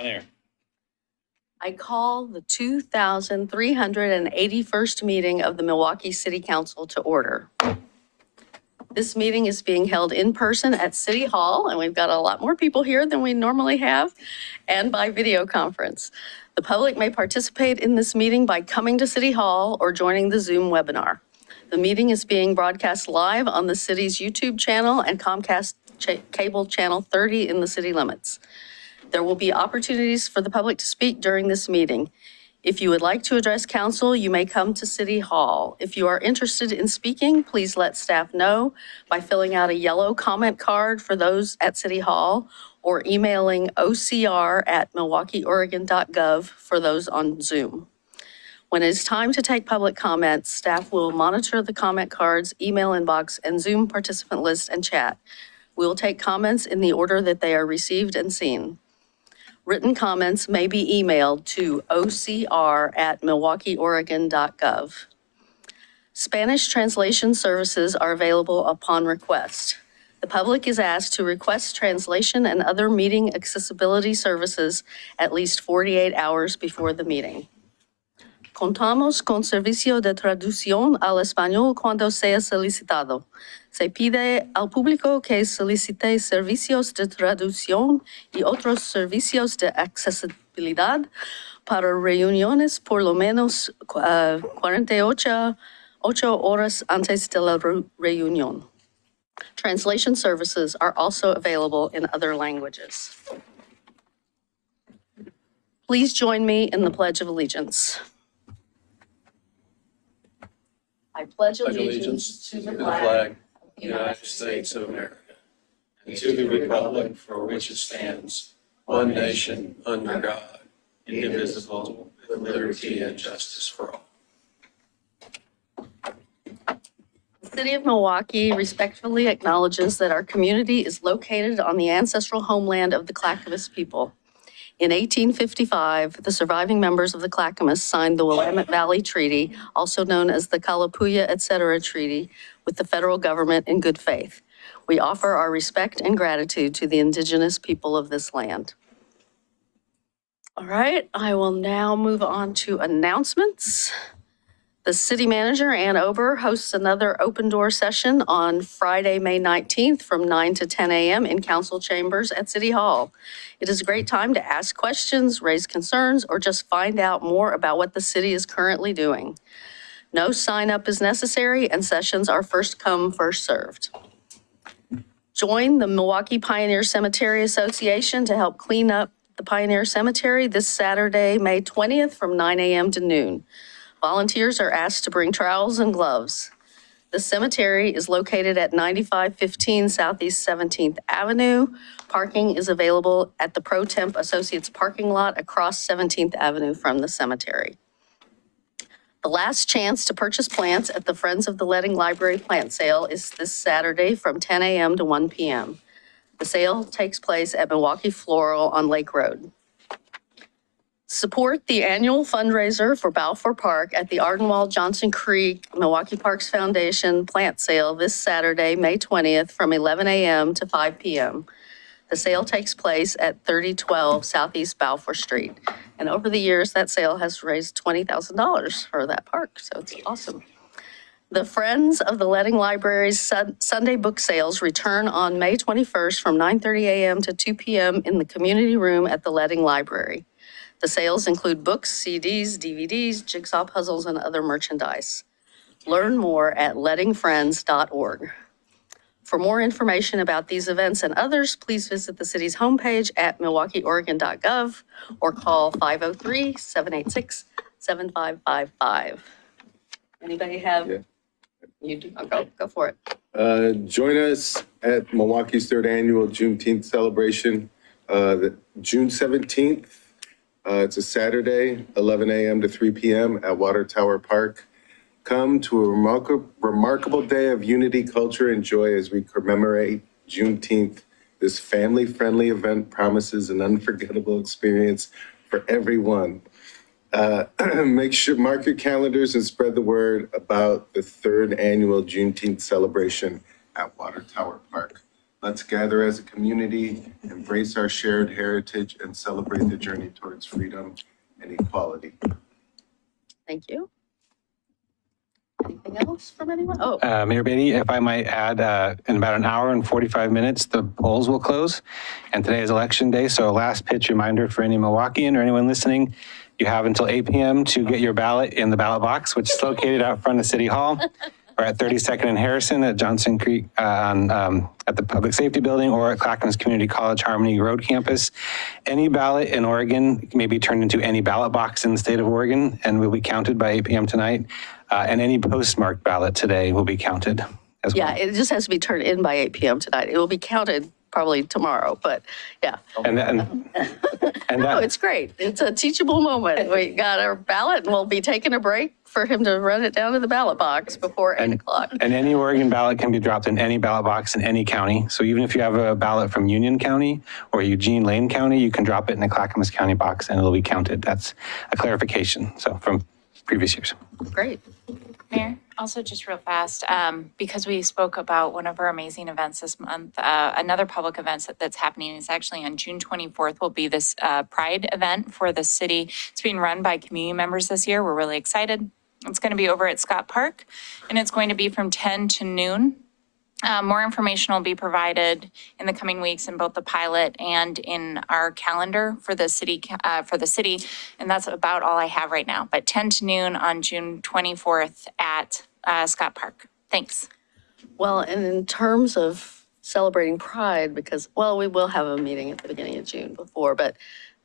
On air. I call the 2,381st meeting of the Milwaukee City Council to order. This meeting is being held in person at City Hall, and we've got a lot more people here than we normally have, and by video conference. The public may participate in this meeting by coming to City Hall or joining the Zoom webinar. The meeting is being broadcast live on the city's YouTube channel and Comcast cable channel 30 in the city limits. There will be opportunities for the public to speak during this meeting. If you would like to address council, you may come to City Hall. If you are interested in speaking, please let staff know by filling out a yellow comment card for those at City Hall or emailing ocr@milwaukeeoregon.gov for those on Zoom. When it is time to take public comments, staff will monitor the comment cards, email inbox, and Zoom participant list and chat. We will take comments in the order that they are received and seen. Written comments may be emailed to ocr@milwaukeeoregon.gov. Spanish translation services are available upon request. The public is asked to request translation and other meeting accessibility services at least 48 hours before the meeting. Contamos con servicio de traducción al español cuando sea solicitado. Se pide al público que solicite servicios de traducción y otros servicios de accesibilidad para reuniones por lo menos 48 horas antes de la reunión. Translation services are also available in other languages. Please join me in the Pledge of Allegiance. I pledge allegiance to the flag of the United States of America, and to the republic for which it stands, one nation, under God, indivisible, with liberty and justice for all. The City of Milwaukee respectfully acknowledges that our community is located on the ancestral homeland of the Clackamas people. In 1855, the surviving members of the Clackamas signed the Willamette Valley Treaty, also known as the Kalapuya Etc. Treaty, with the federal government in good faith. We offer our respect and gratitude to the indigenous people of this land. All right, I will now move on to announcements. The city manager, Ann Ober, hosts another open door session on Friday, May 19th from 9 to 10 a.m. in council chambers at City Hall. It is a great time to ask questions, raise concerns, or just find out more about what the city is currently doing. No sign up is necessary and sessions are first come, first served. Join the Milwaukee Pioneer Cemetery Association to help clean up the Pioneer Cemetery this Saturday, May 20th from 9 a.m. to noon. Volunteers are asked to bring trowels and gloves. The cemetery is located at 9515 Southeast 17th Avenue. Parking is available at the Pro Temp Associates parking lot across 17th Avenue from the cemetery. The last chance to purchase plants at the Friends of the Leading Library plant sale is this Saturday from 10 a.m. to 1 p.m. The sale takes place at Milwaukie Floral on Lake Road. Support the annual fundraiser for Balfour Park at the Ardenwald Johnson Creek Milwaukee Parks Foundation plant sale this Saturday, May 20th from 11 a.m. to 5 p.m. The sale takes place at 3012 Southeast Balfour Street. And over the years, that sale has raised $20,000 for that park, so it's awesome. The Friends of the Leading Library's Sunday book sales return on May 21st from 9:30 a.m. to 2 p.m. in the community room at the Leading Library. The sales include books, CDs, DVDs, jigsaw puzzles, and other merchandise. Learn more at leadingfriends.org. For more information about these events and others, please visit the city's homepage at milwaukeeoregon.gov or call 503-786-7555. Anybody have? Yeah. You do? Okay, go for it. Join us at Milwaukee's third annual Juneteenth celebration, June 17th. It's a Saturday, 11 a.m. to 3 p.m. at Water Tower Park. Come to a remarkable day of unity, culture, and joy as we commemorate Juneteenth. This family-friendly event promises an unforgettable experience for everyone. Make sure, mark your calendars and spread the word about the third annual Juneteenth celebration at Water Tower Park. Let's gather as a community, embrace our shared heritage, and celebrate the journey towards freedom and equality. Thank you. Anything else from anyone? Oh, Mayor Beatty, if I might add, in about an hour and 45 minutes, the polls will close. And today is election day, so a last pitch reminder for any Milwaukeean or anyone listening, you have until 8 p.m. to get your ballot in the ballot box, which is located out front of City Hall, or at 32nd and Harrison at Johnson Creek, at the Public Safety Building, or at Clackamas Community College Harmony Road campus. Any ballot in Oregon may be turned into any ballot box in the state of Oregon and will be counted by 8 p.m. tonight. And any postmarked ballot today will be counted as well. yeah, it just has to be turned in by 8 p.m. tonight. It will be counted probably tomorrow, but yeah. And No, it's great. It's a teachable moment. We got our ballot and we'll be taking a break for him to run it down to the ballot box before 8 o'clock. And any Oregon ballot can be dropped in any ballot box in any county. So even if you have a ballot from Union County or Eugene Lane County, you can drop it in the Clackamas County box and it'll be counted. That's a clarification. So from previous years. Great. Mayor, also just real fast, because we spoke about one of our amazing events this month, another public event that's happening is actually on June 24th will be this Pride event for the city. It's being run by community members this year. We're really excited. It's going to be over at Scott Park, and it's going to be from 10 to noon. More information will be provided in the coming weeks in both the pilot and in our calendar for the city, and that's about all I have right now. But 10 to noon on June 24th at Scott Park. Thanks. Well, and in terms of celebrating Pride, because, well, we will have a meeting at the beginning of June before, but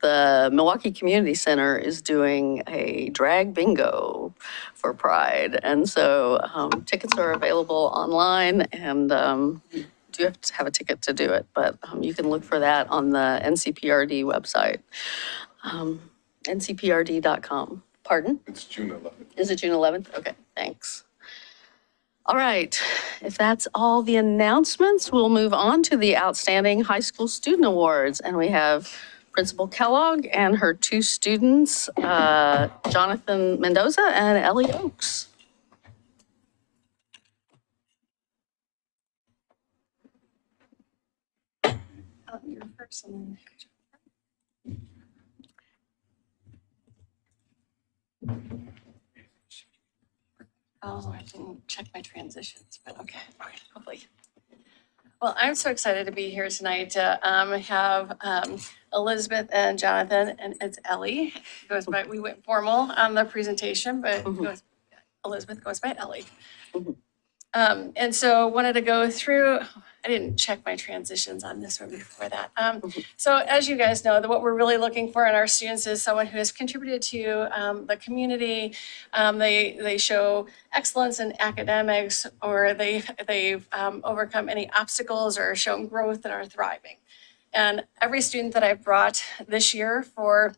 the Milwaukie Community Center is doing a drag bingo for Pride. And so tickets are available online, and you do have to have a ticket to do it, but you can look for that on the NCPRD website, ncprd.com. Pardon? It's June 11th. Is it June 11th? Okay, thanks. All right, if that's all the announcements, we'll move on to the Outstanding High School Student Awards. And we have Principal Kellogg and her two students, Jonathan Mendoza and Ellie Oakes. You're first and then- Oh, I didn't check my transitions, but okay, hopefully. Well, I'm so excited to be here tonight to have Elizabeth and Jonathan, and it's Ellie. Goes by, we went formal on the presentation, but Elizabeth goes by Ellie. And so wanted to go through, I didn't check my transitions on this one before that. So as you guys know, what we're really looking for in our students is someone who has contributed to the community. They show excellence in academics, or they've overcome any obstacles or shown growth and are thriving. And every student that I've brought this year for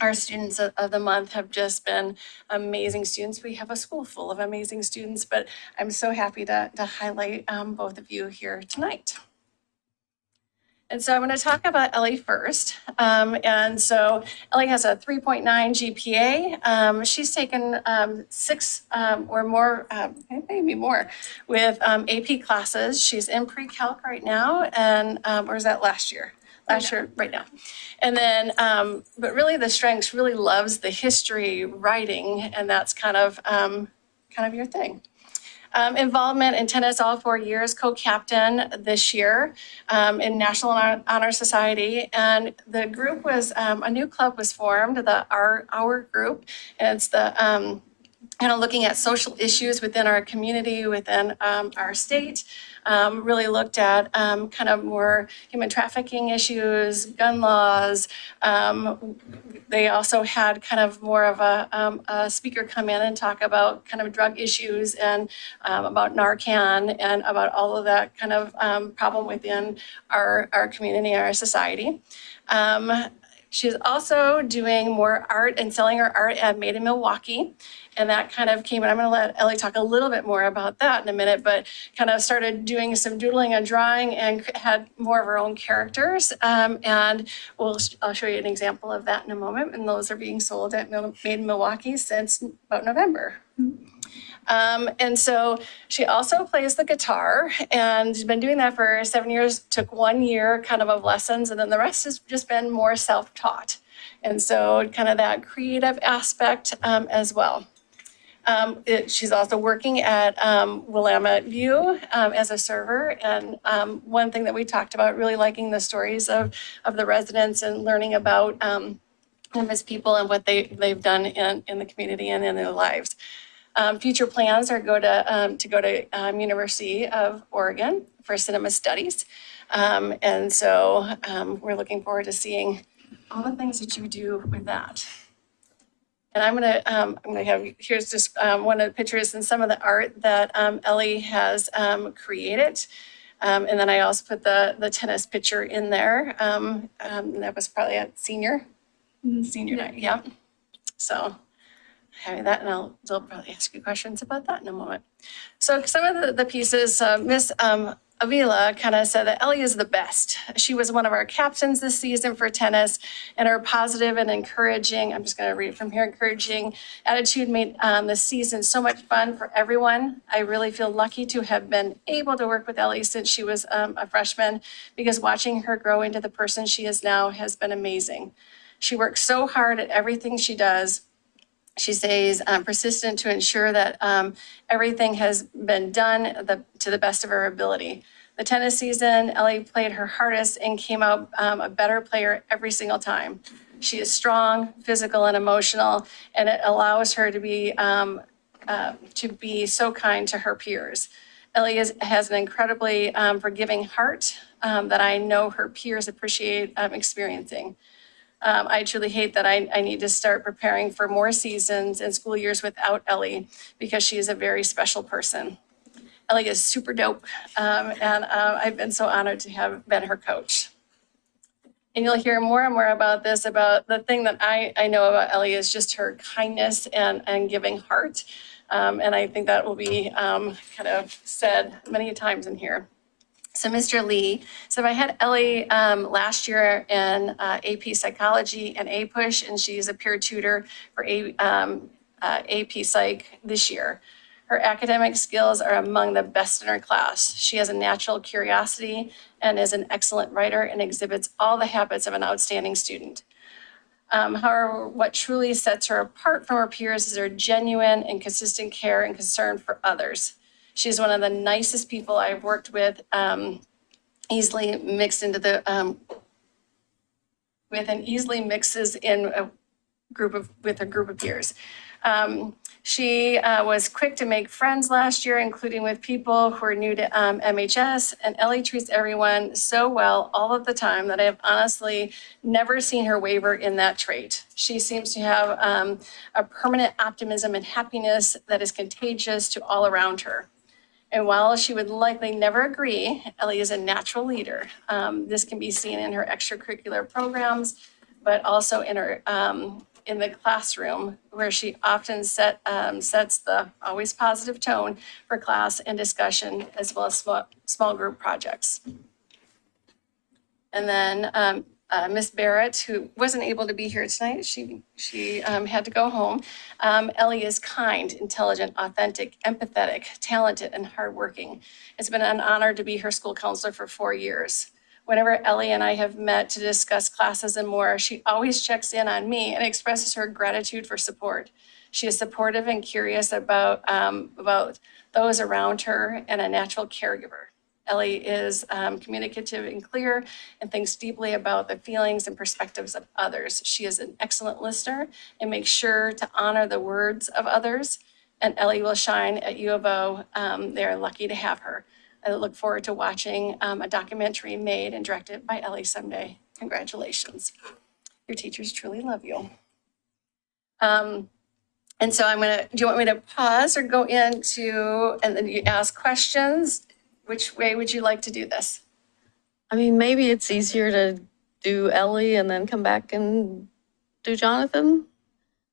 our students of the month have just been amazing students. We have a school full of amazing students, but I'm so happy to highlight both of you here tonight. And so I'm going to talk about Ellie first. And so Ellie has a 3.9 GPA. She's taken 6 or more, maybe more, with AP classes. She's in pre-calc right now, and or is that last year? Last year, right now. And then, but really the strengths, really loves the history, writing, and that's kind of your thing. Involvement in tennis all 4 years, co-captain this year in National Honor Society. And the group was, a new club was formed, the Our Group. And it's the kind of looking at social issues within our community, within our state. Really looked at kind of more human trafficking issues, gun laws. They also had kind of more of a speaker come in and talk about kind of drug issues and about Narcan and about all of that kind of problem within our community, our society. She's also doing more art and selling her art at Made in Milwaukie. And that kind of came, and I'm going to let Ellie talk a little bit more about that in a minute, but kind of started doing some doodling and drawing and had more of her own characters. And I'll show you an example of that in a moment. And those are being sold at Made in Milwaukie since about November. And so she also plays the guitar and she's been doing that for 7 years, took 1 year kind of lessons, and then the rest has just been more self-taught. And so kind of that creative aspect as well. She's also working at Willamette View as a server. And one thing that we talked about, really liking the stories of the residents and learning about them as people and what they've done in the community and in their lives. Future plans are go to University of Oregon for cinema studies. And so we're looking forward to seeing all the things that you do with that. And I'm gonna have, here's just one of the pictures and some of the art that Ellie has created. And then I also put the tennis picture in there. That was probably at senior night, yeah. So having that, and they'll probably ask you questions about that in a moment. So some of the pieces, Miss Avila kind of said that Ellie is the best. She was one of our captains this season for tennis, and her positive and encouraging, I'm just going to read it from here, encouraging attitude made this season so much fun for everyone. I really feel lucky to have been able to work with Ellie since she was a freshman, because watching her grow into the person she is now has been amazing. She works so hard at everything she does. She stays persistent to ensure that everything has been done to the best of her ability. The tennis season, Ellie played her hardest and came out a better player every single time. She is strong, physical, and emotional, and it allows her to be so kind to her peers. Ellie has an incredibly forgiving heart that I know her peers appreciate experiencing. I truly hate that I need to start preparing for more seasons and school years without Ellie, because she is a very special person. Ellie is super dope, and I've been so honored to have been her coach. And you'll hear more and more about this, about the thing that I know about Ellie is just her kindness and giving heart. And I think that will be kind of said many times in here. So Mr. Lee, so I had Ellie last year in AP Psychology and APUSH, and she's a peer tutor for AP Psych this year. Her academic skills are among the best in her class. She has a natural curiosity and is an excellent writer and exhibits all the habits of an outstanding student. However, what truly sets her apart from her peers is her genuine and consistent care and concern for others. She's one of the nicest people I've worked with, easily mixed into the, easily mixes in with a group of peers. She was quick to make friends last year, including with people who are new to MHS, and Ellie treats everyone so well all of the time that I have honestly never seen her waver in that trait. She seems to have a permanent optimism and happiness that is contagious to all around her. And while she would likely never agree, Ellie is a natural leader. This can be seen in her extracurricular programs, but also in her in the classroom, where she often sets the always positive tone for class and discussion, as well as small group projects. And then Miss Barrett, who wasn't able to be here tonight, she had to go home. Ellie is kind, intelligent, authentic, empathetic, talented, and hardworking. It's been an honor to be her school counselor for 4 years. Whenever Ellie and I have met to discuss classes and more, she always checks in on me and expresses her gratitude for support. She is supportive and curious about those around her, and a natural caregiver. Ellie is communicative and clear and thinks deeply about the feelings and perspectives of others. She is an excellent listener and makes sure to honor the words of others. And Ellie will shine at U of O. They're lucky to have her. I look forward to watching a documentary made and directed by Ellie someday. Congratulations. Your teachers truly love you. And so do you want me to pause or go into, and then you ask questions? Which way would you like to do this? I mean, maybe it's easier to do Ellie and then come back and do Jonathan.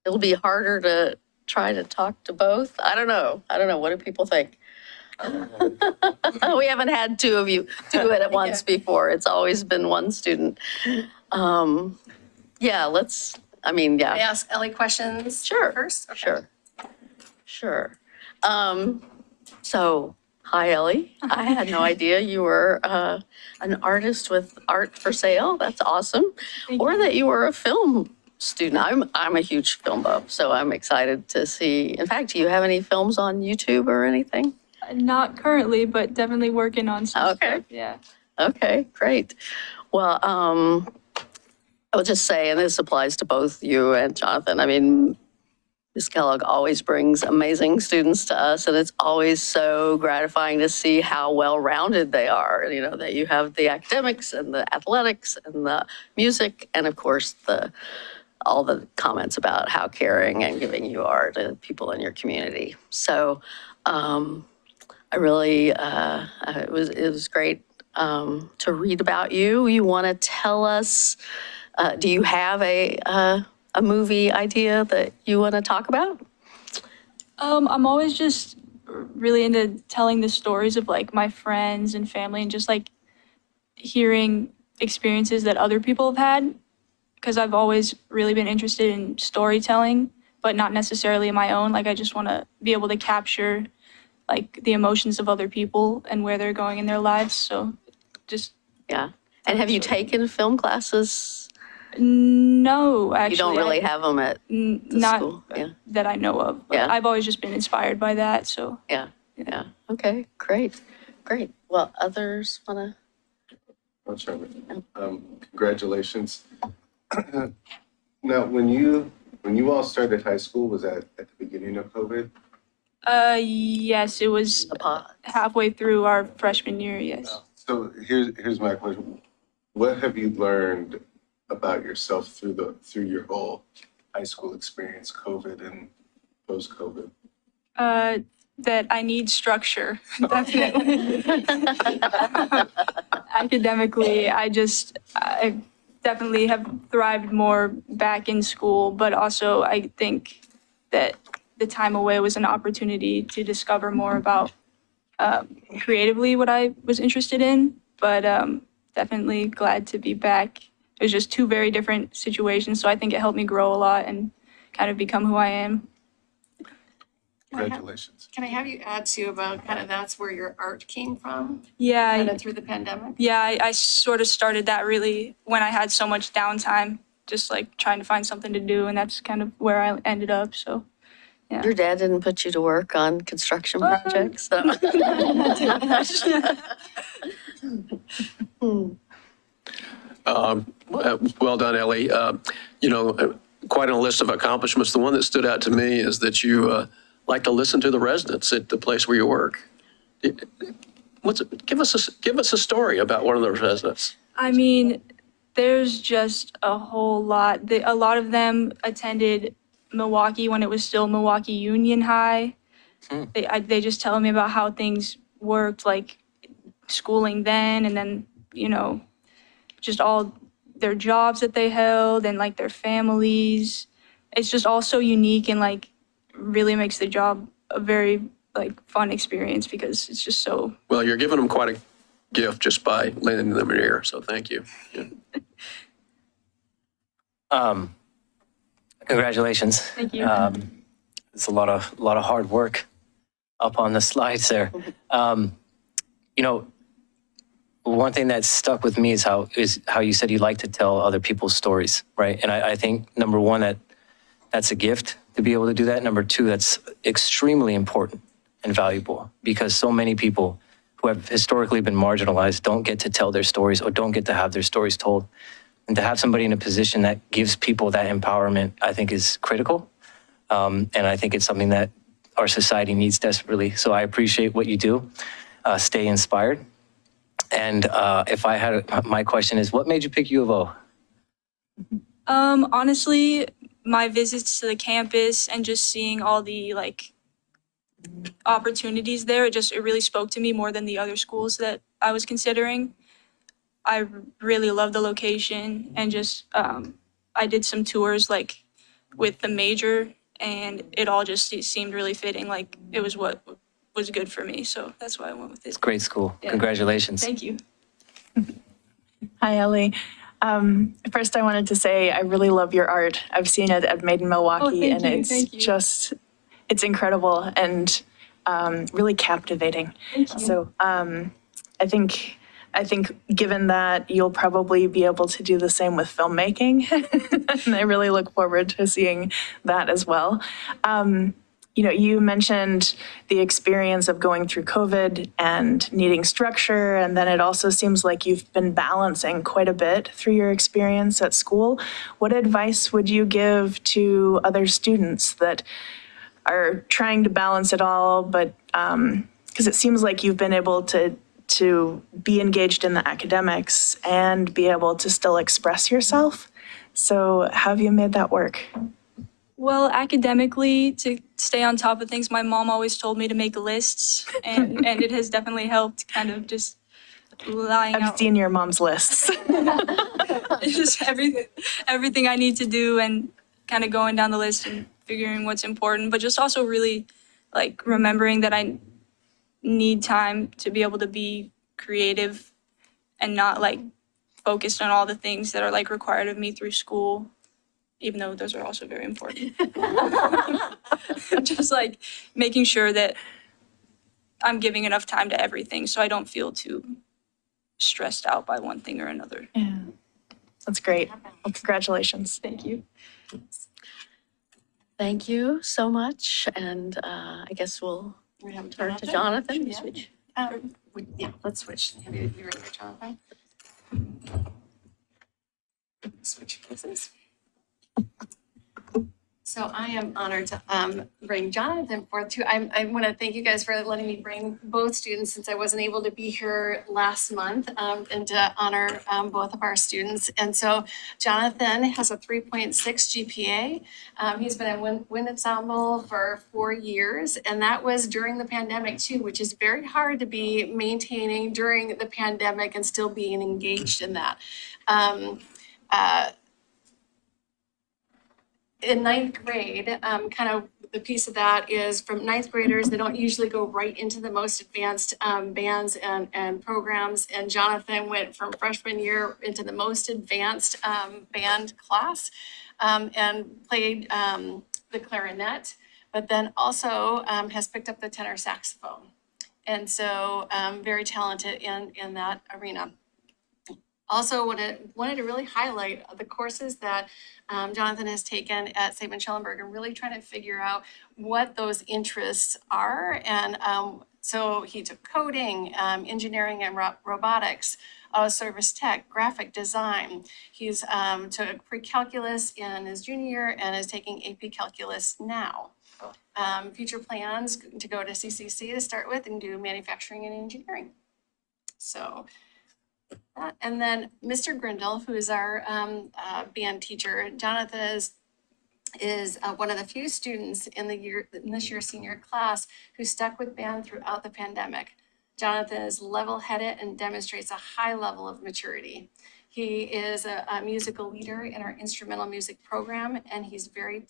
It'll be harder to try to talk to both. I don't know. What do people think? We haven't had two of you do it at once before. It's always been one student. Yeah, I I ask Ellie questions Sure, first? Okay. Sure. So, hi, Ellie. I had no idea you were an artist with art for sale. That's awesome. Or that you were a film student. I'm a huge film buff, so I'm excited to see. In fact, do you have any films on YouTube or anything? Not currently, but definitely working on some Okay. stuff. Yeah. Okay, great. Well, I'll just say, and this applies to both you and Jonathan, I mean, Ms. Kellogg always brings amazing students to us, and it's always so gratifying to see how well-rounded they are. You know, that you have the academics and the athletics and the music, and of course, all the comments about how caring and giving you are to people in your community. So I really, it was great to read about you. You want to tell us, do you have a movie idea that you want to talk about? I'm always just really into telling the stories of like my friends and family and just like hearing experiences that other people have had, because I've always really been interested in storytelling, but not necessarily my own. Like I just want to be able to capture like the emotions of other people and where they're going in their lives. So just. Yeah. And have you taken film classes? No, actually. You don't really have them at the not school? Yeah. that I know of. But Yeah. I've always just been inspired by that. So Yeah. Okay, great. Well, others want to? Oh, Chairman. Congratulations. Now, when you all started high school, was that at the beginning of COVID? yes, it was The pod. halfway through our freshman year, yes. So here's my question. What have you learned about yourself through your whole high school experience, COVID and post-COVID? That I need structure, definitely. Academically, I definitely have thrived more back in school, but also I think that the time away was an opportunity to discover more about creatively what I was interested in, but definitely glad to be back. It was just two very different situations, so I think it helped me grow a lot and kind of become who I am. Congratulations. Can I have you add to about kind of that's where your art came from, Yeah, kind of through the pandemic? yeah, I sort of started that really when I had so much downtime, just like trying to find something to do, and that's kind of where I ended up, so. Yeah. Your dad didn't put you to work on construction projects, so. Well done, Ellie. Quite a list of accomplishments. The one that stood out to me is that you like to listen to the residents at the place where you work. Give us a story about one of those residents. I mean, there's just a whole lot. A lot of them attended Milwaukie when it was still Milwaukie Union High. They just tell me about how things worked, like schooling then, and then, just all their jobs that they held and like their families. It's just all so unique and like really makes the job a very like fun experience because it's just so. Well, you're giving them quite a gift just by lending them an ear, so thank you. Yeah. Congratulations. Thank you. It's a lot of hard work up on the slides there. One thing that stuck with me is how you said you like to tell other people's stories, right? And I think number one, that's a gift to be able to do that. Number two, that's extremely important and valuable because so many people who have historically been marginalized don't get to tell their stories or don't get to have their stories told. And to have somebody in a position that gives people that empowerment, I think is critical. And I think it's something that our society needs desperately. So I appreciate what you do. Stay inspired. And if I had, my question is, what made you pick U of O? Honestly, my visits to the campus and just seeing all the like opportunities there, it really spoke to me more than the other schools that I was considering. I really love the location and just I did some tours like with the major and it all just seemed really fitting. Like it was what was good for me. So that's why I went with it. It's a great school. Yeah. Congratulations. Thank you. Hi, Ellie. First, I wanted to say I really love your art. I've seen it at Made in Milwaukie, Oh, thank and you, it's thank you. just, it's incredible. And really captivating. So I think given that, you'll probably be able to do the same with filmmaking. And I really look forward to seeing that as well. You mentioned the experience of going through COVID and needing structure, and then it also seems like you've been balancing quite a bit through your experience at school. What advice would you give to other students that are trying to balance it all, but because it seems like you've been able to be engaged in the academics and be able to still express yourself. So how have you made that work? Well, academically, to stay on top of things, my mom always told me to make lists, and it has definitely helped kind of just lying I've out. seen your mom's lists. It's just everything I need to do and kind of going down the list and figuring what's important, but just also really like remembering that I need time to be able to be creative and not like focused on all the things that are like required of me through school, even though those are also very important. Just like making sure that I'm giving enough time to everything so I don't feel too stressed out by one thing or another. Yeah, that's great. Well, congratulations. Thank you. Thank you so much. And I guess we'll turn to Jonathan. Yeah. Switch. Yeah, let's switch. You ready, Jonathan? Switch places. So I am honored to bring Jonathan forth too. I want to thank you guys for letting me bring both students since I wasn't able to be here last month and to honor both of our students. And so Jonathan has a 3.6 GPA. He's been in Wind Ensemble for 4 years, and that was during the pandemic too, which is very hard to be maintaining during the pandemic and still being engaged in that. In ninth grade, kind of the piece of that is from ninth graders, they don't usually go right into the most advanced bands and programs. And Jonathan went from freshman year into the most advanced band class and played the clarinet, but then also has picked up the tenor saxophone. And so very talented in that arena. Also wanted to really highlight the courses that Jonathan has taken at St. Schellenberg and really trying to figure out what those interests are. And so he took coding, engineering and robotics, service tech, graphic design. He's took pre-calculus in his junior year and is taking AP calculus now. Future plans to go to CCC to start with and do manufacturing and engineering. So. And then Mr. Grindle, who is our band teacher, Jonathan is one of the few students in this year's senior class who stuck with band throughout the pandemic. Jonathan is level-headed and demonstrates a high level of maturity. He is a musical leader in our instrumental music program, and he's very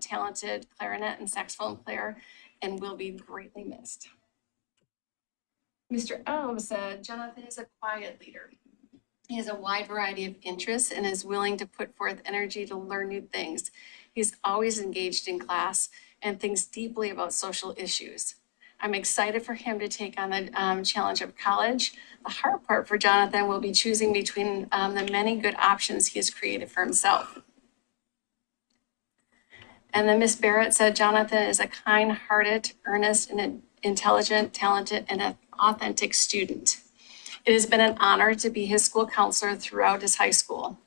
talented clarinet and saxophone player and will be greatly missed. Mr. O said, Jonathan is a quiet leader. He has a wide variety of interests and is willing to put forth energy to learn new things. He's always engaged in class and thinks deeply about social issues. I'm excited for him to take on the challenge of college. The hard part for Jonathan will be choosing between the many good options he has created for himself. And then Miss Barrett said, Jonathan is a kind-hearted, earnest, and intelligent, talented, and an authentic student. It has been an honor to be his school counselor throughout his high school.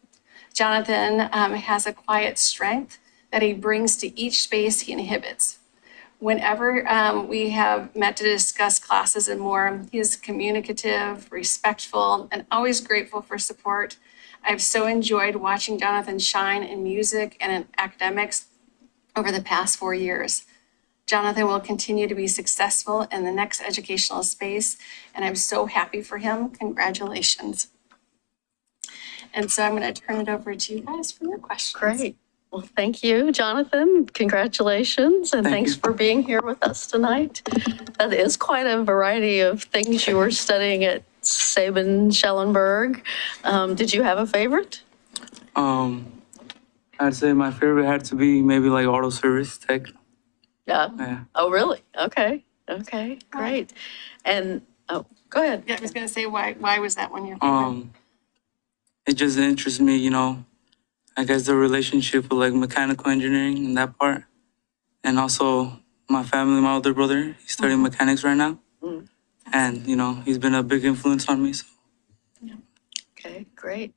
Jonathan has a quiet strength that he brings to each space he inhabits. Whenever we have met to discuss classes and more, he is communicative, respectful, and always grateful for support. I've so enjoyed watching Jonathan shine in music and in academics over the past 4 years. Jonathan will continue to be successful in the next educational space, and I'm so happy for him. Congratulations. And so I'm going to turn it over to you guys for your questions. Great. Well, thank you, Jonathan. Congratulations, and thanks for being here with us tonight. That is quite a variety of things you were studying at St. Schellenberg. Did you have a favorite? I'd say my favorite had to be maybe like auto service tech. Yeah. Yeah. Oh, really? Okay. Okay, great. And, oh, go ahead. Yeah, I was gonna say, why was that one your favorite? It just interests me, you know, I guess the relationship with like mechanical engineering and that part. And also my family, my older brother, he's studying mechanics right now. And, you know, he's been a big influence on me. So. Okay, great.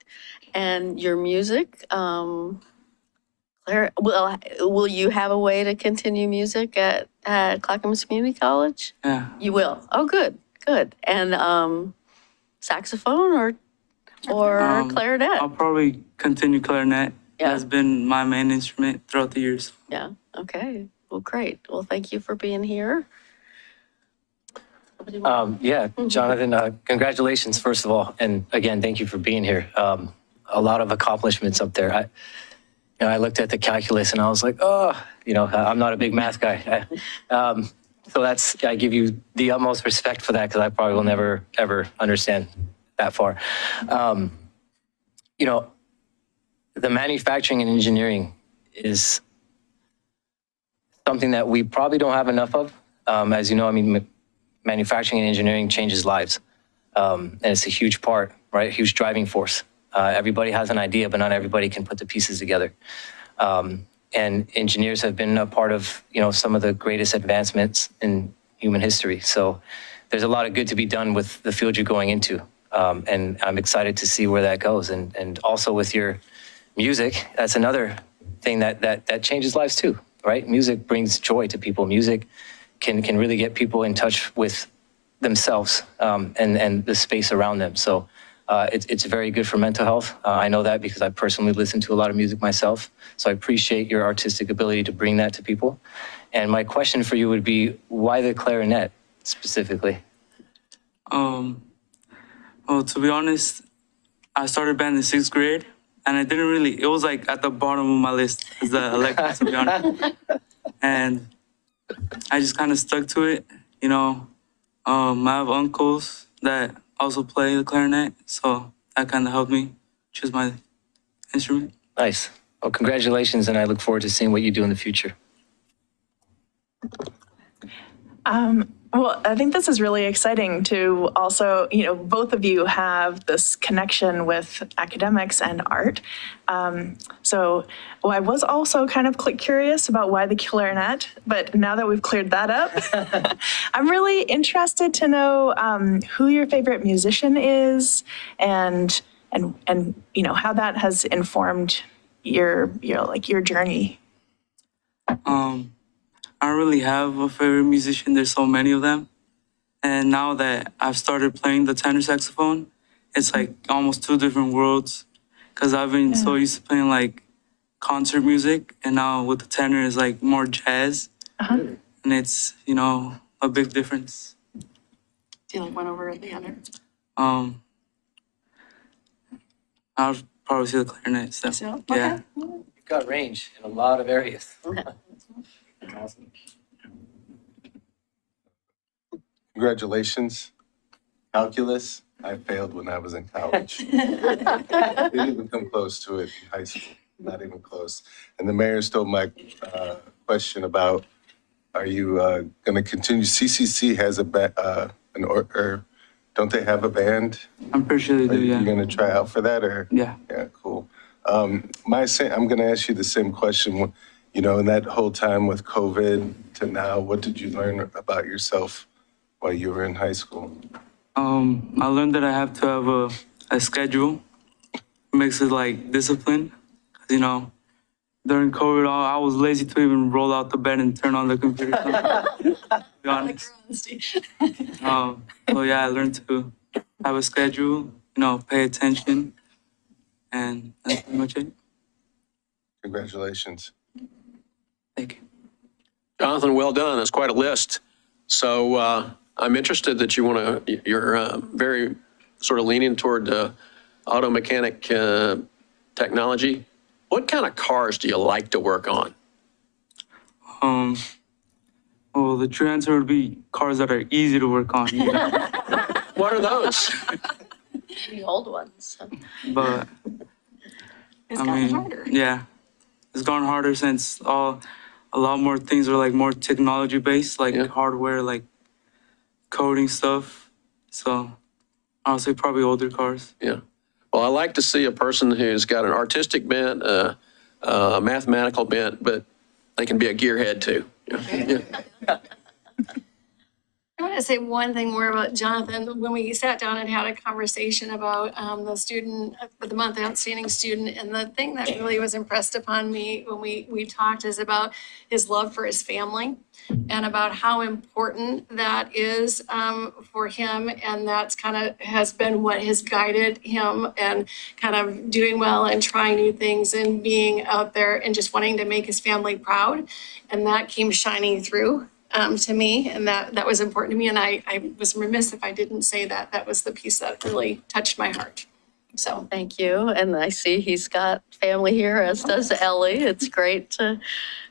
And your music, Claire, will you have a way to continue music at Clackamas Community College? Yeah. You will. Oh, good, good. And saxophone or clarinet? I'll probably continue clarinet. Yeah. That's been my main instrument throughout the years. Yeah, okay. Well, great. Well, thank you for being here. Yeah, Jonathan, congratulations, first of all. And again, thank you for being here. A lot of accomplishments up there. I looked at the calculus and I was like, oh, you know, I'm not a big math guy. So I give you the utmost respect for that because I probably will never, ever understand that far. You know, the manufacturing and engineering is something that we probably don't have enough of. As you know, I mean, manufacturing and engineering changes lives. And it's a huge part, right? A huge driving force. Everybody has an idea, but not everybody can put the pieces together. And engineers have been a part of, you know, some of the greatest advancements in human history. So there's a lot of good to be done with the field you're going into. And I'm excited to see where that goes. And also with your music, that's another thing that changes lives too, right? Music brings joy to people. Music can really get people in touch with themselves and the space around them. So it's very good for mental health. I know that because I personally listen to a lot of music myself. So I appreciate your artistic ability to bring that to people. And my question for you would be, why the clarinet specifically? Well, to be honest, I started band in 6th grade and I didn't really, it was like at the bottom of my list as the elective, to be honest. And I just kind of stuck to it, you know. I have uncles that also play the clarinet, so that kind of helped me choose my instrument. Nice. Well, congratulations, and I look forward to seeing what you do in the future. Well, I think this is really exciting to also, you know, both of you have this connection with academics and art. So I was also kind of curious about why the clarinet, but now that we've cleared that up, I'm really interested to know who your favorite musician is and you know, how that has informed your journey. I don't really have a favorite musician. There's so many of them. And now that I've started playing the tenor saxophone, it's like almost two different worlds. Because I've been so used to playing like concert music, and now with the tenor is like more jazz. And it's, you know, a big difference. Do you like one over the other? I'll probably see the clarinet stuff. So, Yeah. okay. You've got range in a lot of areas. Awesome. Congratulations. Calculus, I failed when I was in college. Didn't even come close to it in high school, not even close. And the mayor stole my question about, are you going to continue? CCC has or don't they have a band? I'm pretty sure they Are do, you yeah. going to try out for that or? Yeah. Yeah, cool. I'm going to ask you the same question. You know, in that whole time with COVID to now, what did you learn about yourself while you were in high school? I learned that I have to have a schedule. It makes it like discipline. You know, during COVID, I was lazy to even roll out the bed and turn on the computer. To be honest. So yeah, I learned to have a schedule, you know, pay attention, and that's pretty much it. Congratulations. Thank you. Jonathan, well done. That's quite a list. So I'm interested that you're very sort of leaning toward auto mechanic technology. What kind of cars do you like to work on? Well, the true answer would be cars that are easy to work on. You know? What are those? The old ones. But It's I gotten mean, harder. yeah, it's gone harder since a lot more things are like more technology based, like Yeah. hardware, like coding stuff. So I'll say probably older cars. Yeah. Well, I like to see a person who's got an artistic bent, a mathematical bent, but they can be a gearhead too. Yeah. I want to say one thing more about Jonathan. When we sat down and had a conversation about the student, the month outstanding student, and the thing that really was impressed upon me when we talked is about his love for his family and about how important that is for him. And that's kind of has been what has guided him and kind of doing well and trying new things and being out there and just wanting to make his family proud. And that came shining through to me, and that was important to me. And I was remiss if I didn't say that. That was the piece that really touched my heart. So Thank you. And I see he's got family here, as does Ellie. It's great.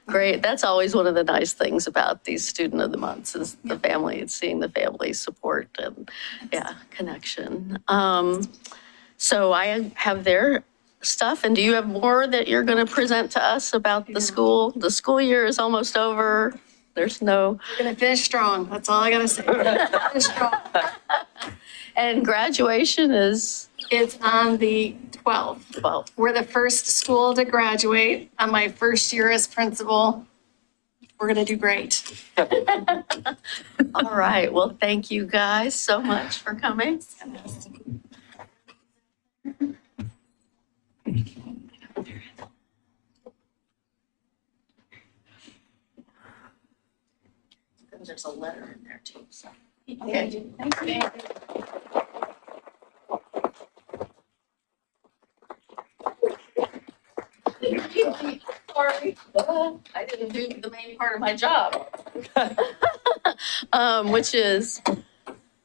That's always one of the nice things about these Student of the Months is the family. It's seeing the family support and connection. So I have their stuff. And do you have more that you're going to present to us about the school? The school year is almost over. There's no. we're gonna finish strong. That's all I gotta say. Finish strong. And graduation is It's on the 12th. 12. We're the first school to graduate on my first year as principal. We're gonna do great. All right. Well, thank you guys so much for coming. There's a letter in there too. So. Okay. Thank you. Sorry, I didn't do the main part of my job, which is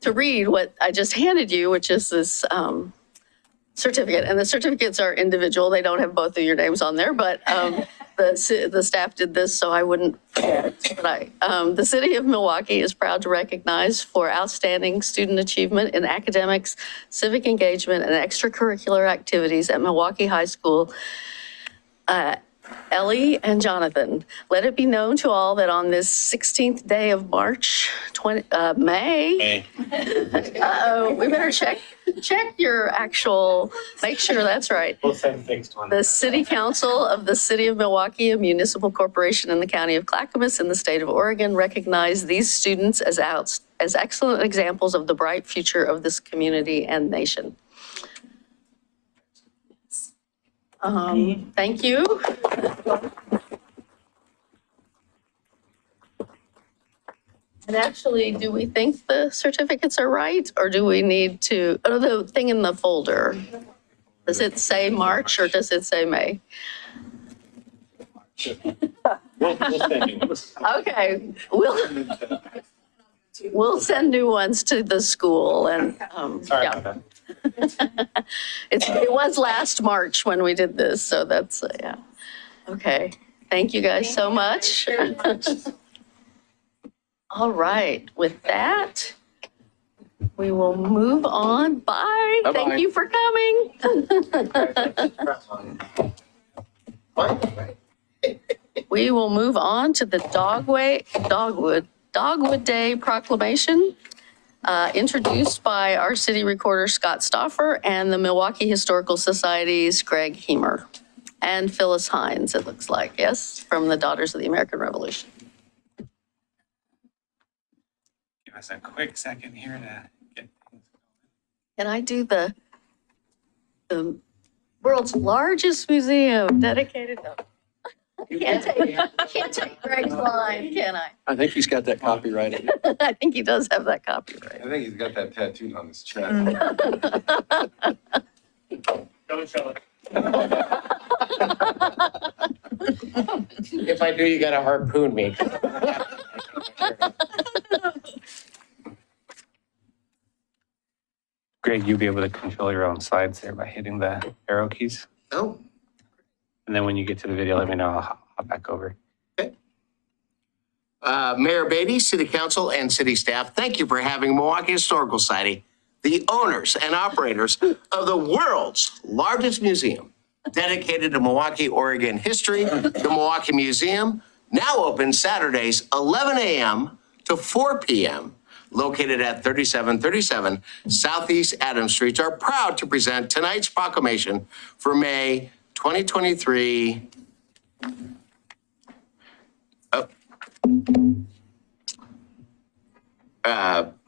to read what I just handed you, which is this certificate. And the certificates are individual. They don't have both of your names on there, but the staff did this so I wouldn't forget. But the city of Milwaukee is proud to recognize for outstanding student achievement in academics, civic engagement, and extracurricular activities at Milwaukie High School, Ellie and Jonathan. Let it be known to all that on this 16th day of March, May. Uh-oh, we better check your actual, make sure that's right. We'll send things to one. The City Council of the City of Milwaukee, a municipal corporation in the County of Clackamas in the state of Oregon, recognize these students as excellent examples of the bright future of this community and nation. Thank you. And actually, do we think the certificates are right, or do we need to, oh, the thing in the folder, does it say March or does it say May? Okay, we'll send new ones to the school and, Sorry yeah. about that. It was last March when we did this, so that's, yeah. Okay, thank you guys so much. All right, with that, we will move on. Bye. Bye-bye. Thank you for coming. We will move on to the Dogwood Day Proclamation, introduced by our city recorder, Scott Stauffer, and the Milwaukee Historical Society's Greg Heemer, and Phyllis Hines, it looks like, yes, from the Daughters of the American Revolution. Give us a quick second here to get things. Can I do the world's largest museum dedicated to... I can't take Greg's line, can I? I think he's got that copyrighted. I think he does have that copyright. I think he's got that tattooed on his chest. Don't show it. If I do, you gotta harpoon me. Greg, you'll be able to control your own slides there by hitting the arrow keys. Oh, And then when you get to the video, let me know. I'll hop back over. Mayor Beatty, City Council, and city staff, thank you for having Milwaukee Historical Society, the owners and operators of the world's largest museum dedicated to Milwaukee, Oregon history. The Milwaukee Museum now open Saturdays, 11 a.m. to 4 p.m. located at 3737 Southeast Adams Street, are proud to present tonight's proclamation for May 2023.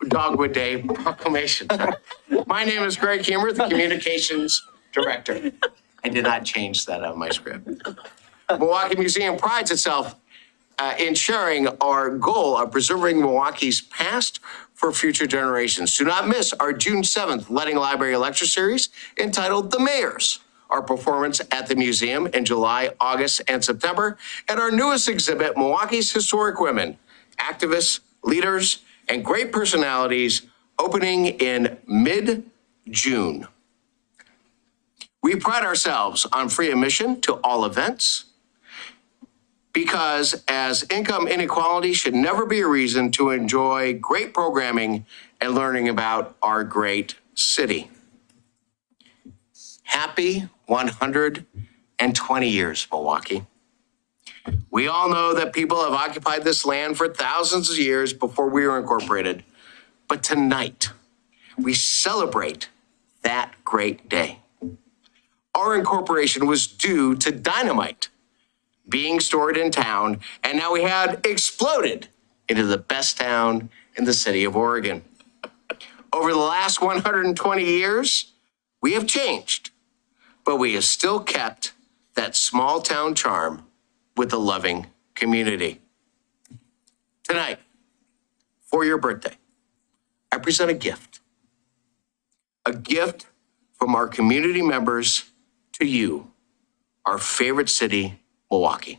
Dogwood Day Proclamation. My name is Greg Humer, the Communications Director. I did not change that on my script. Milwaukie Museum prides itself in sharing our goal of preserving Milwaukee's past for future generations. Do not miss our June 7th Letting Library Lecture Series entitled The Mayors, our performance at the museum in July, August, and September, and our newest exhibit, Milwaukee's Historic Women, Activists, Leaders, and Great Personalities, opening in mid-June. We pride ourselves on free admission to all events because as income inequality should never be a reason to enjoy great programming and learning about our great city. Happy 120 years, Milwaukie. We all know that people have occupied this land for thousands of years before we were incorporated. But tonight, we celebrate that great day. Our incorporation was due to dynamite being stored in town, and now we had exploded into the best town in the city of Oregon. Over the last 120 years, we have changed, but we have still kept that small town charm with a loving community. Tonight, for your birthday, I present a gift from our community members to you, our favorite city, Milwaukie.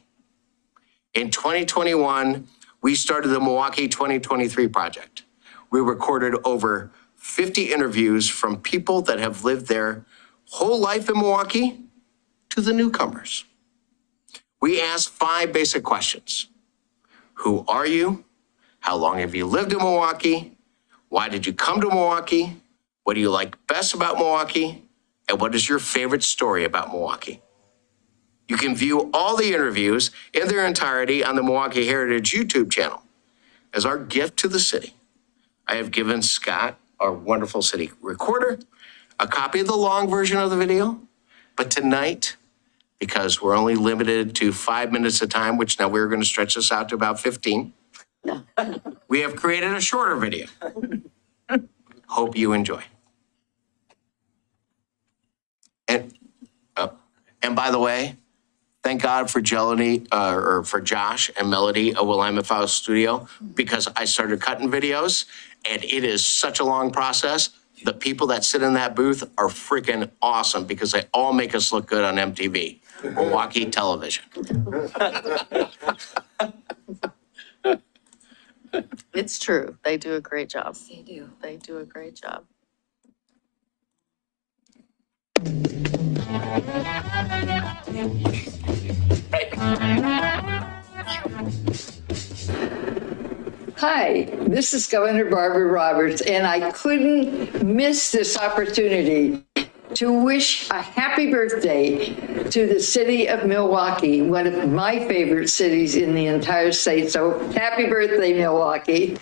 In 2021, we started the Milwaukie 2023 project. We recorded over 50 interviews from people that have lived their whole life in Milwaukie to the newcomers. We asked 5 basic questions. Who are you? How long have you lived in Milwaukie? Why did you come to Milwaukie? What do you like best about Milwaukie? And what is your favorite story about Milwaukie? You can view all the interviews in their entirety on the Milwaukie Heritage YouTube channel. As our gift to the city, I have given Scott, our wonderful city recorder, a copy of the long version of the video. But tonight, because we're only limited to 5 minutes at a time, which now we're going to stretch this out to about 15. We have created a shorter video. Hope you enjoy. And by the way, thank God for for Josh and Melody of Willamette File Studio, because I started cutting videos and it is such a long process. The people that sit in that booth are freaking awesome because they all make us look good on MTV, Milwaukee Television. It's true. They do a great job. They do. They do a great job. Hi, this is Governor Barbara Roberts, and I couldn't miss this opportunity to wish a happy birthday to the city of Milwaukie, one of my favorite cities in the entire state. So happy birthday, Milwaukie.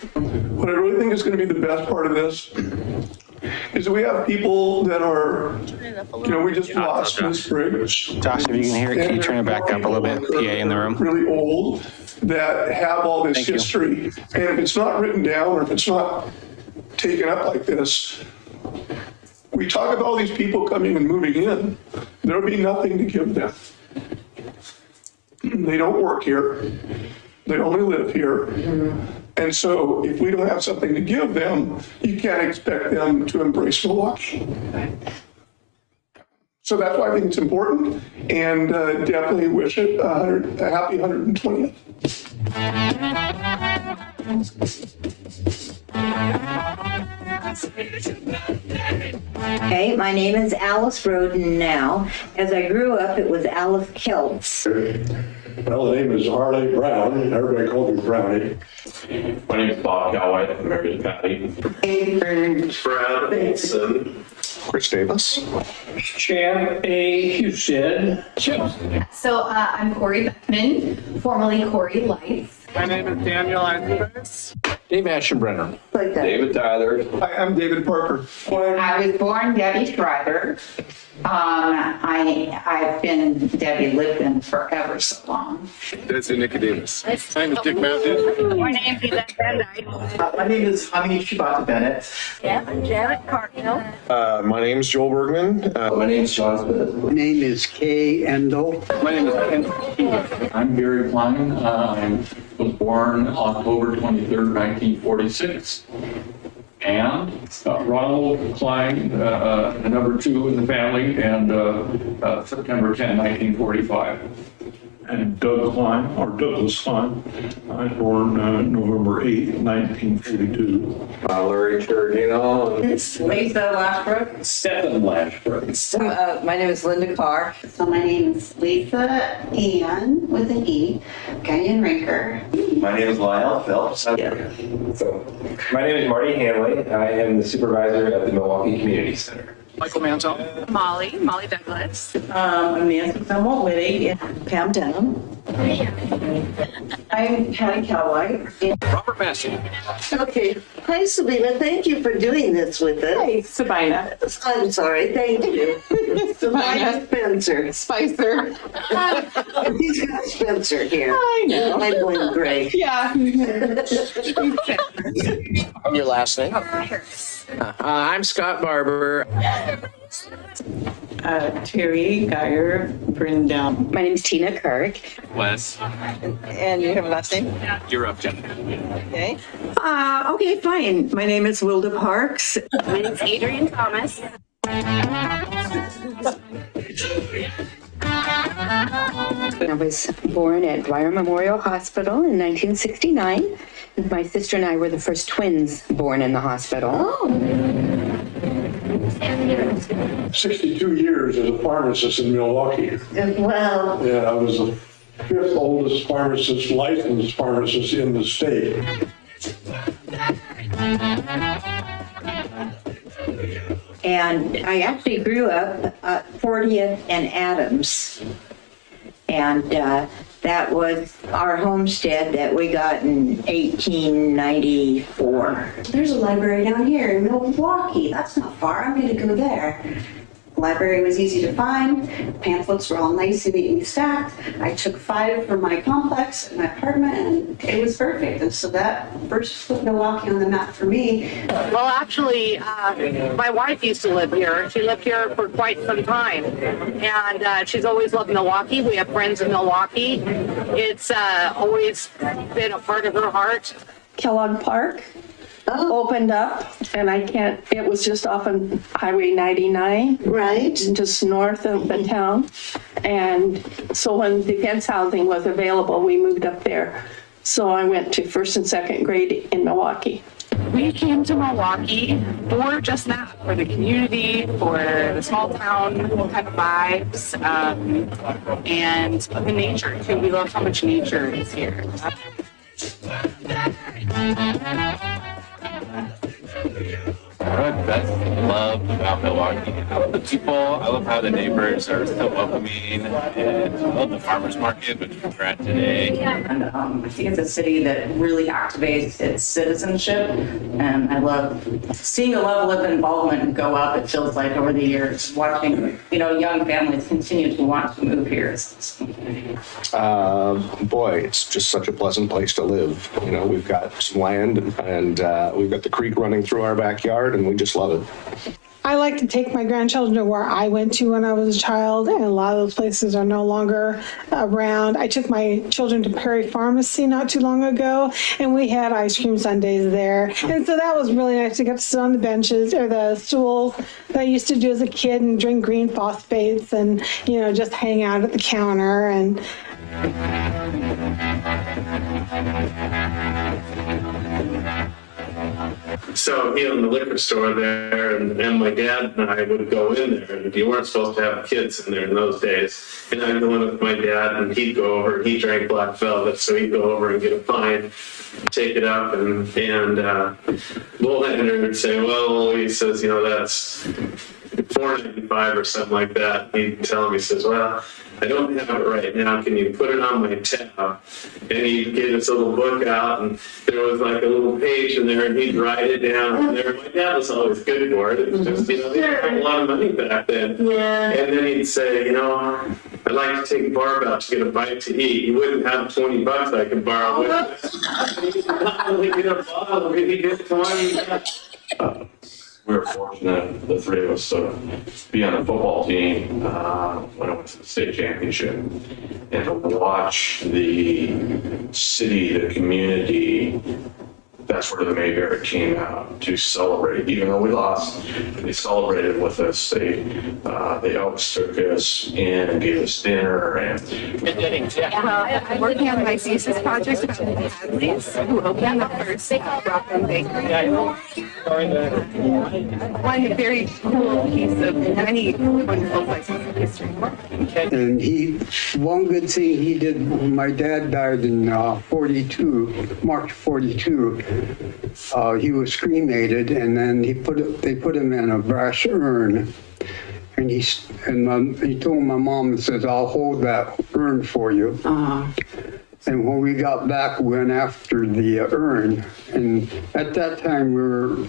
What I really think is going to be the best part of this is that we have people that are, we just lost Miss Briggs. Josh, if you can hear it, can you turn it back up a little bit, PA in the room? Really old, that have all this Thank you. history. And if it's not written down or if it's not taken up like this, we talk about all these people coming and moving in, there'll be nothing to give them. They don't work here. They only live here. And so if we don't have something to give them, you can't expect them to embrace Milwaukie. So that's why I think it's important, and definitely wish it a happy 120th. Okay, my name is Alice Roden now. As I grew up, it was Alice Kelts. Well, the name is Harley Brown. Everybody calls me Brownie. My name is Bob Galway. I'm married to Patty. Brad Olson. Chris Davis. Champ A. Houston. So I'm Corey Beckman, formerly Corey Lights. My name is Daniel Andrews. Dave Aschenbrenner. Like that. David Tyler. Hi, I'm David Parker. I was born Debbie Schreiber. I've been Debbie Lipton forever so long. That's Nicodemus. My name is Dick Mountain. My name's Yvette Van Dyke. My name is Hamid Shibata Bennett. I'm Janet Cartmill. My name is Joel Bergman. My name is John Smith. My name is Kay Endel. My name is Ken. I'm Gary Klein. I was born October 23rd, 1946. And Ronald Klein, the number 2 in the family, and September 10, 1945. And Doug Klein, or Douglas Klein. I was born November 8, 1942. Larry Cheragino. Lisa Lashbrook. Stephen Lashbrook. My name is Linda Carr. So my name is Lisa Ann with an E, Kenyon Rinker. My name is Lyle Phelps. So, my name is Marty Hanley. I am the supervisor at the Milwaukie Community Center. Michael Mansell. Molly Douglas. I'm Nancy Belmont Whitty. Pam Denham. I'm Patty Cowlight. Robert Massey. Okay. Hi, Sabina. Thank you for doing this with us. Hey, Sabina. I'm sorry. Thank you. Sabina Spencer. Spicer. He's got Spencer here. I know. I'm going great. Yeah. Your last name? I'm Scott Barber. Terry Geyer, Brindell. My name is Tina Kirk. Wes, And you have a last name? you're up, Jen. Okay. Okay, fine. My name is Wilda Parks. My name's Adrian Thomas. I was born at Dwyer Memorial Hospital in 1969. My sister and I were the first twins born in the hospital. 62 years as a pharmacist in Milwaukee. Well, And I was the 5th oldest pharmacist, licensed pharmacist in the state. and I actually grew up at 40th and Adams. And that was our homestead that we got in 1894. There's a library down here in Milwaukie. That's not far. I'm going to go there. The library was easy to find. Pamphlets were all nice and neatly stacked. I took 5 from my complex in my apartment, and it was perfect. And so that first put Milwaukie on the map for me. Well, actually, my wife used to live here. She lived here for quite some time. And she's always loved Milwaukie. We have friends in Milwaukie. It's always been a part of her heart. Kellogg Park opened up, and it was just off of Highway 99. Right. Just north of the town. And so when defense housing was available, we moved up there. So I went to 1st and 2nd grade in Milwaukie. We came to Milwaukie for just that, for the community, for the small town kind of vibes, and the nature too. We love how much nature is here. What I best love about Milwaukie, I love the people, I love how the neighbors are so welcoming, and I love the farmer's market, which we're at today. And I think it's a city that really activates its citizenship, and I love seeing the level of involvement go up. It feels like over the years, watching young families continue to want to move here. Boy, it's just such a pleasant place to live. We've got some land, and we've got the creek running through our backyard, and we just love it. I like to take my grandchildren to where I went to when I was a child, and a lot of those places are no longer around. I took my children to Perry Pharmacy not too long ago, and we had ice cream sundaes there. And so that was really nice to get to sit on the benches or the stools that I used to do as a kid and drink green phosphates and, just hang out at the counter. And So, in the liquor store there, and my dad and I would go in there, and you weren't supposed to have kids in there in those days. And I'd go in with my dad, and he'd go over, and he drank Black Velvet, so he'd go over and get a pint, take it up, and Bullheader would say, well, he says, that's $4.95 or something like that. He'd tell me, he says, well, I don't have it right now. Can you put it on my tab? And he'd get his little book out, and there was like a little page in there, and he'd write it down. And there, my dad was always good for it. It was just, you know, they didn't have a lot of money back then. Yeah. And then he'd say, you know, I'd like to take Barb out to get a bite to eat. He wouldn't have $20 I could borrow with me. He did not really get a bottle. He did $20. We were fortunate, the three of us, to be on the football team when I went to the state championship, and to watch the city, the community. That's where the Mayberry came out to celebrate. Even though we lost, they celebrated with us. The Elks took us in and gave us dinner. And I'm working on my thesis project with Hadley's, who opened the first Rockland Bakery. One very cool piece of many wonderful places in history. And one good thing he did when my dad died in 42, March 42, he was cremated, and then they put him in a brass urn. And he told my mom, he says, I'll hold that urn for you. And when we got back, we went after the urn. And at that time, we were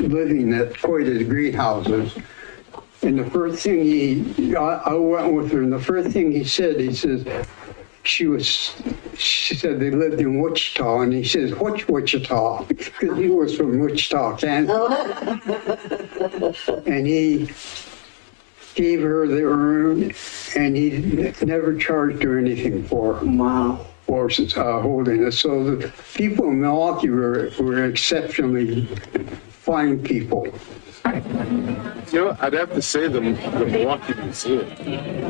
living at Coida's greenhouses. And the first thing I went with her, and the first thing he says, she said they lived in Wichita, and he says, what's Wichita? Because he was from Wichita, Kansas. And he gave her the urn, and he never charged her anything for holding it. So the people in Milwaukee were exceptionally fine people. You know, I'd have to say the Milwaukie Museum,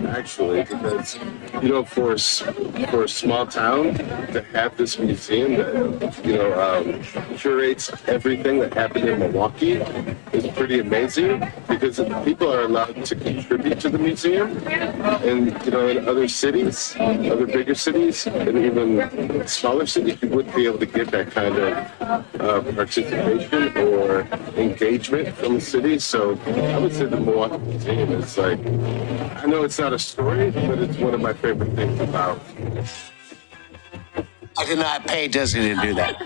actually, because, you know, for a small town to have this museum that, you know, curates everything that happened in Milwaukee is pretty amazing, because people are allowed to contribute to the museum. And, you know, in other cities, other bigger cities, and even smaller cities, you wouldn't be able to get that kind of participation or engagement from the city. So I would say the Milwaukie Museum is like, I know it's not a story, but it's one of my favorite things about. I did not pay Disney to do that.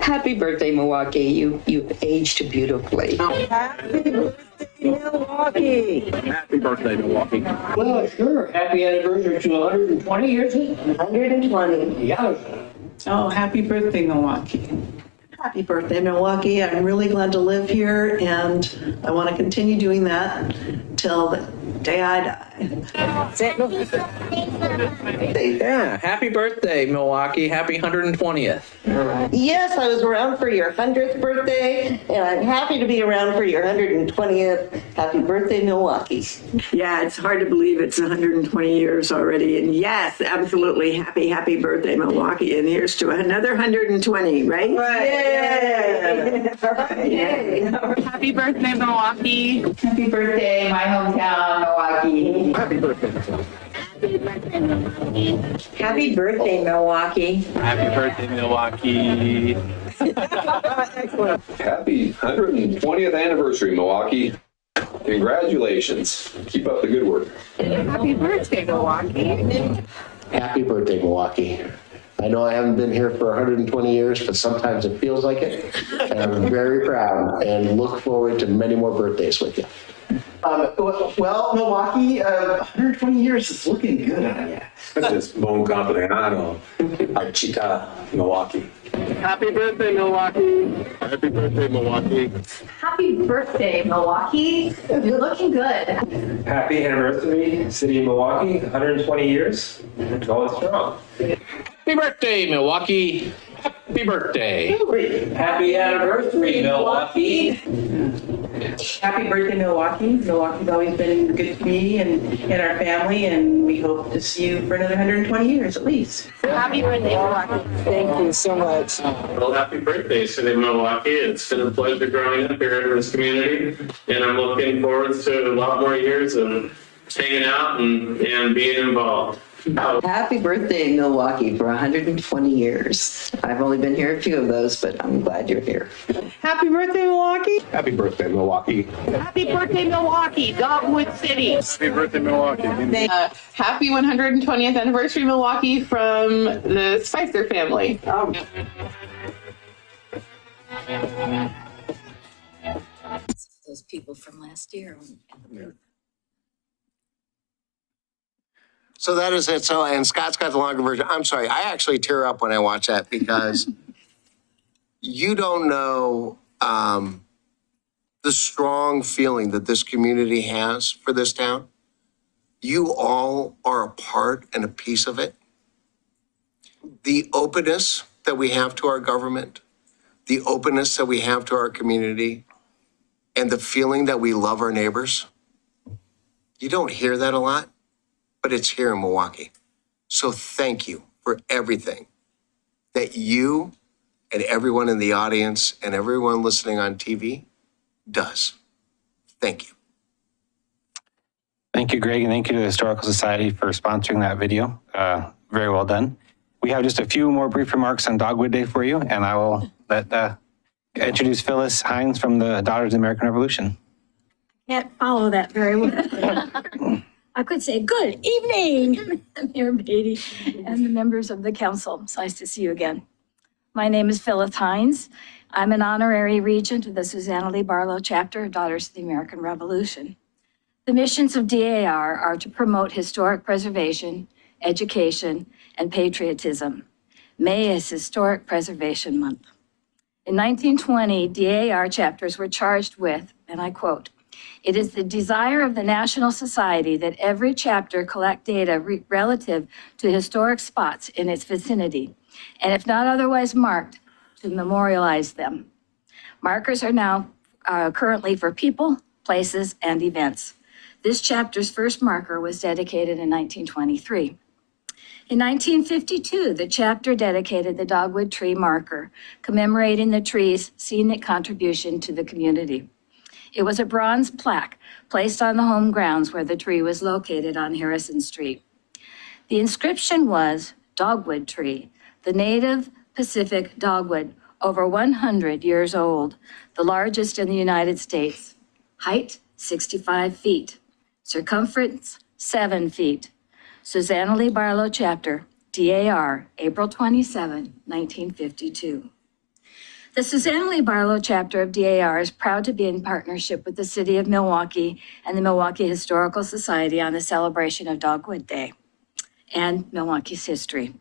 Happy birthday, Milwaukee. You've aged beautifully. Happy birthday, Milwaukee. happy birthday, Milwaukee. Well, sure. Happy anniversary to 120 years. 120. Yeah. Oh, happy birthday, Milwaukee. Happy birthday, Milwaukee. I'm really glad to live here, and I want to continue doing that till the day I die. Yeah, happy birthday, Milwaukee. Happy 120th. Yes, I was around for your 100th birthday, and I'm happy to be around for your 120th. Happy birthday, Milwaukee. Yeah, it's hard to believe it's 120 years already. And yes, absolutely happy birthday, Milwaukee. And here's to another 120, right? Right. Yay! Yay. Happy birthday, Milwaukee. Happy birthday, my hometown, Milwaukee. Happy birthday. Happy birthday, Milwaukee. Happy birthday, Milwaukee. Excellent. Happy 120th anniversary, Milwaukee. Congratulations. Keep up the good work. Happy birthday, Milwaukee. Happy birthday, Milwaukee. I know I haven't been here for 120 years, but sometimes it feels like it. And I'm very proud and look forward to many more birthdays with you. Well, Milwaukee, 120 years is looking good on you. It's buon compleanno, Archita, Milwaukee. Happy birthday, Milwaukee. Happy birthday, Milwaukee. Happy birthday, Milwaukee. You're looking good. Happy anniversary, City of Milwaukee, 120 years, going strong. Happy birthday, Milwaukee. Happy birthday. Happy anniversary, Milwaukee. Happy birthday, Milwaukee. Milwaukee's always been good to me and our family, and we hope to see you for another 120 years at least. Happy birthday, Milwaukee. Thank you so much. Well, happy birthday, City of Milwaukee. It's been a pleasure growing up here in this community, and I'm looking forward to a lot more years of hanging out and being involved. Happy birthday, Milwaukee, for 120 years. I've only been here a few of those, but I'm glad you're here. Happy birthday, Milwaukee. Happy birthday, Milwaukee. Happy birthday, Milwaukee, Dogwood City. Happy birthday, Milwaukee. Happy 120th anniversary, Milwaukee, from the Spicer family. Those people from last year. So that is it. So, and Scott's got the longer version. I'm sorry, I actually tear up when I watch that because you don't know the strong feeling that this community has for this town. You all are a part and a piece of it. The openness that we have to our government, the openness that we have to our community, and the feeling that we love our neighbors. You don't hear that a lot, but it's here in Milwaukee. So thank you for everything that you and everyone in the audience and everyone listening on TV does. Thank you. Thank you, Greg, and thank you to the Historical Society for sponsoring that video. Very well done. We have just a few more brief remarks on Dogwood Day for you, and I will introduce Phyllis Hines from the Daughters of the American Revolution. Can't follow that very well. I could say, good evening, Mayor Beatty and the members of the council. It's nice to see you again. My name is Phyllis Hines. I'm an honorary regent of the Susanna Lee Barlow chapter of Daughters of the American Revolution. The missions of DAR are to promote historic preservation, education, and patriotism. May is Historic Preservation Month. In 1920, DAR chapters were charged with, and I quote, "It is the desire of the National Society that every chapter collect data relative to historic spots in its vicinity, and if not otherwise marked, to memorialize them. Markers are now currently for people, places, and events. This chapter's first marker was dedicated in 1923. In 1952, the chapter dedicated the Dogwood tree marker, commemorating the tree's scenic contribution to the community. It was a bronze plaque placed on the home grounds where the tree was located on Harrison Street. The inscription was Dogwood tree, the native Pacific dogwood, over 100 years old, the largest in the United States. Height, 65 feet. Circumference, 7 feet. Susanna Lee Barlow Chapter, DAR, April 27, 1952. The Susanna Lee Barlow Chapter of DAR is proud to be in partnership with the City of Milwaukee and the Milwaukee Historical Society on the celebration of Dogwood Day and Milwaukee's history.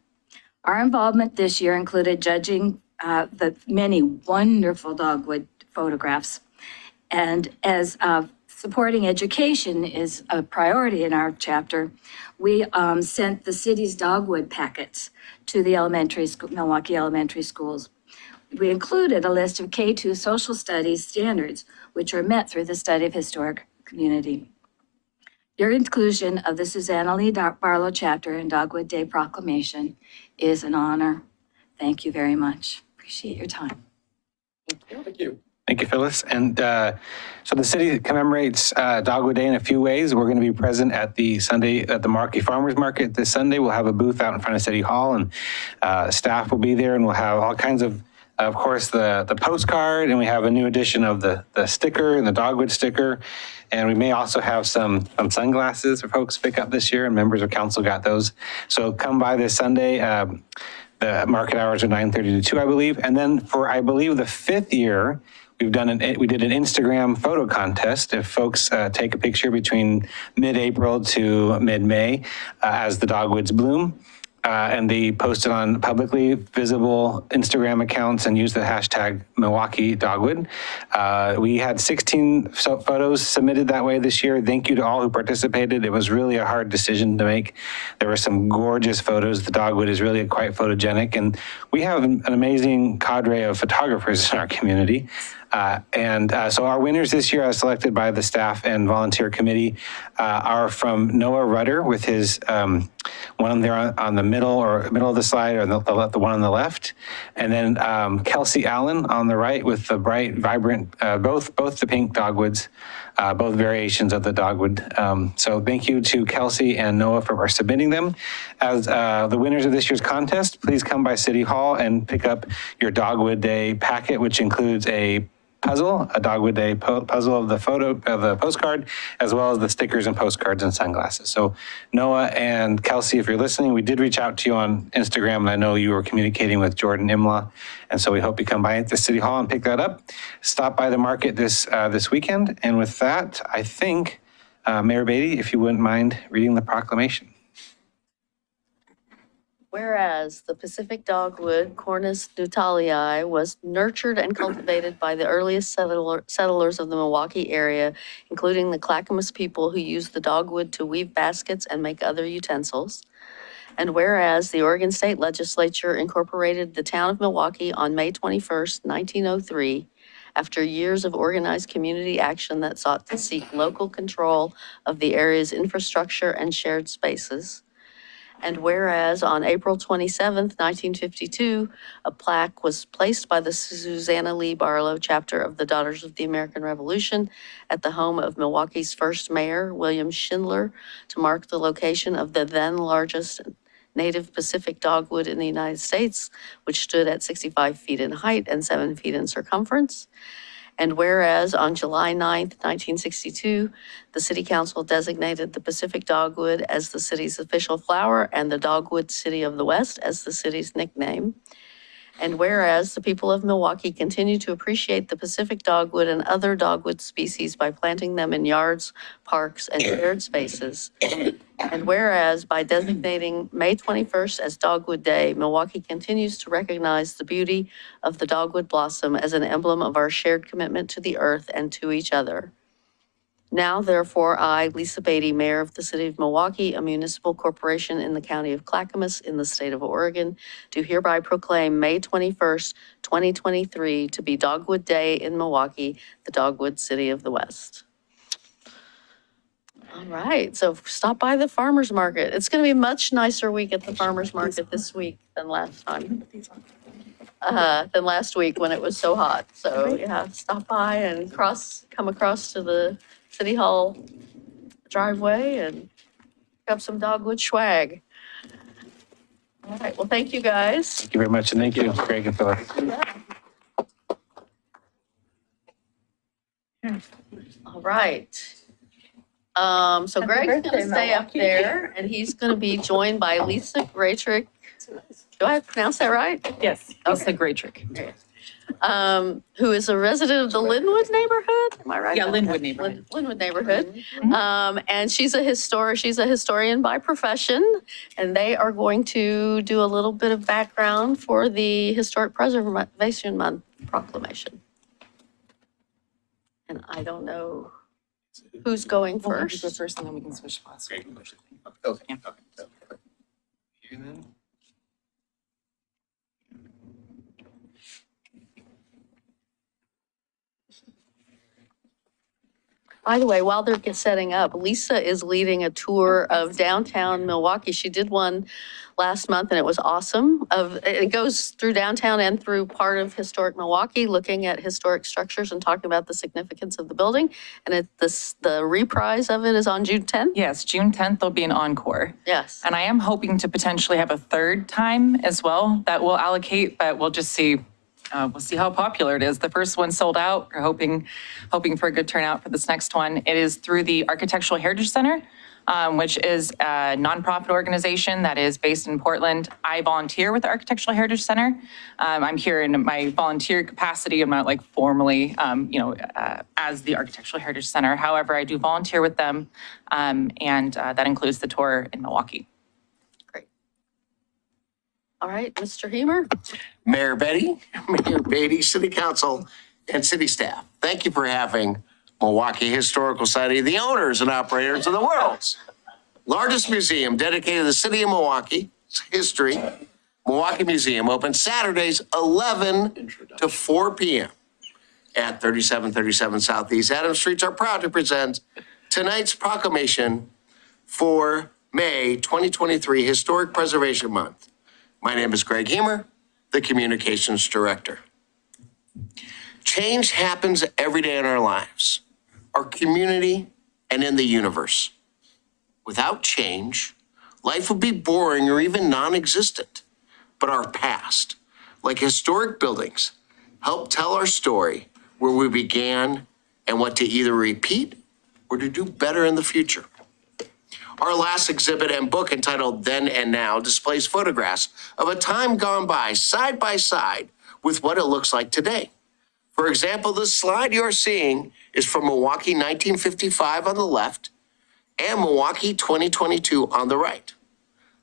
Our involvement this year included judging the many wonderful dogwood photographs. And as supporting education is a priority in our chapter, we sent the city's dogwood packets to the Milwaukee elementary schools. We included a list of K-2 social studies standards, which are met through the study of historic community. Your inclusion of the Susanna Lee Barlow chapter in Dogwood Day Proclamation is an honor. Thank you very much. Appreciate your time. Thank you. Thank you, Phyllis. And so the city commemorates Dogwood Day in a few ways. We're going to be present at the Milwaukee Farmers Market this Sunday. We'll have a booth out in front of City Hall, and staff will be there, and we'll have all kinds of course, the postcard, and we have a new edition of the sticker and the Dogwood sticker. And we may also have some sunglasses for folks to pick up this year, and members of council got those. So come by this Sunday. The market hours are 9:30 to 2, I believe. And then for, I believe, the 5th year, we did an Instagram photo contest. If folks take a picture between mid-April to mid-May as the dogwoods bloom, and they post it on publicly visible Instagram accounts and use the hashtag Milwaukee Dogwood. We had 16 photos submitted that way this year. Thank you to all who participated. It was really a hard decision to make. There were some gorgeous photos. The dogwood is really quite photogenic, and we have an amazing cadre of photographers in our community. So our winners this year, as selected by the staff and volunteer committee, are from Noah Rudder with his one there on the middle of the slide, or the one on the left. And then Kelsey Allen on the right with the bright, vibrant, both the pink dogwoods, both variations of the dogwood. So thank you to Kelsey and Noah for submitting them. As the winners of this year's contest, please come by City Hall and pick up your Dogwood Day packet, which includes a Dogwood Day puzzle of the postcard, as well as the stickers and postcards and sunglasses. So Noah and Kelsey, if you're listening, we did reach out to you on Instagram, and I know you were communicating with Jordan Imla, and so we hope you come by the City Hall and pick that up. Stop by the market this weekend, and with that, I think, Mayor Beatty, if you wouldn't mind reading the proclamation. Whereas the Pacific dogwood, Cornus nutalii, was nurtured and cultivated by the earliest settlers of the Milwaukie area, including the Clackamas people who used the dogwood to weave baskets and make other utensils. And whereas the Oregon State Legislature incorporated the town of Milwaukie on May 21st, 1903, after years of organized community action that sought to seek local control of the area's infrastructure and shared spaces. And whereas on April 27th, 1952, a plaque was placed by the Susanna Lee Barlow chapter of the Daughters of the American Revolution at the home of Milwaukee's first mayor, William Schindler, to mark the location of the then largest native Pacific dogwood in the United States, which stood at 65 feet in height and 7 feet in circumference. And whereas on July 9th, 1962, the City Council designated the Pacific dogwood as the city's official flower and the Dogwood City of the West as the city's nickname. And whereas the people of Milwaukie continue to appreciate the Pacific dogwood and other dogwood species by planting them in yards, parks, and shared spaces. And whereas by designating May 21st as Dogwood Day, Milwaukie continues to recognize the beauty of the dogwood blossom as an emblem of our shared commitment to the earth and to each other. Now, therefore, I, Lisa Beatty, Mayor of the City of Milwaukie, a municipal corporation in the County of Clackamas in the state of Oregon, do hereby proclaim May 21st, 2023 to be Dogwood Day in Milwaukie, the Dogwood City of the West. All right, so stop by the farmer's market. It's going to be a much nicer week at the farmer's market this week than last time. Than last week when it was so hot. So yeah, stop by and come across to the City Hall driveway and pick up some dogwood swag. All right, well, thank you guys. Thank you very much, and thank you, Greg and Phyllis. Yeah. All right. So Greg's gonna stay up there, and he's gonna be joined by Lisa Graytrick. Do I pronounce that right? Yes, Lisa Graytrick. Who is a resident of the Linwood neighborhood? Am I right? Yeah, Linwood neighborhood. Linwood neighborhood. And she's a historian by profession, and they are going to do a little bit of background for the Historic Preservation Month proclamation. And I don't know who's going first. Go first, and then we can switch spots. Okay. Yeah. By the way, while they're setting up, Lisa is leading a tour of downtown Milwaukie. She did one last month and it was awesome. It goes through downtown and through part of historic Milwaukie, looking at historic structures and talking about the significance of the building. And the reprise of it is on June 10th? Yes, June 10th, there'll be an encore. Yes. And I am hoping to potentially have a third time as well that we'll allocate, but we'll just see. We'll see how popular it is. The first one sold out. We're hoping for a good turnout for this next one. It is through the Architectural Heritage Center, which is a nonprofit organization that is based in Portland. I volunteer with the Architectural Heritage Center. I'm here in my volunteer capacity. I'm not like formally, as the Architectural Heritage Center. However, I do volunteer with them, and that includes the tour in Milwaukie. All right, Mr. Hemer. Mayor Beatty, City Council, and City staff, thank you for having Milwaukie Historical Society, the owners and operators of the world's largest museum dedicated to the city of Milwaukee's history. Milwaukie Museum opens Saturdays 11 to 4 p.m. at 3737 Southeast Adams Street. Are proud to present tonight's proclamation for May 2023 Historic Preservation Month. My name is Greg Hemer, the Communications Director. Change happens every day in our lives, our community, and in the universe. Without change, life would be boring or even non-existent. But our past, like historic buildings, help tell our story, where we began and what to either repeat or to do better in the future. Our last exhibit and book, entitled Then and Now, displays photographs of a time gone by side with what it looks like today. For example, this slide you're seeing is from Milwaukie 1955 on the left and Milwaukie 2022 on the right.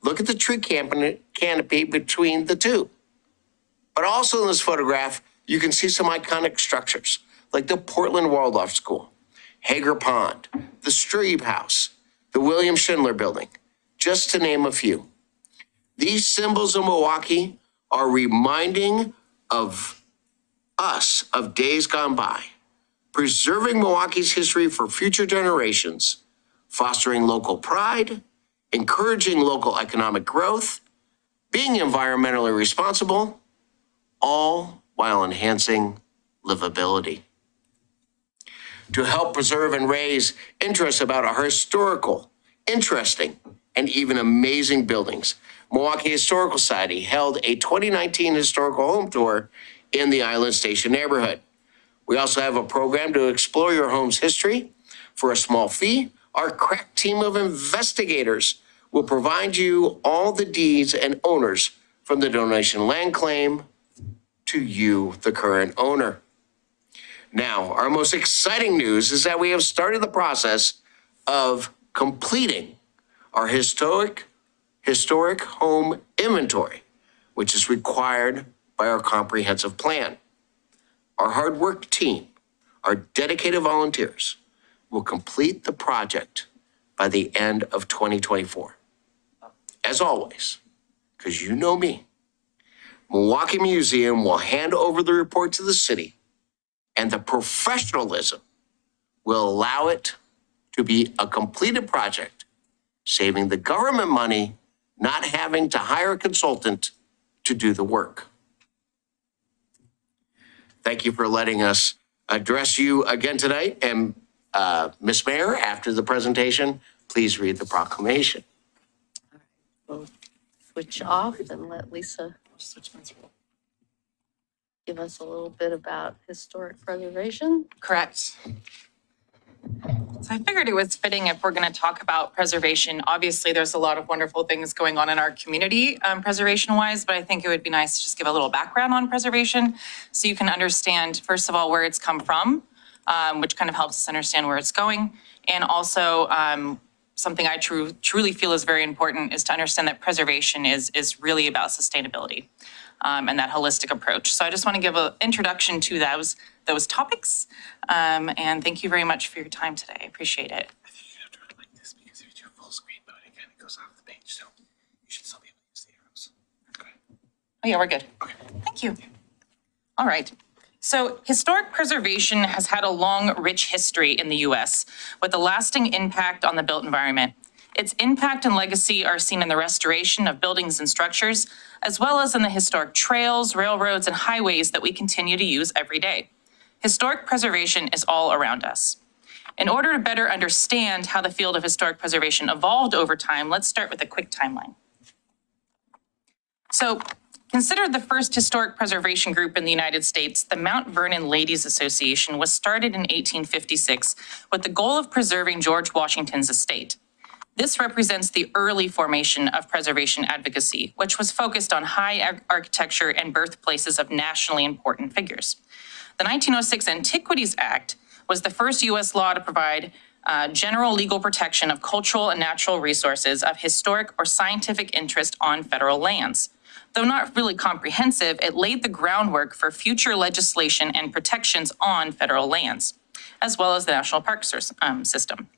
Look at the tree canopy between the two. But also in this photograph, you can see some iconic structures like the Portland Waldorf School, Hager Pond, the Strebe House, the William Schindler Building, just to name a few. These symbols of Milwaukie are reminding of us of days gone by, preserving Milwaukee's history for future generations, fostering local pride, encouraging local economic growth, being environmentally responsible, all while enhancing livability. To help preserve and raise interest about our historical, interesting, and even amazing buildings, Milwaukie Historical Society held a 2019 historical home tour in the Island Station neighborhood. We also have a program to explore your home's history. For a small fee, our crack team of investigators will provide you all the deeds and owners from the donation land claim to you, the current owner. Now, our most exciting news is that we have started the process of completing our historic home inventory, which is required by our comprehensive plan. Our hard work team, our dedicated volunteers, will complete the project by the end of 2024. As always, because you know me, Milwaukie Museum will hand over the report to the city, and the professionalism will allow it to be a completed project, saving the government money, not having to hire a consultant to do the work. Thank you for letting us address you again tonight. And Ms. Mayor, after the presentation, please read the proclamation. We'll switch off and let Lisa give us a little bit about historic preservation. Correct. So I figured it was fitting if we're going to talk about preservation. Obviously, there's a lot of wonderful things going on in our community preservation-wise, but I think it would be nice to just give a little background on preservation so you can understand, first of all, where it's come from, which kind of helps us understand where it's going. And also, something I truly feel is very important is to understand that preservation is really about sustainability and that holistic approach. So I just want to give an introduction to those topics. And thank you very much for your time today. I appreciate it. I think you have to run like this because if you do full screen mode, it kind of goes off the page. So you should still be able to use the arrows. Okay. Oh yeah, we're good. Okay. Thank you. All right. So historic preservation has had a long, rich history in the U.S. with a lasting impact on the built environment. Its impact and legacy are seen in the restoration of buildings and structures, as well as in the historic trails, railroads, and highways that we continue to use every day. Historic preservation is all around us. In order to better understand how the field of historic preservation evolved over time, let's start with a quick timeline. So, considered the first historic preservation group in the United States, the Mount Vernon Ladies Association was started in 1856 with the goal of preserving George Washington's estate. This represents the early formation of preservation advocacy, which was focused on high architecture and birthplaces of nationally important figures. The 1906 Antiquities Act was the first U.S. law to provide general legal protection of cultural and natural resources of historic or scientific interest on federal lands. Though not really comprehensive, it laid the groundwork for future legislation and protections on federal lands, as well as the National Park System.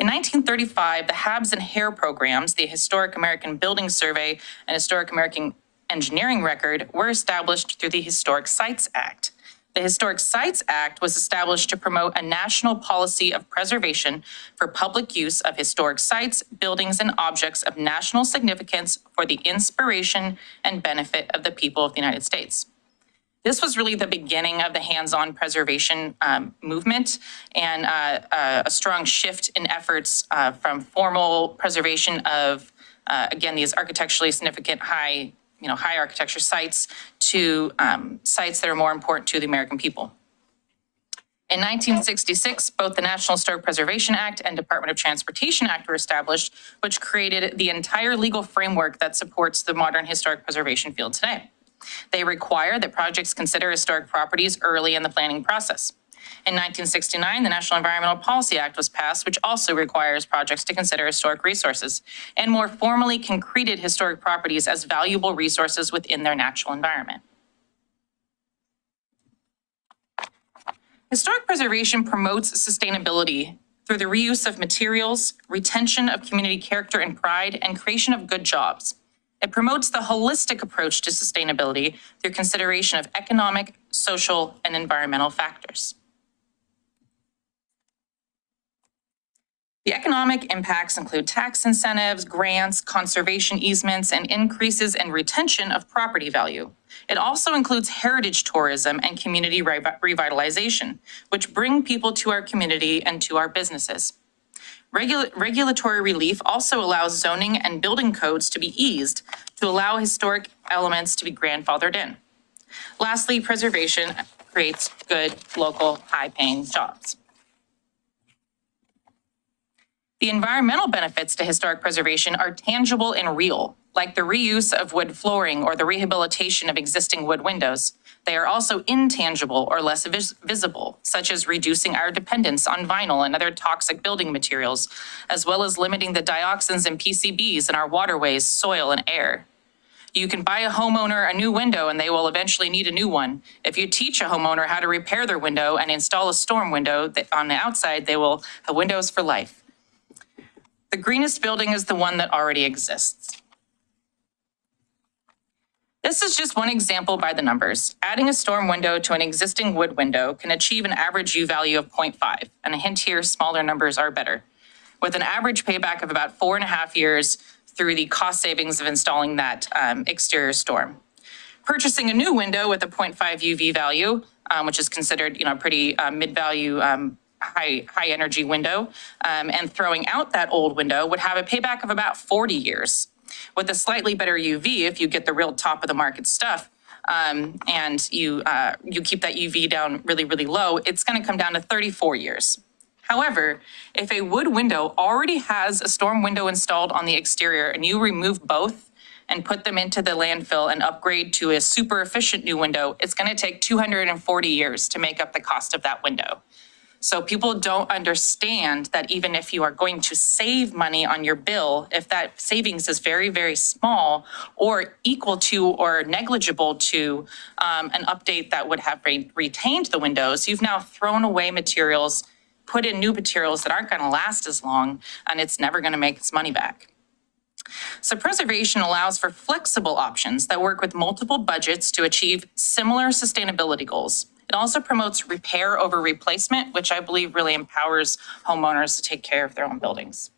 In 1935, the Habs and Hare programs, the Historic American Building Survey and Historic American Engineering Record, were established through the Historic Sites Act. The Historic Sites Act was established to promote a national policy of preservation for public use of historic sites, buildings, and objects of national significance for the inspiration and benefit of the people of the United States. This was really the beginning of the hands-on preservation movement and a strong shift in efforts from formal preservation of, again, these architecturally significant high architecture sites to sites that are more important to the American people. In 1966, both the National Historic Preservation Act and Department of Transportation Act were established, which created the entire legal framework that supports the modern historic preservation field today. They require that projects consider historic properties early in the planning process. In 1969, the National Environmental Policy Act was passed, which also requires projects to consider historic resources and more formally concreted historic properties as valuable resources within their natural environment. Historic preservation promotes sustainability through the reuse of materials, retention of community character and pride, and creation of good jobs. It promotes the holistic approach to sustainability through consideration of economic, social, and environmental factors. The economic impacts include tax incentives, grants, conservation easements, and increases in retention of property value. It also includes heritage tourism and community revitalization, which bring people to our community and to our businesses. Regulatory relief also allows zoning and building codes to be eased to allow historic elements to be grandfathered in. Lastly, preservation creates good, local, high-paying jobs. The environmental benefits to historic preservation are tangible and real, like the reuse of wood flooring or the rehabilitation of existing wood windows. They are also intangible or less visible, such as reducing our dependence on vinyl and other toxic building materials, as well as limiting the dioxins and PCBs in our waterways, soil, and air. You can buy a homeowner a new window and they will eventually need a new one. If you teach a homeowner how to repair their window and install a storm window on the outside, they will have windows for life. The greenest building is the one that already exists. This is just one example by the numbers. Adding a storm window to an existing wood window can achieve an average U value of 0.5, and a hint here, smaller numbers are better, with an average payback of about 4.5 years through the cost savings of installing that exterior storm. Purchasing a new window with a 0.5 UV value, which is considered pretty mid-value high energy window, and throwing out that old window would have a payback of about 40 years. With a slightly better UV, if you get the real top of the market stuff, and you keep that UV down really, really low, it's going to come down to 34 years. However, if a wood window already has a storm window installed on the exterior and you remove both and put them into the landfill and upgrade to a super efficient new window, it's going to take 240 years to make up the cost of that window. So people don't understand that even if you are going to save money on your bill, if that savings is very, very small or equal to or negligible to an update that would have retained the windows, you've now thrown away materials, put in new materials that aren't going to last as long, and it's never going to make its money back. So preservation allows for flexible options that work with multiple budgets to achieve similar sustainability goals. It also promotes repair over replacement, which I believe really empowers homeowners to take care of their own buildings.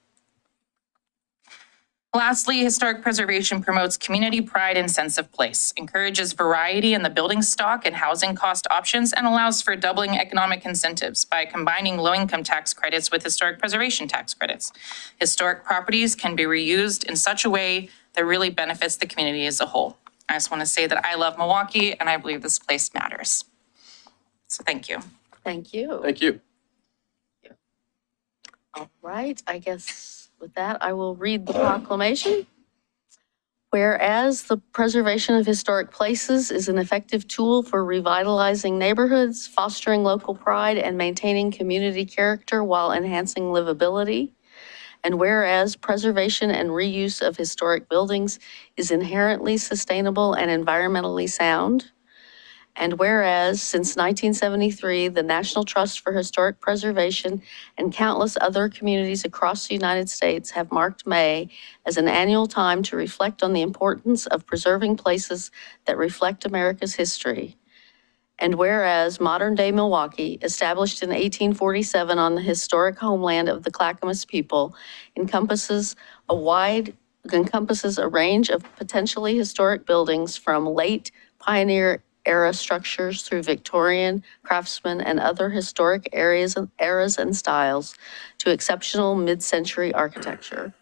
Lastly, historic preservation promotes community pride and sense of place, encourages variety in the building stock and housing cost options, and allows for doubling economic incentives by combining low-income tax credits with historic preservation tax credits. Historic properties can be reused in such a way that really benefits the community as a whole. I just want to say that I love Milwaukee and I believe this place matters. So thank you. Thank you. Thank you. All right, I guess with that, I will read the proclamation. Whereas the preservation of historic places is an effective tool for revitalizing neighborhoods, fostering local pride, and maintaining community character while enhancing livability. And whereas preservation and reuse of historic buildings is inherently sustainable and environmentally sound. And whereas since 1973, the National Trust for Historic Preservation and countless other communities across the United States have marked May as an annual time to reflect on the importance of preserving places that reflect America's history. And whereas modern-day Milwaukie, established in 1847 on the historic homeland of the Clackamas people, encompasses a range of potentially historic buildings from late pioneer era structures through Victorian, Craftsman, and other historic eras and styles to exceptional mid-century architecture.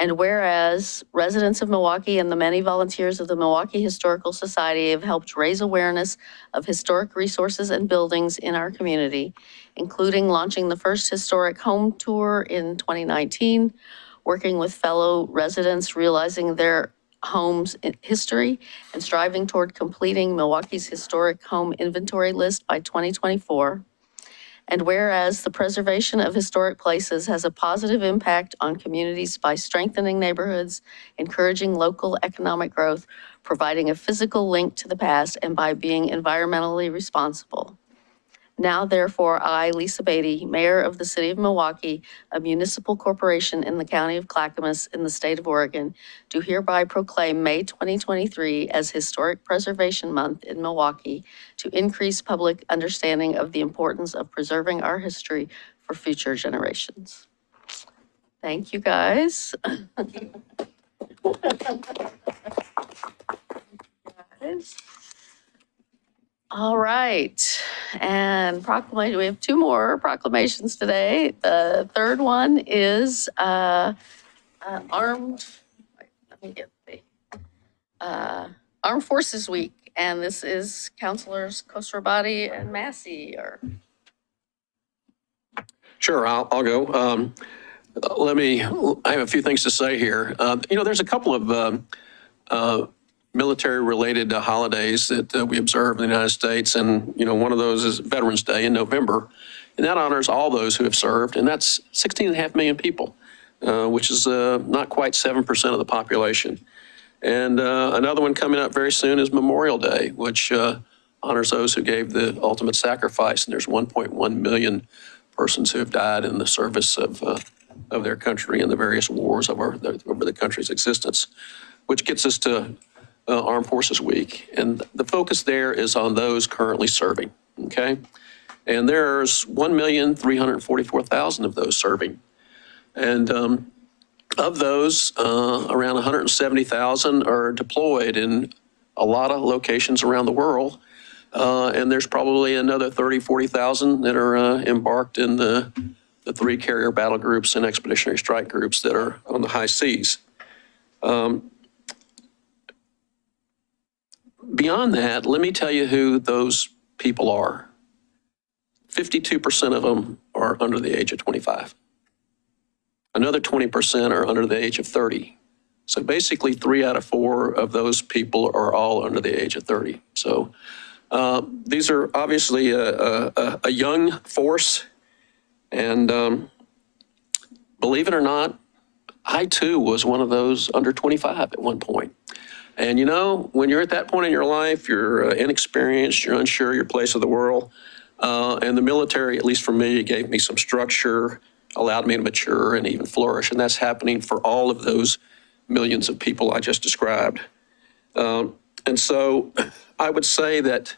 And whereas residents of Milwaukie and the many volunteers of the Milwaukie Historical Society have helped raise awareness of historic resources and buildings in our community, including launching the first historic home tour in 2019, working with fellow residents, realizing their homes' history, and striving toward completing Milwaukee's historic home inventory list by 2024. And whereas the preservation of historic places has a positive impact on communities by strengthening neighborhoods, encouraging local economic growth, providing a physical link to the past, and by being environmentally responsible. Now, therefore, I, Lisa Beatty, Mayor of the City of Milwaukie, a municipal corporation in the County of Clackamas in the state of Oregon, do hereby proclaim May 2023 as Historic Preservation Month in Milwaukie to increase public understanding of the importance of preserving our history for future generations. Thank you, guys. All right, and proclamation, we have two more proclamations today. The third one is Armed Forces Week, and this is Councilors Khosrowshahi and Massey. Sure, I'll go. I have a few things to say here. There's a couple of military-related holidays that we observe in the United States, and one of those is Veterans Day in November, and that honors all those who have served, and that's 16.5 million people, which is not quite 7% of the population. And another one coming up very soon is Memorial Day, which honors those who gave the ultimate sacrifice, and there's 1.1 million persons who have died in the service of their country in the various wars over the country's existence, which gets us to Armed Forces Week. And the focus there is on those currently serving, okay? And there's 1,344,000 of those serving. And of those, around 170,000 are deployed in a lot of locations around the world. And there's probably another 40,000 that are embarked in the 3 carrier battle groups and expeditionary strike groups that are on the high seas. Beyond that, let me tell you who those people are. 52% of them are under the age of 25. Another 20% are under the age of 30. So basically 3 out of 4 of those people are all under the age of 30. So these are obviously a young force. And believe it or not, I too was one of those under 25 at one point. And when you're at that point in your life, you're inexperienced, you're unsure of your place in the world. And the military, at least for me, gave me some structure, allowed me to mature and even flourish. And that's happening for all of those millions of people I just described. And so I would say that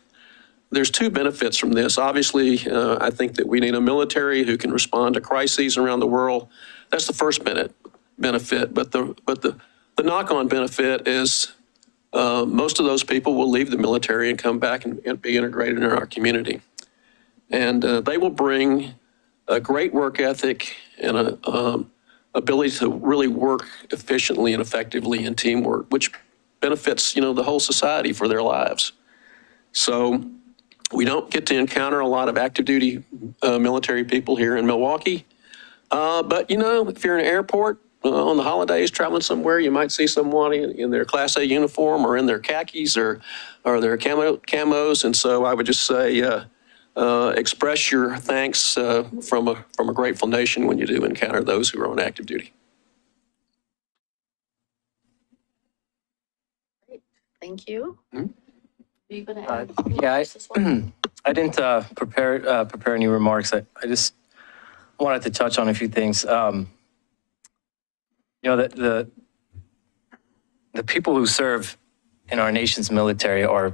there's 2 benefits from this. Obviously, I think that we need a military who can respond to crises around the world. That's the first benefit. But the knock-on benefit is most of those people will leave the military and come back and be integrated in our community. And they will bring a great work ethic and a ability to really work efficiently and effectively in teamwork, which benefits, the whole society for their lives. So we don't get to encounter a lot of active duty military people here in Milwaukie. But, if you're in an airport, on the holidays, traveling somewhere, you might see someone in their Class A uniform or in their khakis or their camos. And so I would just say, express your thanks from a grateful nation when you do encounter those who are on active duty. Thank you. Hmm? Are you going to add? I didn't prepare any remarks. I just wanted to touch on a few things. The people who serve in our nation's military are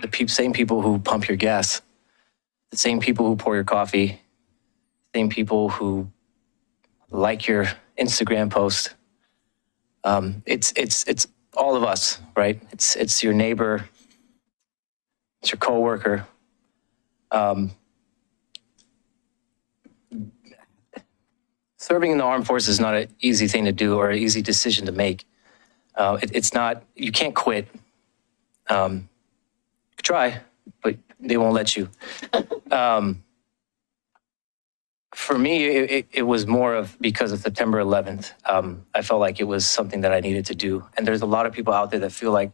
the same people who pump your gas, the same people who pour your coffee, same people who like your Instagram post. It's all of us, right? It's your neighbor, it's your coworker. Serving in the armed forces is not an easy thing to do or an easy decision to make. It's not, you can't quit. You could try, but they won't let you. For me, it was more of because of September 11th. I felt like it was something that I needed to do. And there's a lot of people out there that feel like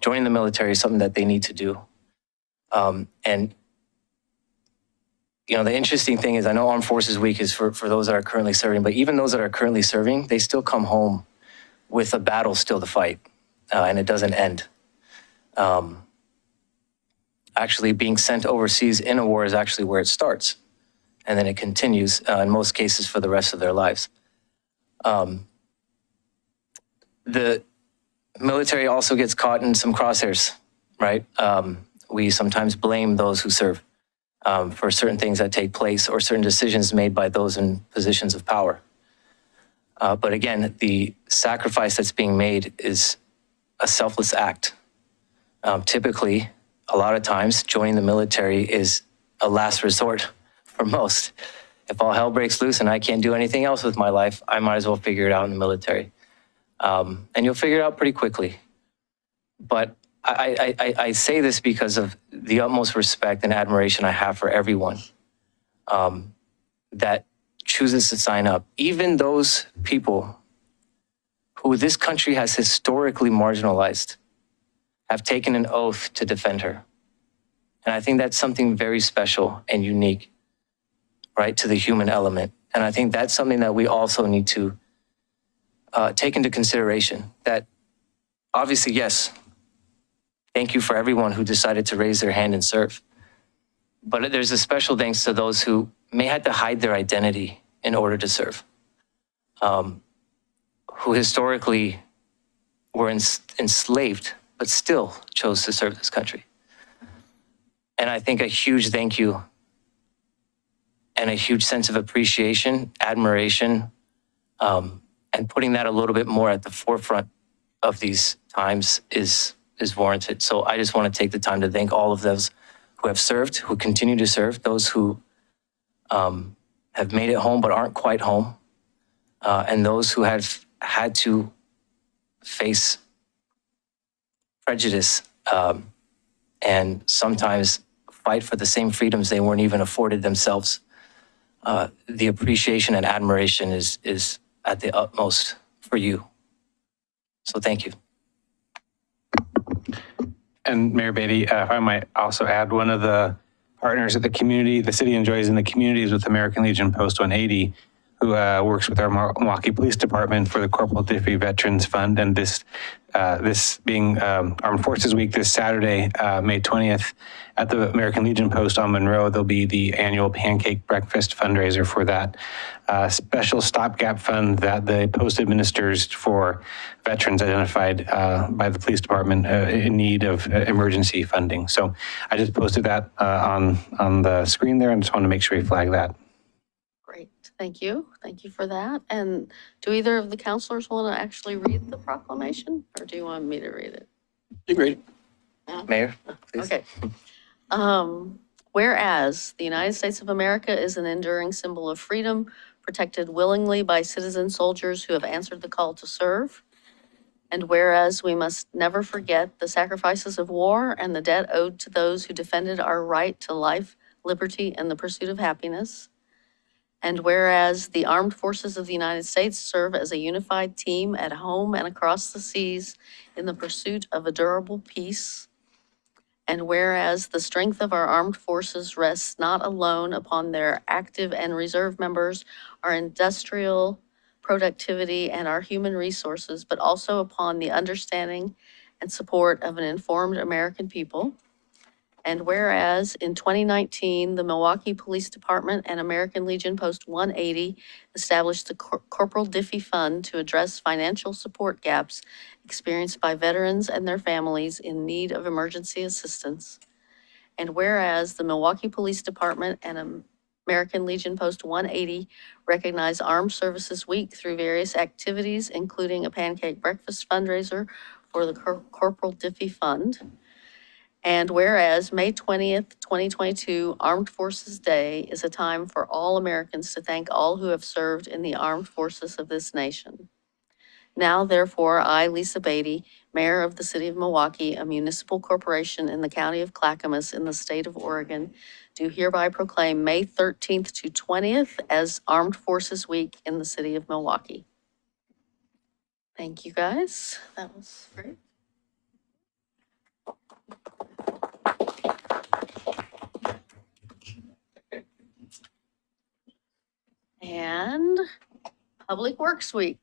joining the military is something that they need to do. And you know, the interesting thing is I know Armed Forces Week is for those that are currently serving, but even those that are currently serving, they still come home with a battle still to fight, and it doesn't end. Actually, being sent overseas in a war is actually where it starts, and then it continues, in most cases, for the rest of their lives. The military also gets caught in some crosshairs, right? We sometimes blame those who serve for certain things that take place or certain decisions made by those in positions of power. But again, the sacrifice that's being made is a selfless act. Typically, a lot of times, joining the military is a last resort for most. If all hell breaks loose and I can't do anything else with my life, I might as well figure it out in the military. And you'll figure it out pretty quickly. But I say this because of the utmost respect and admiration I have for everyone that chooses to sign up. Even those people who this country has historically marginalized have taken an oath to defend her. And I think that's something very special and unique, right, to the human element. And I think that's something that we also need to take into consideration. That obviously, yes, thank you for everyone who decided to raise their hand and serve. But there's a special thanks to those who may have to hide their identity in order to serve, who historically were enslaved, but still chose to serve this country. And I think a huge thank you and a huge sense of appreciation, admiration, and putting that a little bit more at the forefront of these times is warranted. So I just want to take the time to thank all of those who have served, who continue to serve, those who have made it home but aren't quite home, and those who have had to face prejudice and sometimes fight for the same freedoms they weren't even afforded themselves. The appreciation and admiration is at the utmost for you. So thank you. And Mayor Beatty, if I might also add, one of the partners that the city enjoys in the community is with American Legion Post 180, who works with our Milwaukie Police Department for the Corporal Diffie Veterans Fund. And this being Armed Forces Week this Saturday, May 20th, at the American Legion Post on Monroe, there'll be the annual pancake breakfast fundraiser for that special stopgap fund that the post administers for veterans identified by the police department in need of emergency funding. So I just posted that on the screen there and just want to make sure we flag that. Great, thank you. Thank you for that. And do either of the counselors want to actually read the proclamation, or do you want me to read it? You read it. Yeah. Mayor, please. Okay. Whereas the United States of America is an enduring symbol of freedom, protected willingly by citizen soldiers who have answered the call to serve. And whereas we must never forget the sacrifices of war and the debt owed to those who defended our right to life, liberty, and the pursuit of happiness. And whereas the armed forces of the United States serve as a unified team at home and across the seas in the pursuit of a durable peace. And whereas the strength of our armed forces rests not alone upon their active and reserve members, our industrial productivity, and our human resources, but also upon the understanding and support of an informed American people. And whereas in 2019, the Milwaukie Police Department and American Legion Post 180 established the Corporal Diffie Fund to address financial support gaps experienced by veterans and their families in need of emergency assistance. And whereas the Milwaukie Police Department and American Legion Post 180 recognize Armed Services Week through various activities, including a pancake breakfast fundraiser for the Corporal Diffie Fund. And whereas May 20th, 2022, Armed Forces Day is a time for all Americans to thank all who have served in the armed forces of this nation. Now, therefore, I, Lisa Beatty, Mayor of the City of Milwaukie, a municipal corporation in the County of Clackamas in the state of Oregon, do hereby proclaim May 13th to 20th as Armed Forces Week in the City of Milwaukie. Thank you, guys. That was great. And Public Works Week.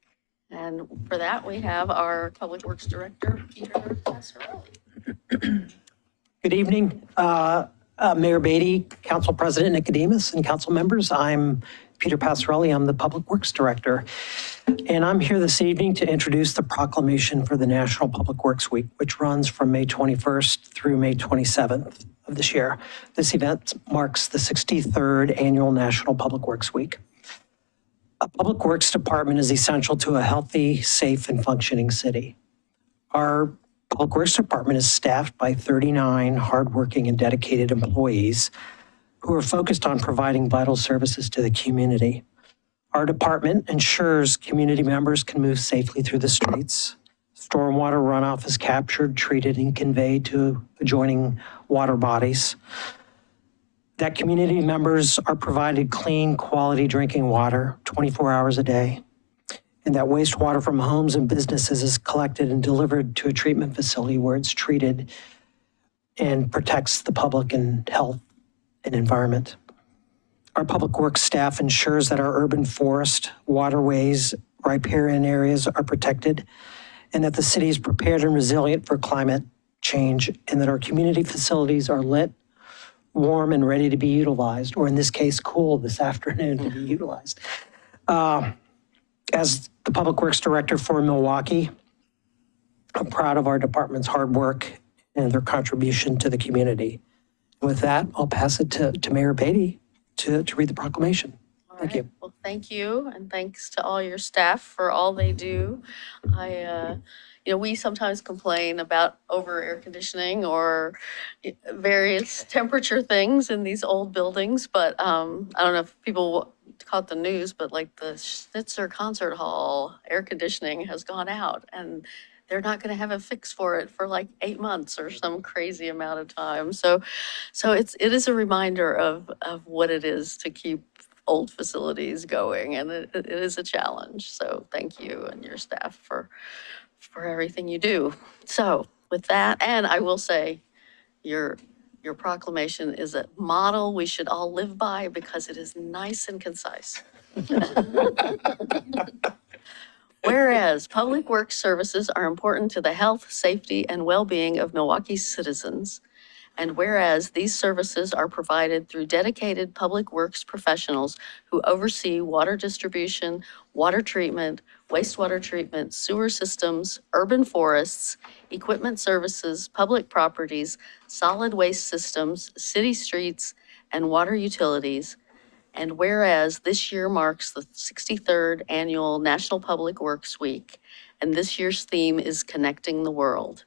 And for that, we have our Public Works Director, Peter Passarelli. Good evening, Mayor Beatty, Council President Nicodemus, and council members. I'm Peter Passarelli. I'm the Public Works Director. And I'm here this evening to introduce the proclamation for the National Public Works Week, which runs from May 21st through May 27th of this year. This event marks the 63rd Annual National Public Works Week. A public works department is essential to a healthy, safe, and functioning city. Our public works department is staffed by 39 hardworking and dedicated employees who are focused on providing vital services to the community. Our department ensures community members can move safely through the streets. Stormwater runoff is captured, treated, and conveyed to adjoining water bodies. That community members are provided clean, quality drinking water 24 hours a day, and that wastewater from homes and businesses is collected and delivered to a treatment facility where it's treated and protects the public and health and environment. Our public works staff ensures that our urban forest, waterways, riparian areas are protected, and that the city is prepared and resilient for climate change, and that our community facilities are lit, warm, and ready to be utilized, or in this case, cool this afternoon to be utilized. As the Public Works Director for Milwaukie, I'm proud of our department's hard work and their contribution to the community. With that, I'll pass it to Mayor Beatty to read the proclamation. Thank you. Well, thank you, and thanks to all your staff for all they do. We sometimes complain about over air conditioning or various temperature things in these old buildings, but I don't know if people caught the news, but like the Schnitzer Concert Hall air conditioning has gone out, and they're not going to have a fix for it for like 8 months or some crazy amount of time. So it is a reminder of what it is to keep old facilities going, and it is a challenge. So thank you and your staff for everything you do. So with that, and I will say your proclamation is a model we should all live by because it is nice and concise. Whereas public works services are important to the health, safety, and well-being of Milwaukee's citizens, and whereas these services are provided through dedicated public works professionals who oversee water distribution, water treatment, wastewater treatment, sewer systems, urban forests, equipment services, public properties, solid waste systems, city streets, and water utilities. And whereas this year marks the 63rd Annual National Public Works Week, and this year's theme is Connecting the World.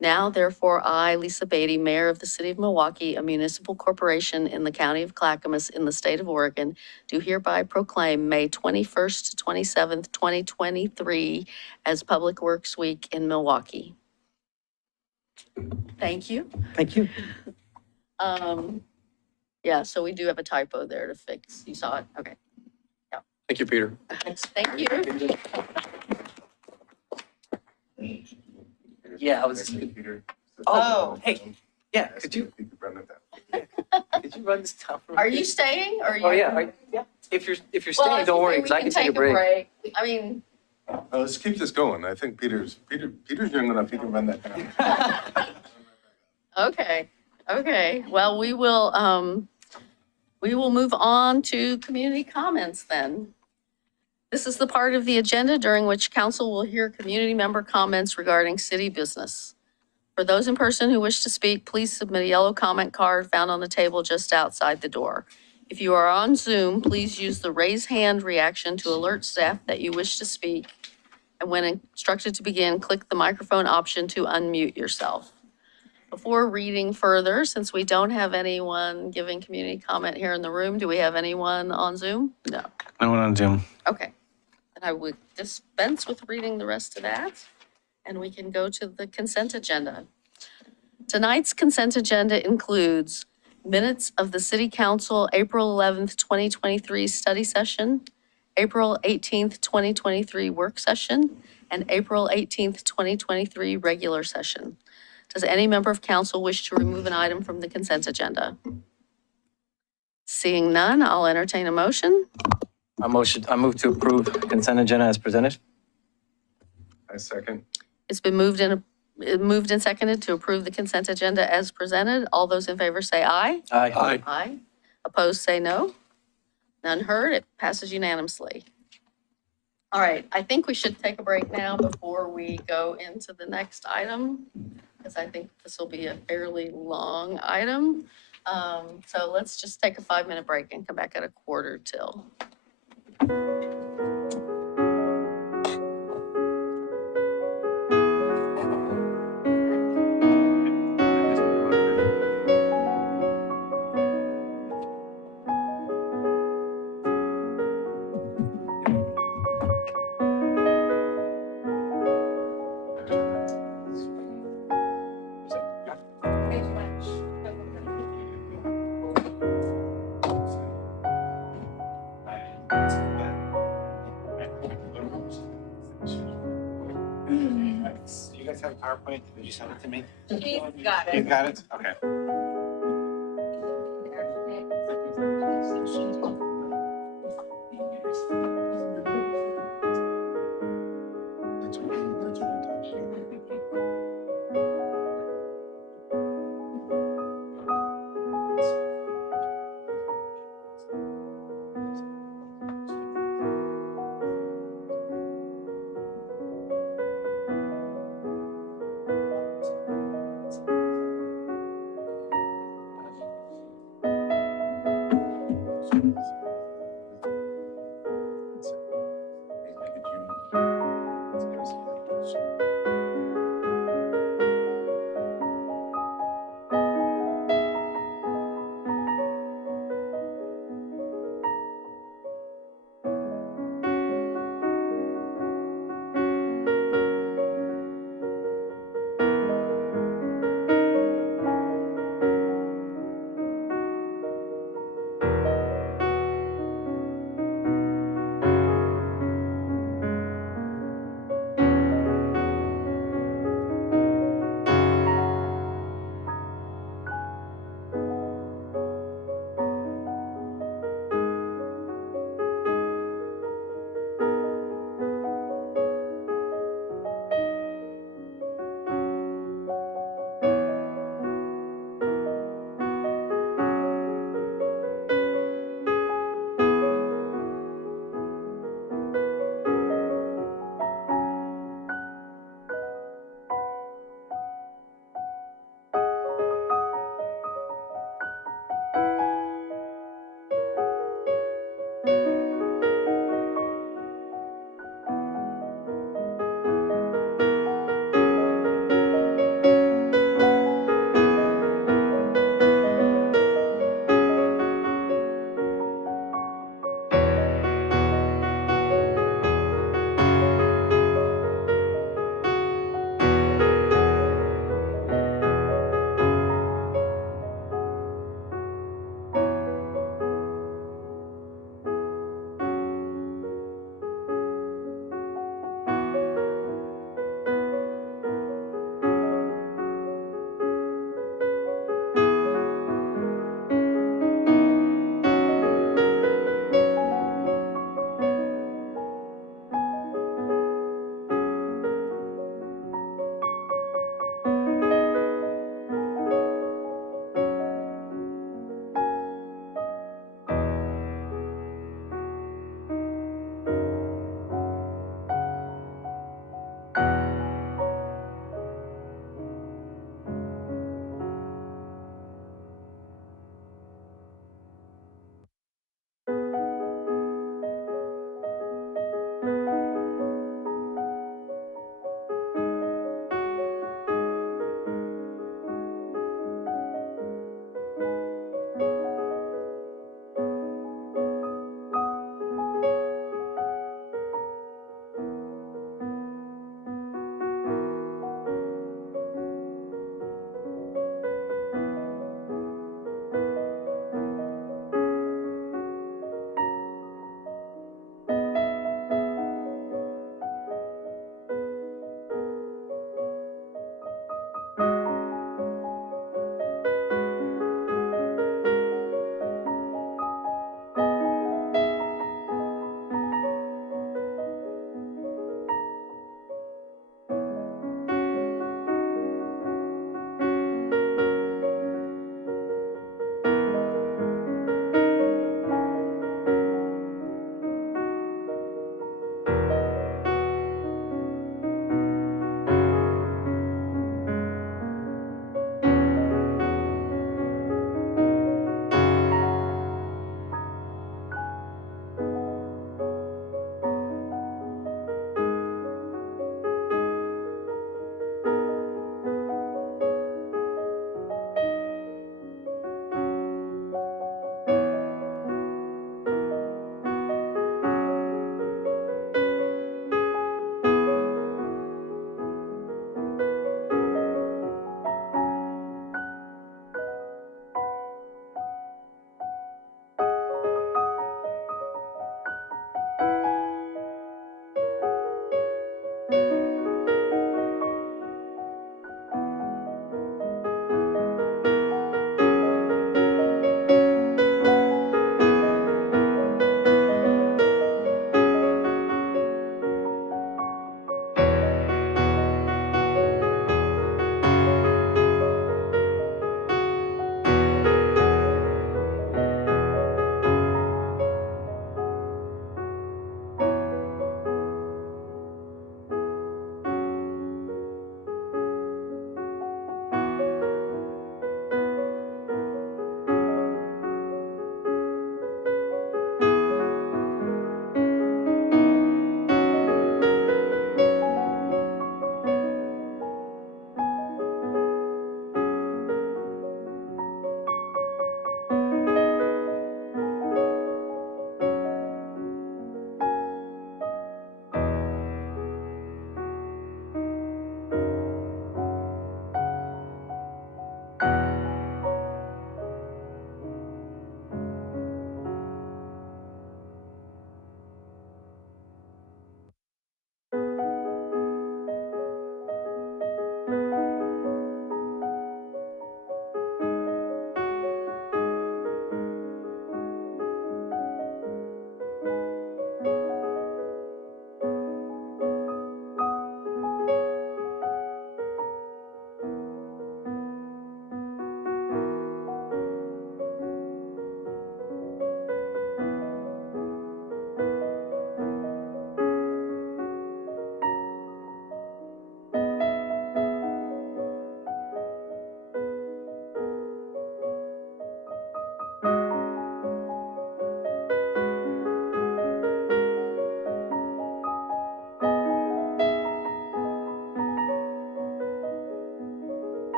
Now, therefore, I, Lisa Beatty, Mayor of the City of Milwaukie, a municipal corporation in the County of Clackamas in the state of Oregon, do hereby proclaim May 21st to 27th, 2023 as Public Works Week in Milwaukie. Thank you. Thank you. Yeah, so we do have a typo there to fix. You saw it? Okay. Yeah. Thank you, Peter. Thank you. Yeah, I was. Oh, hey, yeah, could you run this down for me? Are you staying or are you? Oh, yeah, yeah. If you're Well, staying, don't worry, because I can take a break. I mean, Let's keep this going. I think Peter's young enough, he can run that down. okay. Okay, well, we will move on to community comments then. This is the part of the agenda during which council will hear community member comments regarding city business. For those in person who wish to speak, please submit a yellow comment card found on the table just outside the door. If you are on Zoom, please use the raise hand reaction to alert staff that you wish to speak. And when instructed to begin, click the microphone option to unmute yourself. Before reading further, since we don't have anyone giving community comment here in the room, do we have anyone on Zoom? No. No one on Zoom. Okay. Then I would dispense with reading the rest of that, and we can go to the consent agenda. Tonight's consent agenda includes minutes of the City Council April 11th, 2023 study session, April 18th, 2023 work session, and April 18th, 2023 regular session. Does any member of council wish to remove an item from the consent agenda? Seeing none, I'll entertain a motion. I move to approve consent agenda as presented. I second. It's been moved and seconded to approve the consent agenda as presented. All those in favor say aye. Aye. Aye. Opposed, say no. None heard. It passes unanimously. All right, I think we should take a break now before we go into the next item, because I think this will be a fairly long item. So let's just take a 5-minute break and come back at 1:45. You guys have a PowerPoint? Did you send it to me? He's got it. You got it? Okay.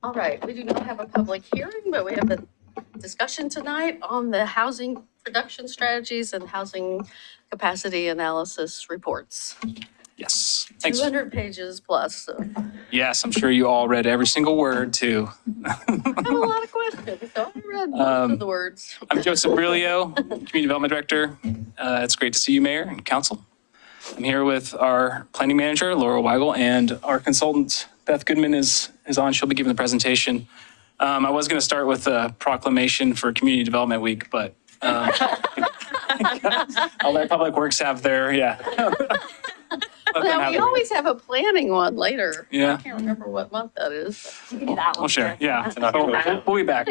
All right, we do not have a public hearing, but we have a discussion tonight on the housing production strategies and housing capacity analysis reports. Yes. Thanks. 200 pages plus, so Yes, I'm sure you all read every single word too. I have a lot of questions, so I read most of the words. I'm Joseph Brilio, Community Development Director. It's great to see you, Mayor and Council. I'm here with our Planning Manager, Laura Weigel, and our consultant, Beth Goodman, is on. She'll be giving the presentation. I was going to start with a proclamation for Community Development Week, but I'll let Public Works have their, Now, we always have a planning one later. Yeah. I can't remember what month that is. We'll share. Yeah. We'll be back.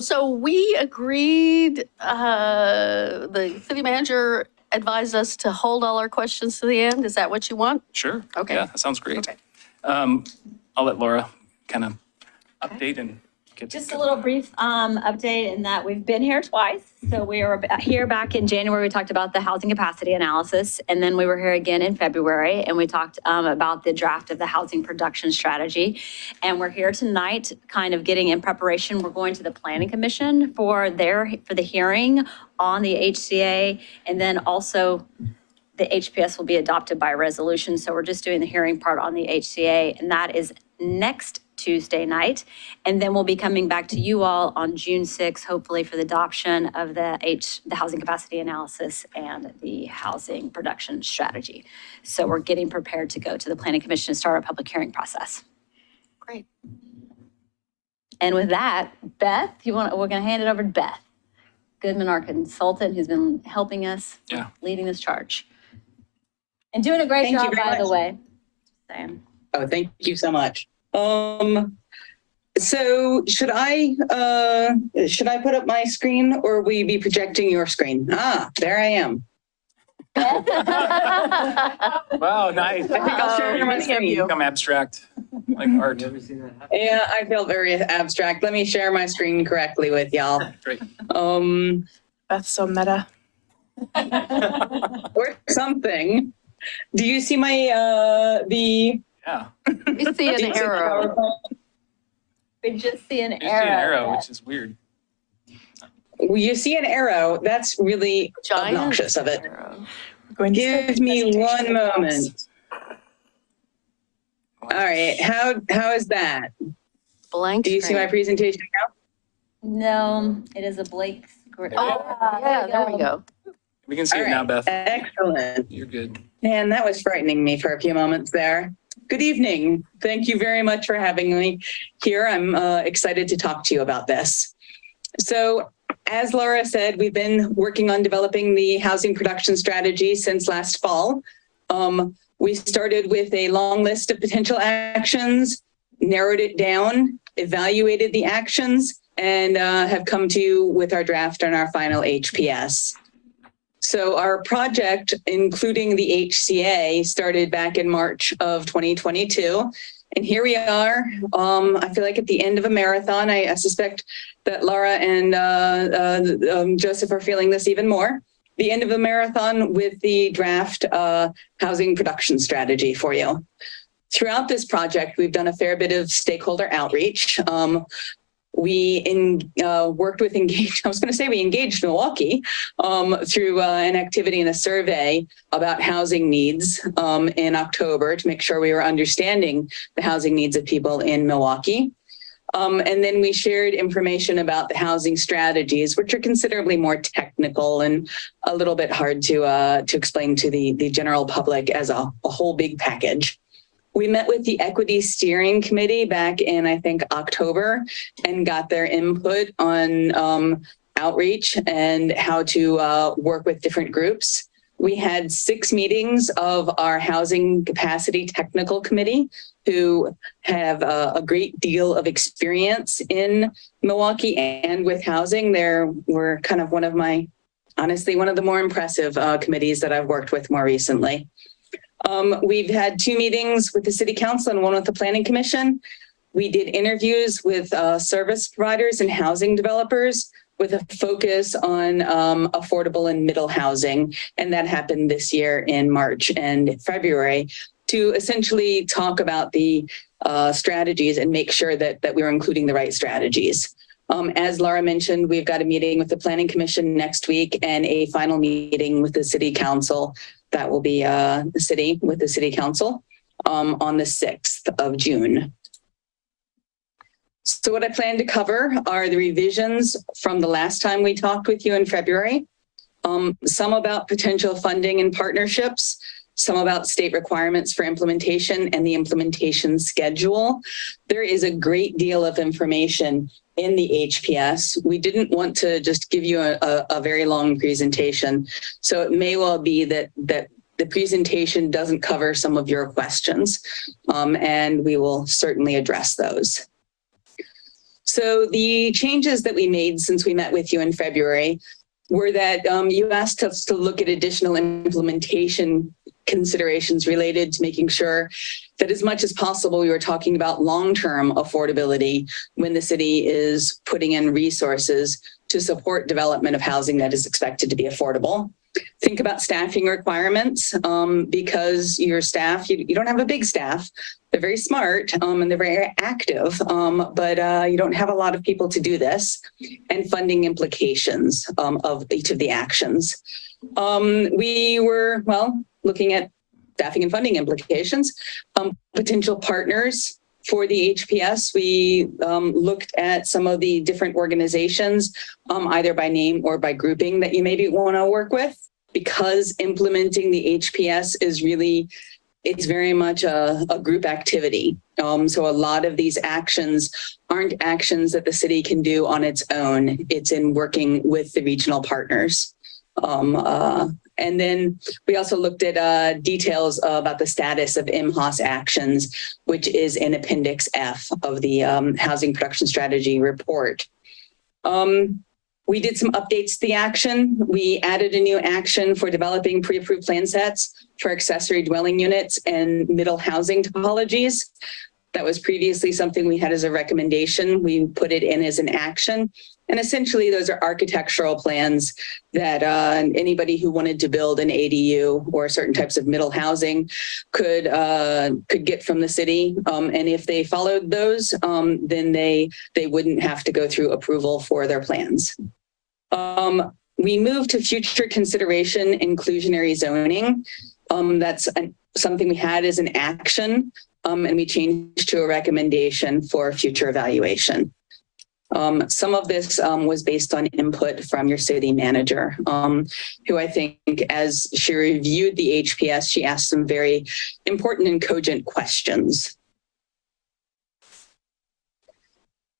So we agreed, the city manager advised us to hold all our questions to the end. Is that what you want? Sure. Okay. Yeah, that sounds great. Okay. I'll let Laura kind of update and get Just a little brief update in that we've been here twice. So we were here back in January, we talked about the housing capacity analysis. And then we were here again in February and we talked about the draft of the housing production strategy. And we're here tonight kind of getting in preparation. We're going to the Planning Commission for the hearing on the HCA. And then also the HPS will be adopted by resolution. So we're just doing the hearing part on the HCA, and that is next Tuesday night. And then we'll be coming back to you all on June 6th, hopefully for the adoption of the housing capacity analysis and the housing production strategy. So we're getting prepared to go to the Planning Commission and start our public hearing process. Great. And with that, Beth, we're gonna hand it over to Beth Goodman, our consultant, who's been helping us, leading this charge. And doing a great job, by the way. Saying. Oh, thank you so much. So should I put up my screen or will you be projecting your screen? Ah, there I am. Wow, nice. I think I'll share my screen. Become abstract, like art. Yeah, I felt very abstract. Let me share my screen correctly with y'all. Great. That's so meta. Or something. Do you see my We see an arrow. We just see an You see an arrow, which is weird. You see an arrow. That's really obnoxious of it. Give me one moment. All right. How is that? Blank. Do you see my presentation now? No, it is a blank screen. Oh, yeah, there we go. We can see it now, Beth. Excellent. You're good. Man, that was frightening me for a few moments there. Good evening. Thank you very much for having me here. I'm excited to talk to you about this. So, as Laura said, we've been working on developing the housing production strategy since last fall. We started with a long list of potential actions, narrowed it down, evaluated the actions, and have come to you with our draft and our final HPS. So our project, including the HCA, started back in March of 2022. And here we are, I feel like at the end of a marathon. I suspect that Laura and Joseph are feeling this even more. The end of a marathon with the draft housing production strategy for you. Throughout this project, we've done a fair bit of stakeholder outreach. We worked with we engaged Milwaukie through an activity and a survey about housing needs in October to make sure we were understanding the housing needs of people in Milwaukie. And then we shared information about the housing strategies, which are considerably more technical and a little bit hard to explain to the general public as a whole big package. We met with the Equity Steering Committee back in, I think, October, and got their input on outreach and how to work with different groups. We had 6 meetings of our Housing Capacity Technical Committee, who have a great deal of experience in Milwaukee and with housing. They were kind of honestly, one of the more impressive committees that I've worked with more recently. We've had 2 meetings with the City Council and 1 with the Planning Commission. We did interviews with service providers and housing developers with a focus on affordable and middle housing. And that happened this year in March and February to essentially talk about the strategies and make sure that we were including the right strategies. As Laura mentioned, we've got a meeting with the Planning Commission next week and a final meeting with the City Council. That will be with the City Council on the 6th of June. So what I plan to cover are the revisions from the last time we talked with you in February, some about potential funding and partnerships, some about state requirements for implementation and the implementation schedule. There is a great deal of information in the HPS. We didn't want to just give you a very long presentation. So it may well be that the presentation doesn't cover some of your questions, and we will certainly address those. So the changes that we made since we met with you in February were that you asked us to look at additional implementation considerations related to making sure that as much as possible, we were talking about long-term affordability when the city is putting in resources to support development of housing that is expected to be affordable. Think about staffing requirements because your staff, you don't have a big staff. They're very smart and they're very active, but you don't have a lot of people to do this, and funding implications of each of the actions. We were, looking at staffing and funding implications, potential partners for the HPS. We looked at some of the different organizations, either by name or by grouping that you maybe want to work with, because implementing the HPS is really, it's very much a group activity. So a lot of these actions aren't actions that the city can do on its own. It's in working with the regional partners. And then we also looked at details about the status of MHOS actions, which is in Appendix F of the Housing Production Strategy report. We did some updates to the action. We added a new action for developing pre-approved plan sets for accessory dwelling units and middle housing topologies. That was previously something we had as a recommendation. We put it in as an action. And essentially, those are architectural plans that anybody who wanted to build an ADU or certain types of middle housing could get from the city. And if they followed those, then they wouldn't have to go through approval for their plans. We moved to future consideration inclusionary zoning. That's something we had as an action, and we changed to a recommendation for future evaluation. Some of this was based on input from your city manager, who I think as she reviewed the HPS, she asked some very important and cogent questions.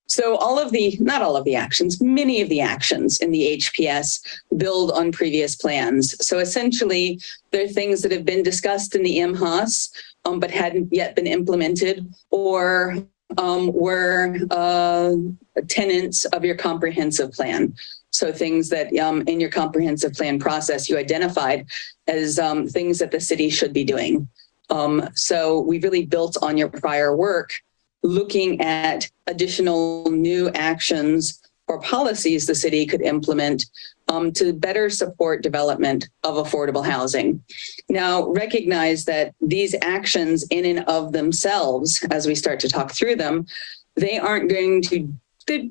So not all of the actions, many of the actions in the HPS build on previous plans. So essentially, they're things that have been discussed in the MHOS, but hadn't yet been implemented, or were tenets of your comprehensive plan. So things that in your comprehensive plan process, you identified as things that the city should be doing. So we really built on your prior work, looking at additional new actions or policies the city could implement to better support development of affordable housing. Now, recognize that these actions in and of themselves, as we start to talk through them, they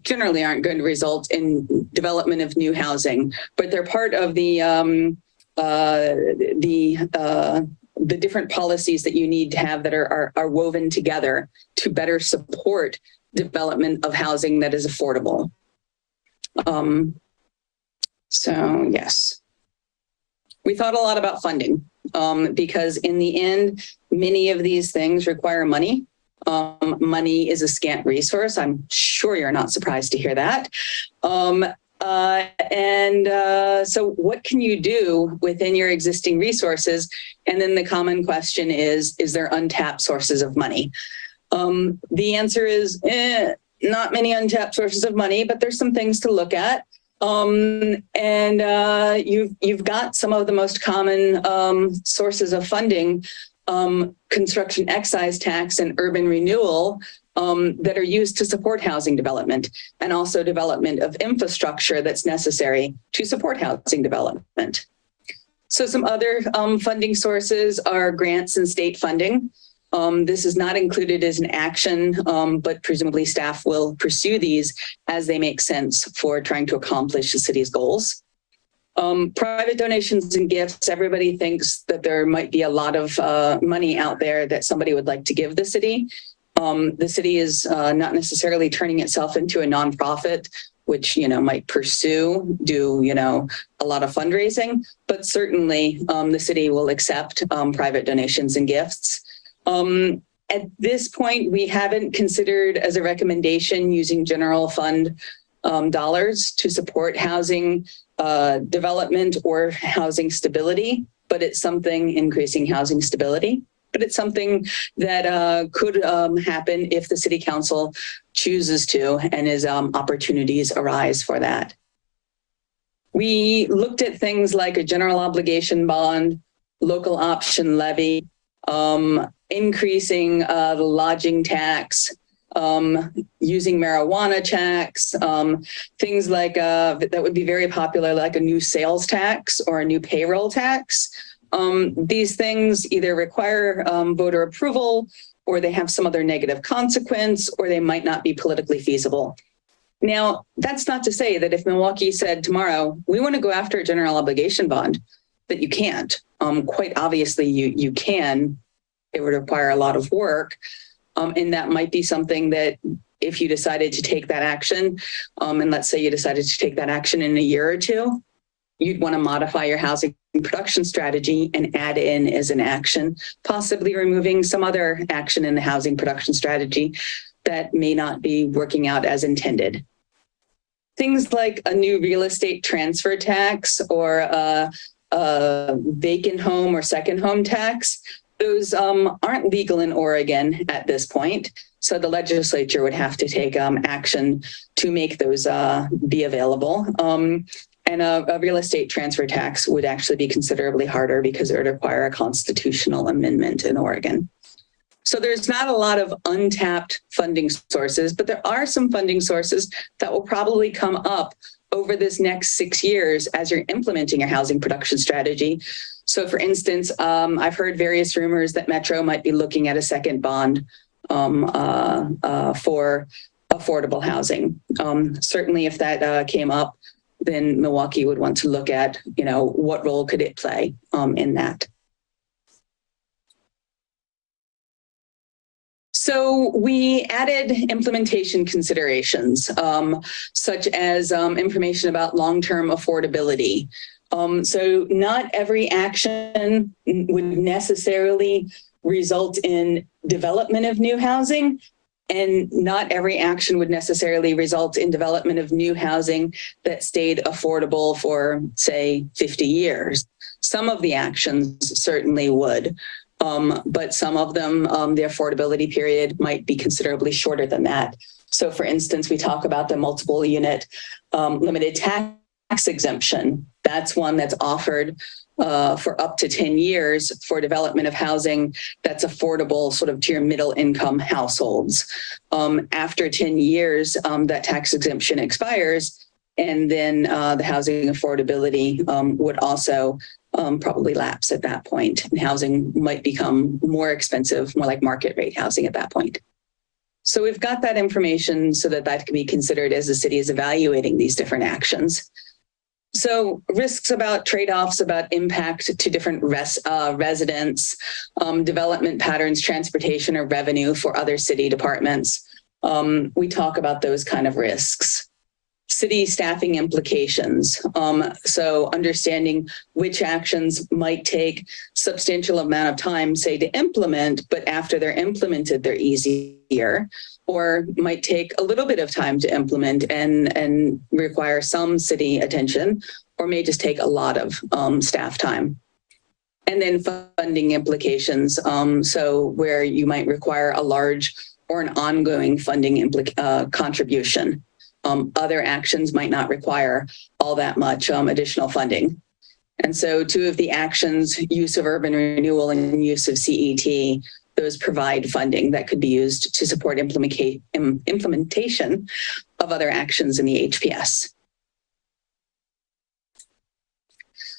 generally aren't going to result in development of new housing, but they're part of the different policies that you need to have that are woven together to better support development of housing that is affordable. So yes, we thought a lot about funding because in the end, many of these things require money. Money is a scant resource. I'm sure you're not surprised to hear that. So what can you do within your existing resources? And then the common question is there untapped sources of money? The answer is not many untapped sources of money, but there's some things to look at. You've got some of the most common sources of funding, construction excise tax and urban renewal, that are used to support housing development, and also development of infrastructure that's necessary to support housing development. So some other funding sources are grants and state funding. This is not included as an action, but presumably staff will pursue these as they make sense for trying to accomplish the city's goals. Private donations and gifts, everybody thinks that there might be a lot of money out there that somebody would like to give the city. The city is not necessarily turning itself into a nonprofit, which, might do, a lot of fundraising, but certainly the city will accept private donations and gifts. At this point, we haven't considered as a recommendation using general fund dollars to support housing development or housing stability, but it's something increasing housing stability. But it's something that could happen if the city council chooses to and as opportunities arise for that. We looked at things like a general obligation bond, local option levy, increasing the lodging tax, using marijuana tax, things like that would be very popular, like a new sales tax or a new payroll tax. These things either require voter approval, or they have some other negative consequence, or they might not be politically feasible. Now, that's not to say that if Milwaukie said tomorrow, we want to go after a general obligation bond, that you can't. Quite obviously, you can. It would require a lot of work. And that might be something that if you decided to take that action, and let's say you decided to take that action in a year or two, you'd want to modify your housing production strategy and add in as an action, possibly removing some other action in the housing production strategy that may not be working out as intended. Things like a new real estate transfer tax or a vacant home or second home tax, those aren't legal in Oregon at this point. So the legislature would have to take action to make those be available. And a real estate transfer tax would actually be considerably harder because it would require a constitutional amendment in Oregon. So there's not a lot of untapped funding sources, but there are some funding sources that will probably come up over this next 6 years as you're implementing your housing production strategy. So for instance, I've heard various rumors that Metro might be looking at a second bond for affordable housing. Certainly if that came up, then Milwaukie would want to look at, what role could it play in that. So we added implementation considerations, such as information about long-term affordability. So not every action would necessarily result in development of new housing, and not every action would necessarily result in development of new housing that stayed affordable for, say, 50 years. Some of the actions certainly would, but some of them, the affordability period might be considerably shorter than that. So for instance, we talk about the multiple unit limited tax exemption. That's one that's offered for up to 10 years for development of housing that's affordable sort of to your middle income households. After 10 years, that tax exemption expires, and then the housing affordability would also probably lapse at that point. And housing might become more expensive, more like market rate housing at that point. So we've got that information so that that can be considered as the city is evaluating these different actions. So risks about trade-offs, about impact to different residents, development patterns, transportation or revenue for other city departments, we talk about those kind of risks. City staffing implications. So understanding which actions might take substantial amount of time, say, to implement, but after they're implemented, they're easier, or might take a little bit of time to implement and require some city attention, or may just take a lot of staff time. And then funding implications. So where you might require a large or an ongoing funding contribution. Other actions might not require all that much additional funding. And so two of the actions, use of urban renewal and use of CET, those provide funding that could be used to support implementation of other actions in the HPS.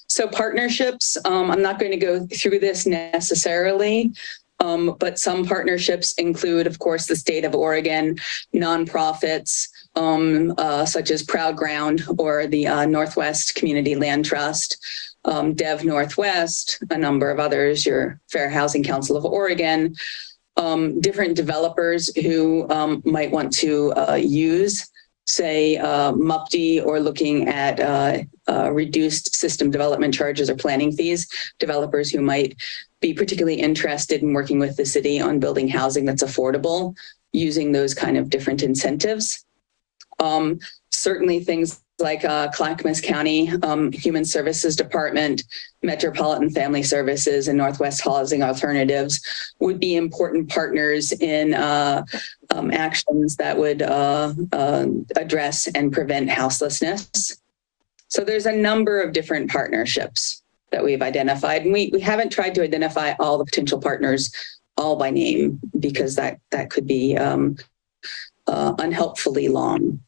So partnerships, I'm not going to go through this necessarily, but some partnerships include, of course, the state of Oregon, nonprofits, such as Proud Ground or the Northwest Community Land Trust, Dev Northwest, a number of others, your Fair Housing Council of Oregon, different developers who might want to use, say, MUPD, or looking at reduced system development charges or planning fees, developers who might be particularly interested in working with the city on building housing that's affordable, using those kind of different incentives. Certainly things like Clackamas County Human Services Department, Metropolitan Family Services, and Northwest Housing Alternatives would be important partners in actions that would address and prevent houselessness. So there's a number of different partnerships that we've identified. And we haven't tried to identify all the potential partners all by name, because that could be unhelpfully long.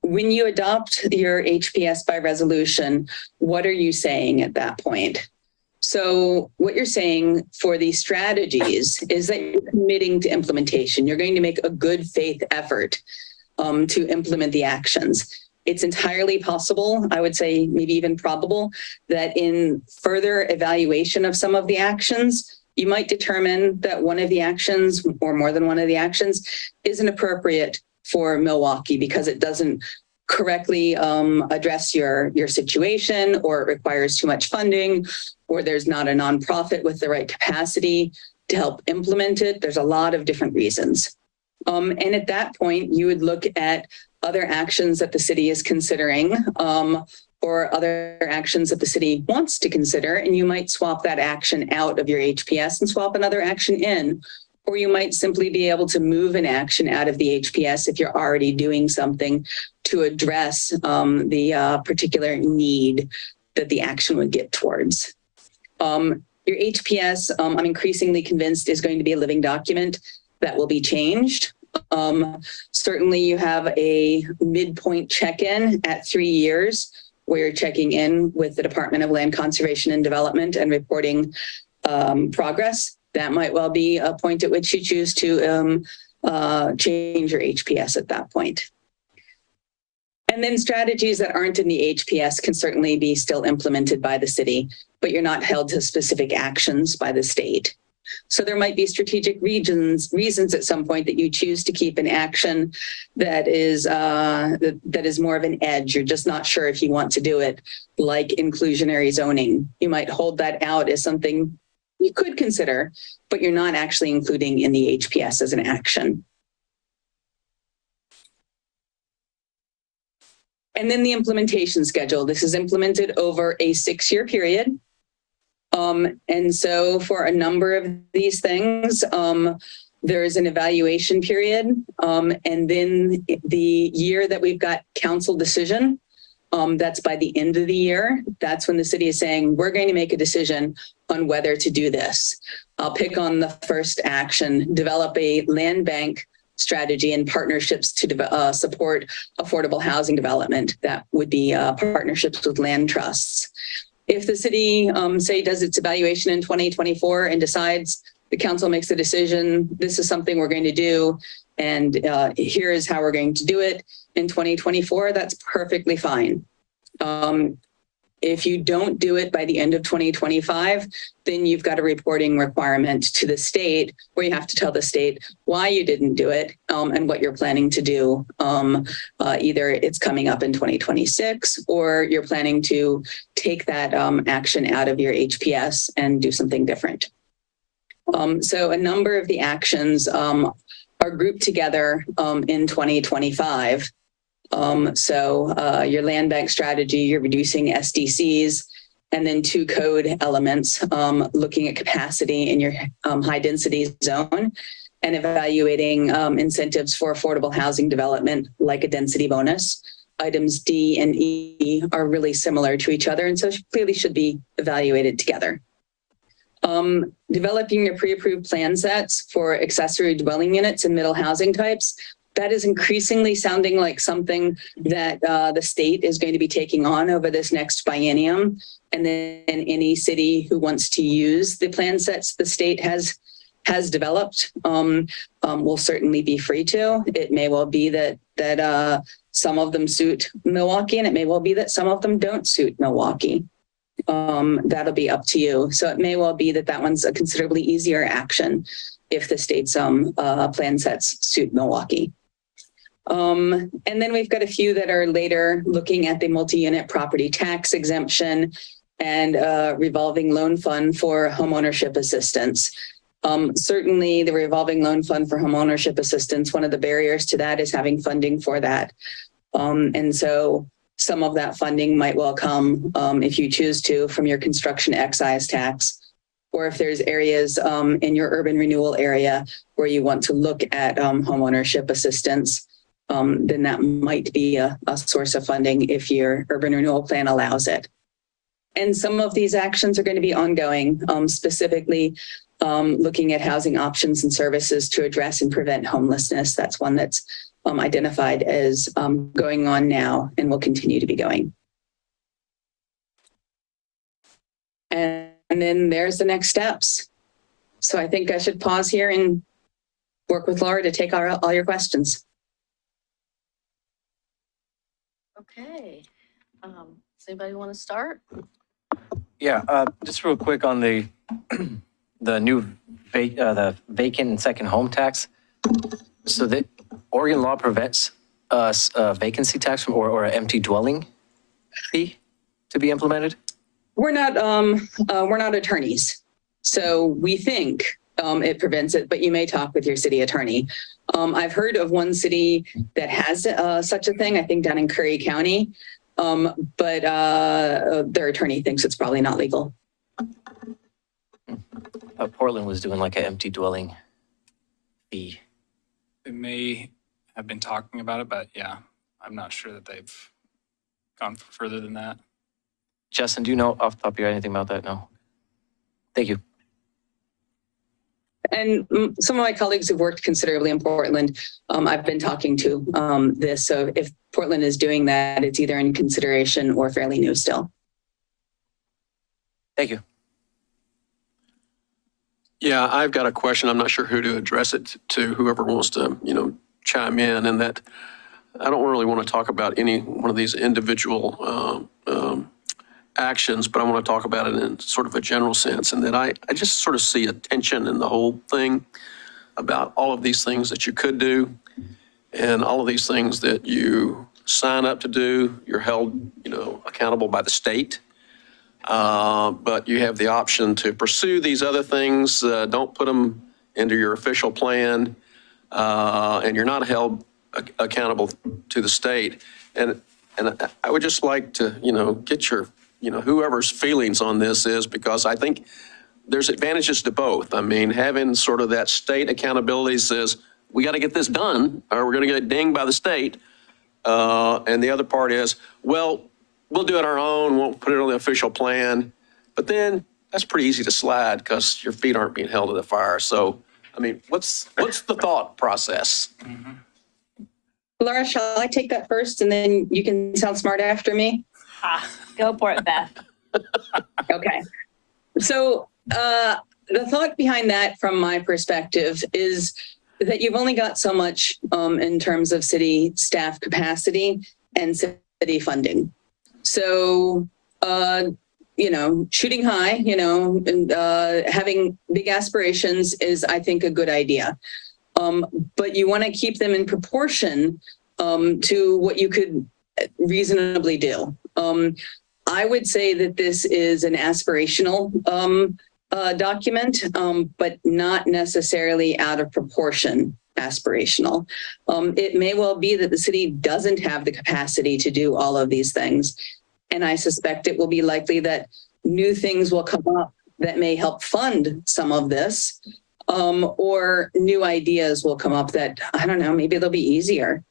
When you adopt your HPS by resolution, what are you saying at that point? So what you're saying for these strategies is that you're committing to implementation. You're going to make a good faith effort to implement the actions. It's entirely possible, I would say maybe even probable, that in further evaluation of some of the actions, you might determine that one of the actions, or more than one of the actions, isn't appropriate for Milwaukie because it doesn't correctly address your situation, or it requires too much funding, or there's not a nonprofit with the right capacity to help implement it. There's a lot of different reasons. And at that point, you would look at other actions that the city is considering, or other actions that the city wants to consider, and you might swap that action out of your HPS and swap another action in. Or you might simply be able to move an action out of the HPS if you're already doing something to address the particular need that the action would get towards. Your HPS, I'm increasingly convinced, is going to be a living document that will be changed. Certainly you have a midpoint check-in at 3 years, where you're checking in with the Department of Land Conservation and Development and reporting progress. That might well be a point at which you choose to change your HPS at that point. And then strategies that aren't in the HPS can certainly be still implemented by the city, but you're not held to specific actions by the state. So there might be strategic reasons at some point that you choose to keep an action that is more of an edge. You're just not sure if you want to do it, like inclusionary zoning. You might hold that out as something you could consider, but you're not actually including in the HPS as an action. And then the implementation schedule. This is implemented over a 6-year period. And so for a number of these things, there is an evaluation period. And then the year that we've got council decision, that's by the end of the year. That's when the city is saying, we're going to make a decision on whether to do this. I'll pick on the first action, develop a land bank strategy and partnerships to support affordable housing development. That would be partnerships with land trusts. If the city, say, does its evaluation in 2024 and decides, the council makes the decision, this is something we're going to do, and here is how we're going to do it in 2024, that's perfectly fine. If you don't do it by the end of 2025, then you've got a reporting requirement to the state where you have to tell the state why you didn't do it and what you're planning to do. Either it's coming up in 2026 or you're planning to take that action out of your HPS and do something different. So a number of the actions are grouped together in 2025. Your land bank strategy, you're reducing SDCs, and then 2 code elements, looking at capacity in your high density zone and evaluating incentives for affordable housing development like a density bonus. Items D and E are really similar to each other, and so clearly should be evaluated together. Developing your pre-approved plan sets for accessory dwelling units and middle housing types. That is increasingly sounding like something that the state is going to be taking on over this next biennium. And then any city who wants to use the plan sets the state has developed will certainly be free to. It may well be that some of them suit Milwaukee, and it may well be that some of them don't suit Milwaukee. That'll be up to you. So it may well be that that one's a considerably easier action if the state's plan sets suit Milwaukee. And then we've got a few that are later looking at the multi-unit property tax exemption and revolving loan fund for homeownership assistance. Certainly the revolving loan fund for homeownership assistance, one of the barriers to that is having funding for that. And so some of that funding might well come, if you choose to, from your construction excise tax, or if there's areas in your urban renewal area where you want to look at homeownership assistance, then that might be a source of funding if your urban renewal plan allows it. And some of these actions are going to be ongoing, specifically looking at housing options and services to address and prevent homelessness. That's one that's identified as going on now and will continue to be going. And then there's the next steps. So I think I should pause here and work with Laura to take all your questions. Okay. Does anybody want to start? Yeah, just real quick on the new the vacant and second home tax. So the Oregon law prevents a vacancy tax from, or an empty dwelling fee to be implemented. We're not attorneys, so we think it prevents it, but you may talk with your city attorney. I've heard of one city that has such a thing, I think down in Curry County, but their attorney thinks it's probably not legal. Portland was doing like an empty dwelling fee. They may have been talking about it, but yeah, I'm not sure that they've gone further than that. Justin, do you know off the top of your head anything about that? No. Thank you. And some of my colleagues who've worked considerably in Portland, I've been talking to this. So if Portland is doing that, it's either in consideration or fairly new still. Thank you. Yeah, I've got a question. I'm not sure who to address it to, whoever wants to, chime in, and that I don't really want to talk about any one of these individual actions, but I want to talk about it in sort of a general sense, and that I just sort of see a tension in the whole thing about all of these things that you could do and all of these things that you sign up to do. You're held, accountable by the state. But you have the option to pursue these other things. Don't put them into your official plan, and you're not held accountable to the state. And I would just like to, get your, whoever's feelings on this is, because I think there's advantages to both. I mean, having sort of that state accountability says, we got to get this done or we're going to get dinged by the state. And the other part is, well, we'll do it our own, won't put it on the official plan. But then that's pretty easy to slide because your feet aren't being held to the fire. So, I mean, what's the thought process? Mm-hmm. Laura, shall I take that first and then you can sound smart after me? Go for it, Beth. Okay. So the thought behind that from my perspective is that you've only got so much in terms of city staff capacity and city funding. So shooting high, and having big aspirations is, I think, a good idea. But you want to keep them in proportion to what you could reasonably do. I would say that this is an aspirational document, but not necessarily out of proportion aspirational. It may well be that the city doesn't have the capacity to do all of these things. And I suspect it will be likely that new things will come up that may help fund some of this, or new ideas will come up that, I don't know, maybe they'll be easier.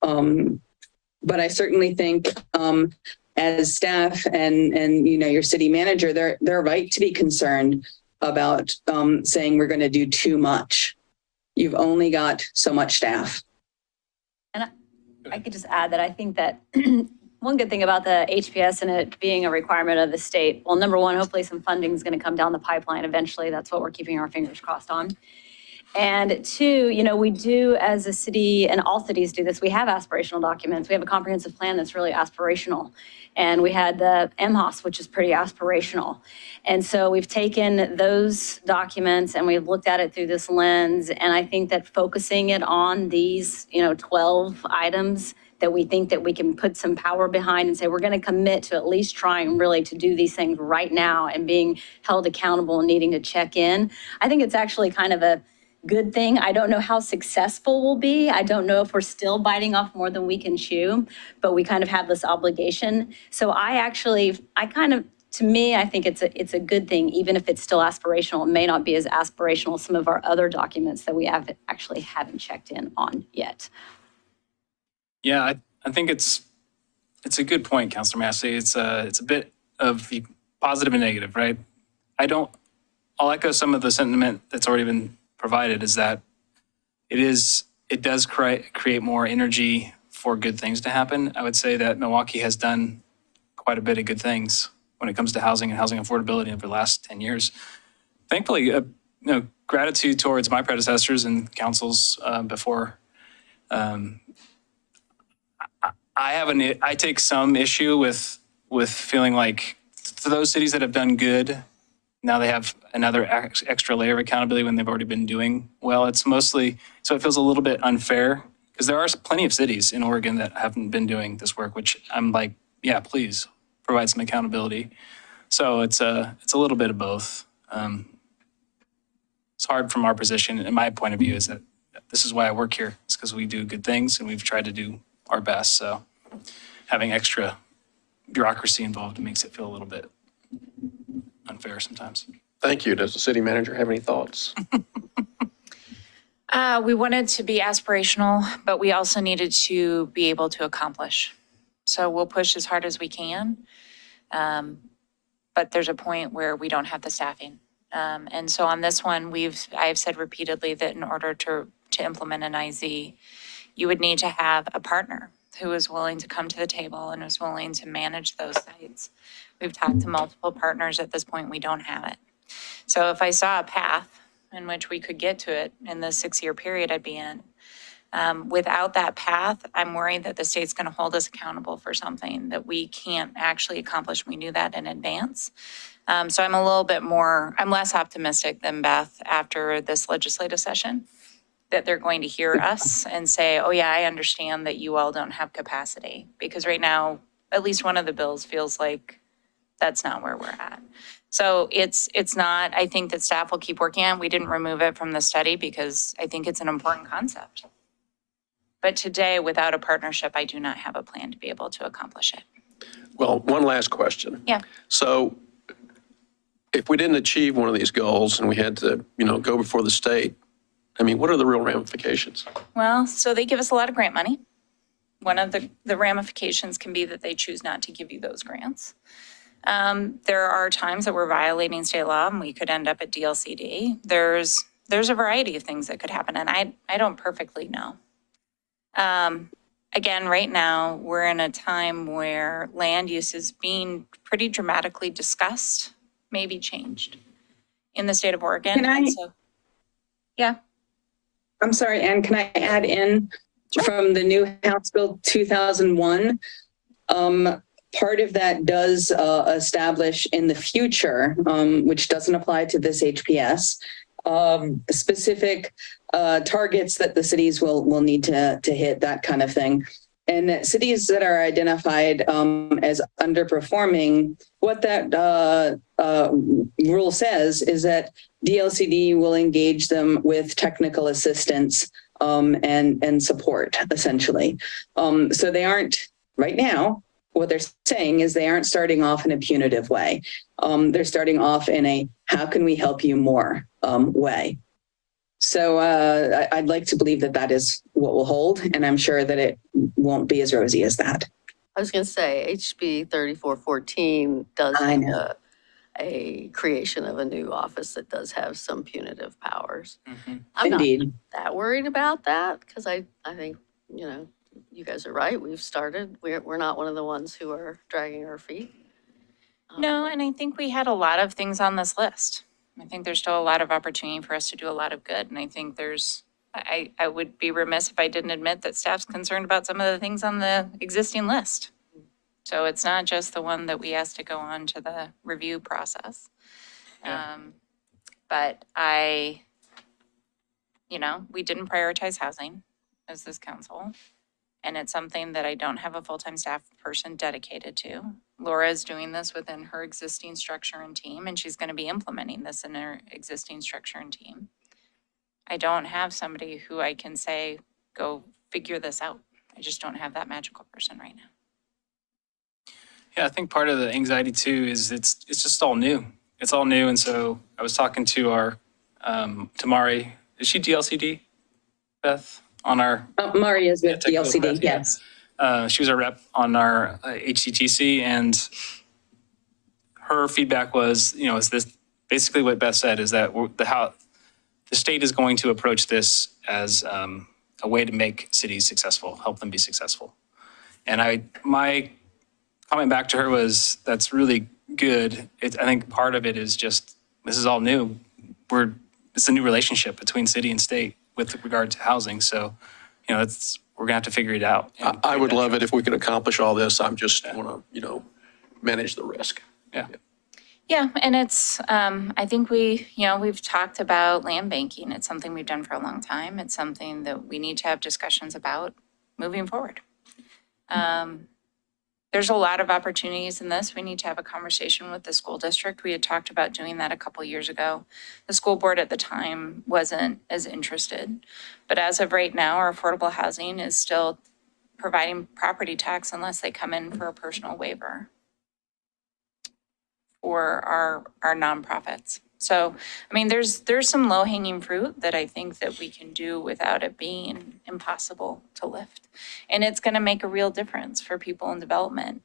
But I certainly think as staff and your city manager, they're right to be concerned about saying we're going to do too much. You've only got so much staff. And I could just add that I think that one good thing about the HPS and it being a requirement of the state, well, number one, hopefully some funding is going to come down the pipeline eventually. That's what we're keeping our fingers crossed on. And two, we do as a city, and all cities do this, we have aspirational documents. We have a comprehensive plan that's really aspirational. And we had the MHOS, which is pretty aspirational. And so we've taken those documents and we've looked at it through this lens. And I think that focusing it on these, 12 items that we think that we can put some power behind and say, we're going to commit to at least trying really to do these things right now and being held accountable and needing to check in. I think it's actually kind of a good thing. I don't know how successful we'll be. I don't know if we're still biting off more than we can chew, but we kind of have this obligation. So to me, I think it's a good thing, even if it's still aspirational. It may not be as aspirational as some of our other documents that we haven't checked in on yet. Yeah, I think it's a good point, Councilor Massey. It's a bit of the positive and negative, right? I'll echo some of the sentiment that's already been provided, is that it does create more energy for good things to happen. I would say that Milwaukee has done quite a bit of good things when it comes to housing and housing affordability over the last 10 years. Thankfully, gratitude towards my predecessors and councils before. I take some issue with feeling like for those cities that have done good, now they have another extra layer of accountability when they've already been doing well. It's mostly, so it feels a little bit unfair because there are plenty of cities in Oregon that haven't been doing this work, which I'm like, yeah, please provide some accountability. So it's a little bit of both. It's hard from our position, and my point of view is that this is why I work here. It's because we do good things and we've tried to do our best. So having extra bureaucracy involved makes it feel a little bit unfair sometimes. Thank you. Does the city manager have any thoughts? We wanted to be aspirational, but we also needed to be able to accomplish. So we'll push as hard as we can. But there's a point where we don't have the staffing. And so on this one, I've said repeatedly that in order to implement an IZ, you would need to have a partner who is willing to come to the table and is willing to manage those sites. We've talked to multiple partners. At this point, we don't have it. So if I saw a path in which we could get to it in the 6-year period, I'd be in. Without that path, I'm worried that the state's going to hold us accountable for something that we can't actually accomplish. We knew that in advance. So I'm less optimistic than Beth after this legislative session, that they're going to hear us and say, oh yeah, I understand that you all don't have capacity. Because right now, at least one of the bills feels like that's not where we're at. So it's not, I think that staff will keep working on it. We didn't remove it from the study because I think it's an important concept. But today, without a partnership, I do not have a plan to be able to accomplish it. Well, one last question. Yeah. So if we didn't achieve one of these goals and we had to, go before the state, what are the real ramifications? Well, so they give us a lot of grant money. One of the ramifications can be that they choose not to give you those grants. There are times that we're violating state law and we could end up at DLCD. There's a variety of things that could happen, and I don't perfectly know. Again, right now, we're in a time where land use is being pretty dramatically discussed, maybe changed in the state of Oregon. Yeah. I'm sorry, Ann, can I add in from the new House Bill 2001? Part of that does establish in the future, which doesn't apply to this HPS, specific targets that the cities will need to hit, that kind of thing. And that cities that are identified as underperforming, what that rule says is that DLCD will engage them with technical assistance and support, essentially. So they aren't, right now, what they're saying is they aren't starting off in a punitive way. They're starting off in a how can we help you more way. So I'd like to believe that that is what will hold, and I'm sure that it won't be as rosy as that. I was going to say HB 3414 does have a creation of a new office that does have some punitive powers. I'm Indeed. not that worried about that because I think, you know, you guys are right. We've started. We're not one of the ones who are dragging our feet. No, and I think we had a lot of things on this list. I think there's still a lot of opportunity for us to do a lot of good. And I think I would be remiss if I didn't admit that staff's concerned about some of the things on the existing list. So it's not just the one that we asked to go on to the review process. But we didn't prioritize housing as this council. And it's something that I don't have a full-time staff person dedicated to. Laura is doing this within her existing structure and team, and she's going to be implementing this in her existing structure and team. I don't have somebody who I can say, go figure this out. I just don't have that magical person right now. Yeah, I think part of the anxiety too is it's just all new. It's all new, and so I was talking to our Tamari. Is she DLCD, Beth? On our Mari is with DLCD, yes. She was our rep on our HCTC, and her feedback was, is this basically what Beth said, is that the state is going to approach this as a way to make cities successful, help them be successful. And my comment back to her was, that's really good. I think part of it is just, this is all new. It's a new relationship between city and state with regard to housing. So, we're gonna have to figure it out. I would love it if we could accomplish all this. I'm just want to, manage the risk. Yeah, and it's, I think we've talked about land banking. It's something we've done for a long time. It's something that we need to have discussions about moving forward. There's a lot of opportunities in this. We need to have a conversation with the school district. We had talked about doing that a couple years ago. The school board at the time wasn't as interested. But as of right now, our affordable housing is still providing property tax unless they come in for a personal waiver for our nonprofits. So, there's some low-hanging fruit that I think that we can do without it being impossible to lift. And it's gonna make a real difference for people in development.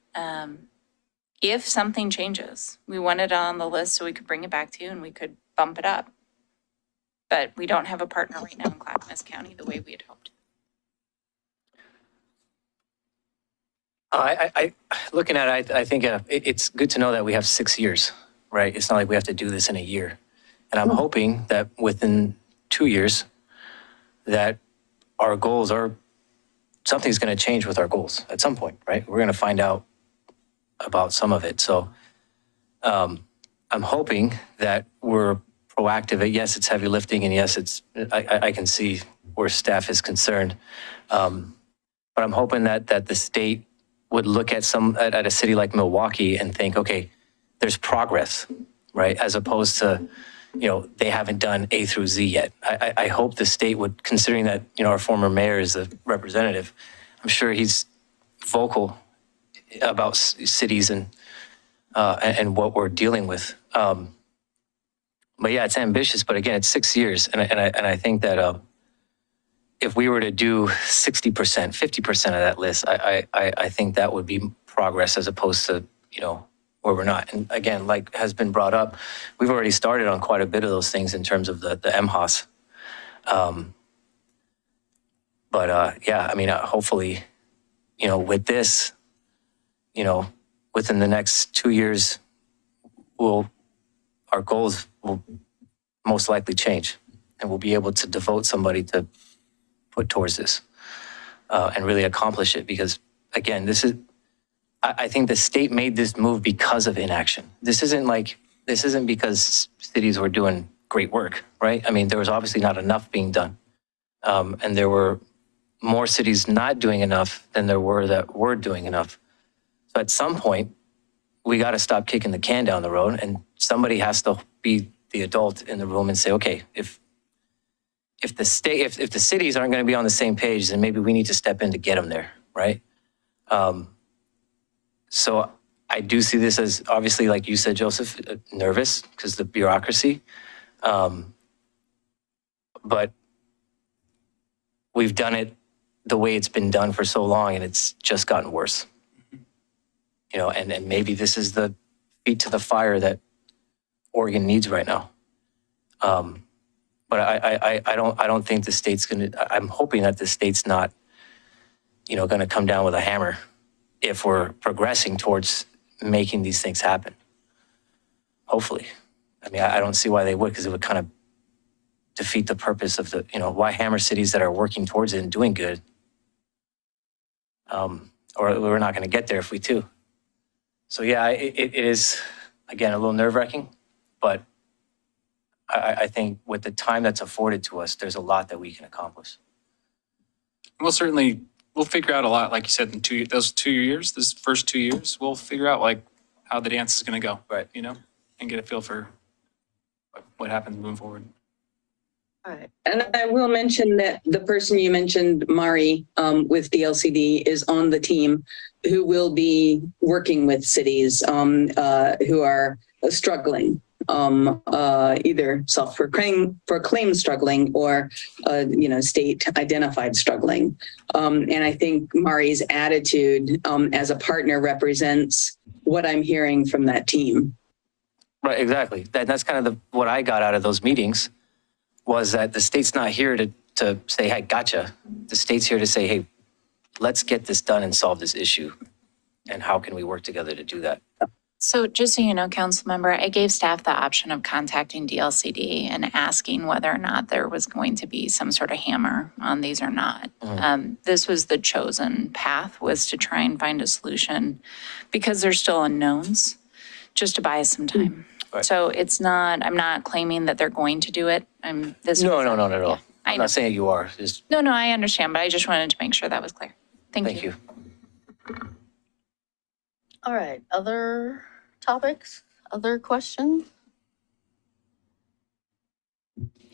If something changes, we want it on the list so we could bring it back to you and we could bump it up. But we don't have a partner right now in Clackamas County the way we had hoped. Looking at it, I think it's good to know that we have 6 years, right? It's not like we have to do this in a year. And I'm hoping that within 2 years, that our goals something's going to change with our goals at some point, right? We're going to find out about some of it. So I'm hoping that we're proactive. Yes, it's heavy lifting, and yes, I can see where staff is concerned. But I'm hoping that the state would look at a city like Milwaukie and think, okay, there's progress, right? As opposed to, they haven't done A through Z yet. I hope the state would, considering that, our former mayor is a representative, I'm sure he's vocal about cities and what we're dealing with. But yeah, it's ambitious, but again, it's 6 years. And I think that if we were to do 60%, 50% of that list, I think that would be progress as opposed to, where we're not. And again, like has been brought up, we've already started on quite a bit of those things in terms of the MHOS. Hopefully, with this, within the next 2 years, our goals will most likely change, and we'll be able to devote somebody to put towards this and really accomplish it. Because again, I think the state made this move because of inaction. This isn't because cities were doing great work, right? I mean, there was obviously not enough being done. And there were more cities not doing enough than there were that were doing enough. So at some point, we got to stop kicking the can down the road, and somebody has to be the adult in the room and say, okay, if the cities aren't going to be on the same page, then maybe we need to step in to get them there, right? So I do see this as, obviously, like you said, Joseph, nervous because the bureaucracy. But we've done it the way it's been done for so long, and it's just gotten worse. You know, and maybe this is the feet to the fire that Oregon needs right now. But I don't think the state's gonna, I'm hoping that the state's not, you know, gonna come down with a hammer if we're progressing towards making these things happen. Hopefully. I mean, I don't see why they would, because it would kind of defeat the purpose of the, you know, why hammer cities that are working towards it and doing good? Or we're not gonna get there if we do. So yeah, it is, again, a little nerve-wracking, but I think with the time that's afforded to us, there's a lot that we can accomplish. We'll figure out a lot, like you said, in those 2 years, this first 2 years, we'll figure out like how the dance is gonna go, right? You know, and get a feel for what happens moving forward. All right. And I will mention that the person you mentioned, Mari, with DLCD, is on the team who will be working with cities who are struggling, either self-proclaimed struggling or, you know, state-identified struggling. And I think Mari's attitude as a partner represents what I'm hearing from that team. Right, exactly. That's kind of what I got out of those meetings, was that the state's not here to say, hey, gotcha. The state's here to say, hey, let's get this done and solve this issue. And how can we work together to do that? So just so you know, council member, I gave staff the option of contacting DLCD and asking whether or not there was going to be some sort of hammer on these or not. This was the chosen path, was to try and find a solution because there's still unknowns, just to buy us some time. Right. So it's not, I'm not claiming that they're going to do it. No, not at all. I'm not saying you are. Just No, I understand, but I just wanted to make sure that was clear. Thank you. All right, other topics, other questions?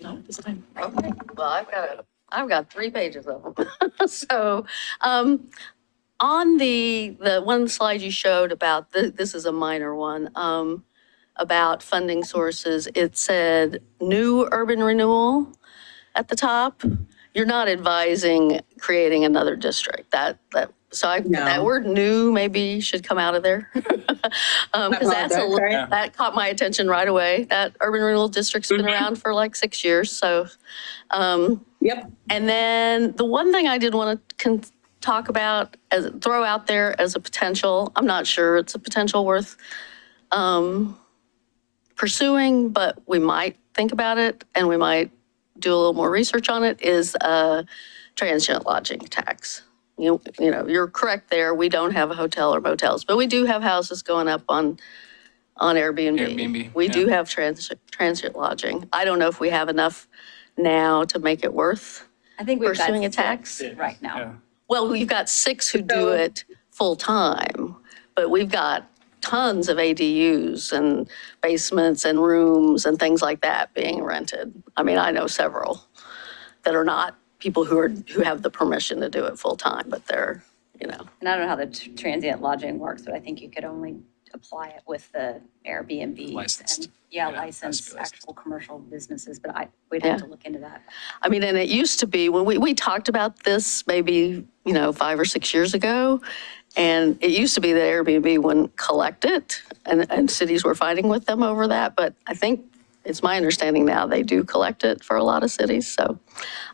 No, this time. Okay, well, I've got 3 pages of them. So, on the one slide you showed about, this is a minor one, about funding sources, it said new urban renewal at the top. You're not advising creating another district. That word new maybe should come out of there. Because that caught my attention right away. That urban renewal district's been around for like 6 years. So, yep. And then the one thing I did want to talk about, throw out there as a potential, I'm not sure it's a potential worth pursuing, but we might think about it and we might do a little more research on it, is a transient lodging tax. You know, you're correct there. We don't have a hotel or motels, but we do have houses going up on Airbnb. We do have transient lodging. I don't know if we have enough now to make it worth pursuing a tax right now. Yeah. Well, we've got 6 who do it full time, but we've got tons of ADUs and basements and rooms and things like that being rented. I mean, I know several that are not people who have the permission to do it full time, but they're, you know. And I don't know how the transient lodging works, but I think you could only apply it with the Airbnb. Licensed. Licensed actual commercial businesses, but we'd have to look into that. I mean, and it used to be when we talked about this maybe, 5 or 6 years ago, and it used to be that Airbnb wouldn't collect it, and cities were fighting with them over that. But I think it's my understanding now they do collect it for a lot of cities. So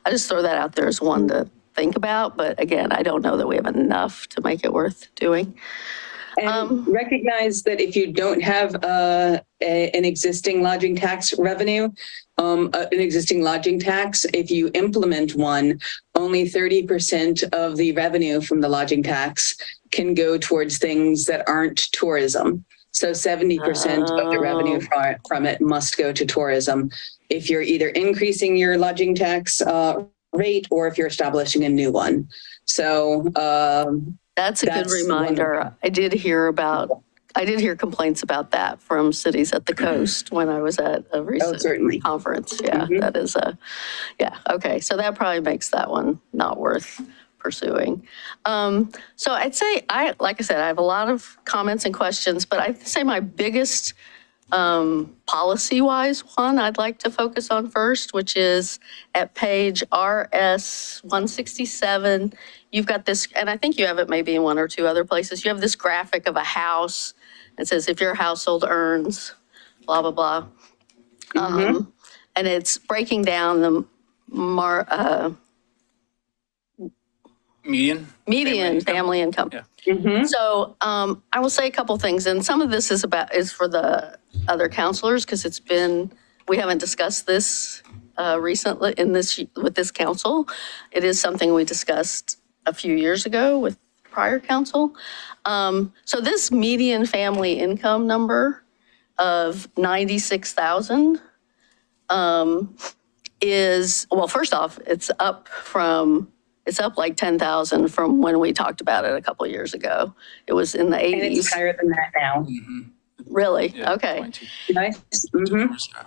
I just throw that out there as one to think about. But again, I don't know that we have enough to make it worth doing. And recognize that if you don't have an existing lodging tax revenue, an existing lodging tax, if you implement one, only 30% of the revenue from the lodging tax can go towards things that aren't tourism. So 70% of the revenue from it must go to tourism. If you're either increasing your lodging tax rate or if you're establishing a new one. So that's a good reminder. I did hear complaints about that from cities at the coast when I was at a recent conference. Yeah, that is okay. So that probably makes that one not worth pursuing. So I'd say, like I said, I have a lot of comments and questions, but I'd say my biggest policy-wise one I'd like to focus on first, which is at page RS 167. You've got this, and I think you have it maybe in one or two other places. You have this graphic of a house. It says if your household earns blah, blah, blah. And it's breaking down the median family income. So I will say a couple things, and some of this is for the other counselors because we haven't discussed this recently with this council. It is something we discussed a few years ago with prior council. So this median family income number of 96,000 is, well, first off, it's up like 10,000 from when we talked about it a couple of years ago. It was in the 80s. And it's higher than that now. Really? Yeah, okay. Nice.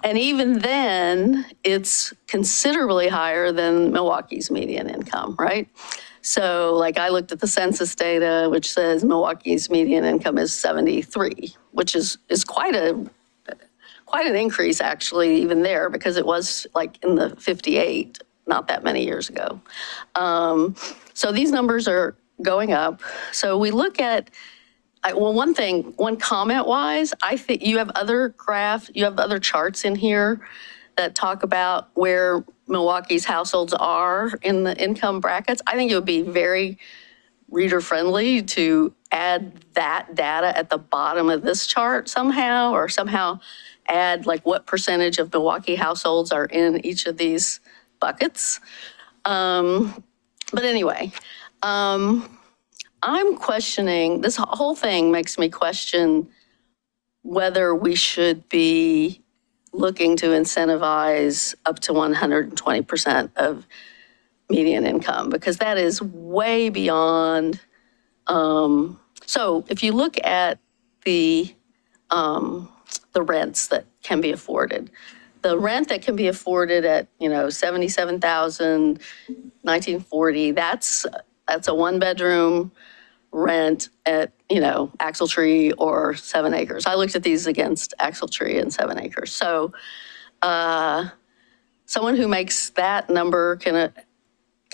And even then, it's considerably higher than Milwaukee's median income, right? So like I looked at the census data, which says Milwaukee's median income is 73, which is quite an increase actually even there because it was like in the 58 not that many years ago. So these numbers are going up. So we look at, one comment wise, I think you have other charts in here that talk about where Milwaukee's households are in the income brackets. I think it would be very reader friendly to add that data at the bottom of this chart somehow, or somehow add like what percentage of Milwaukee households are in each of these buckets. But anyway, I'm questioning, this whole thing makes me question whether we should be looking to incentivize up to 120% of median income, because that is way beyond. So if you look at the rents that can be afforded, the rent that can be afforded at, $77,000, 1940, that's a one-bedroom rent at, Axle Tree or 7 acres. I looked at these against Axle Tree and 7 acres. So someone who makes that number can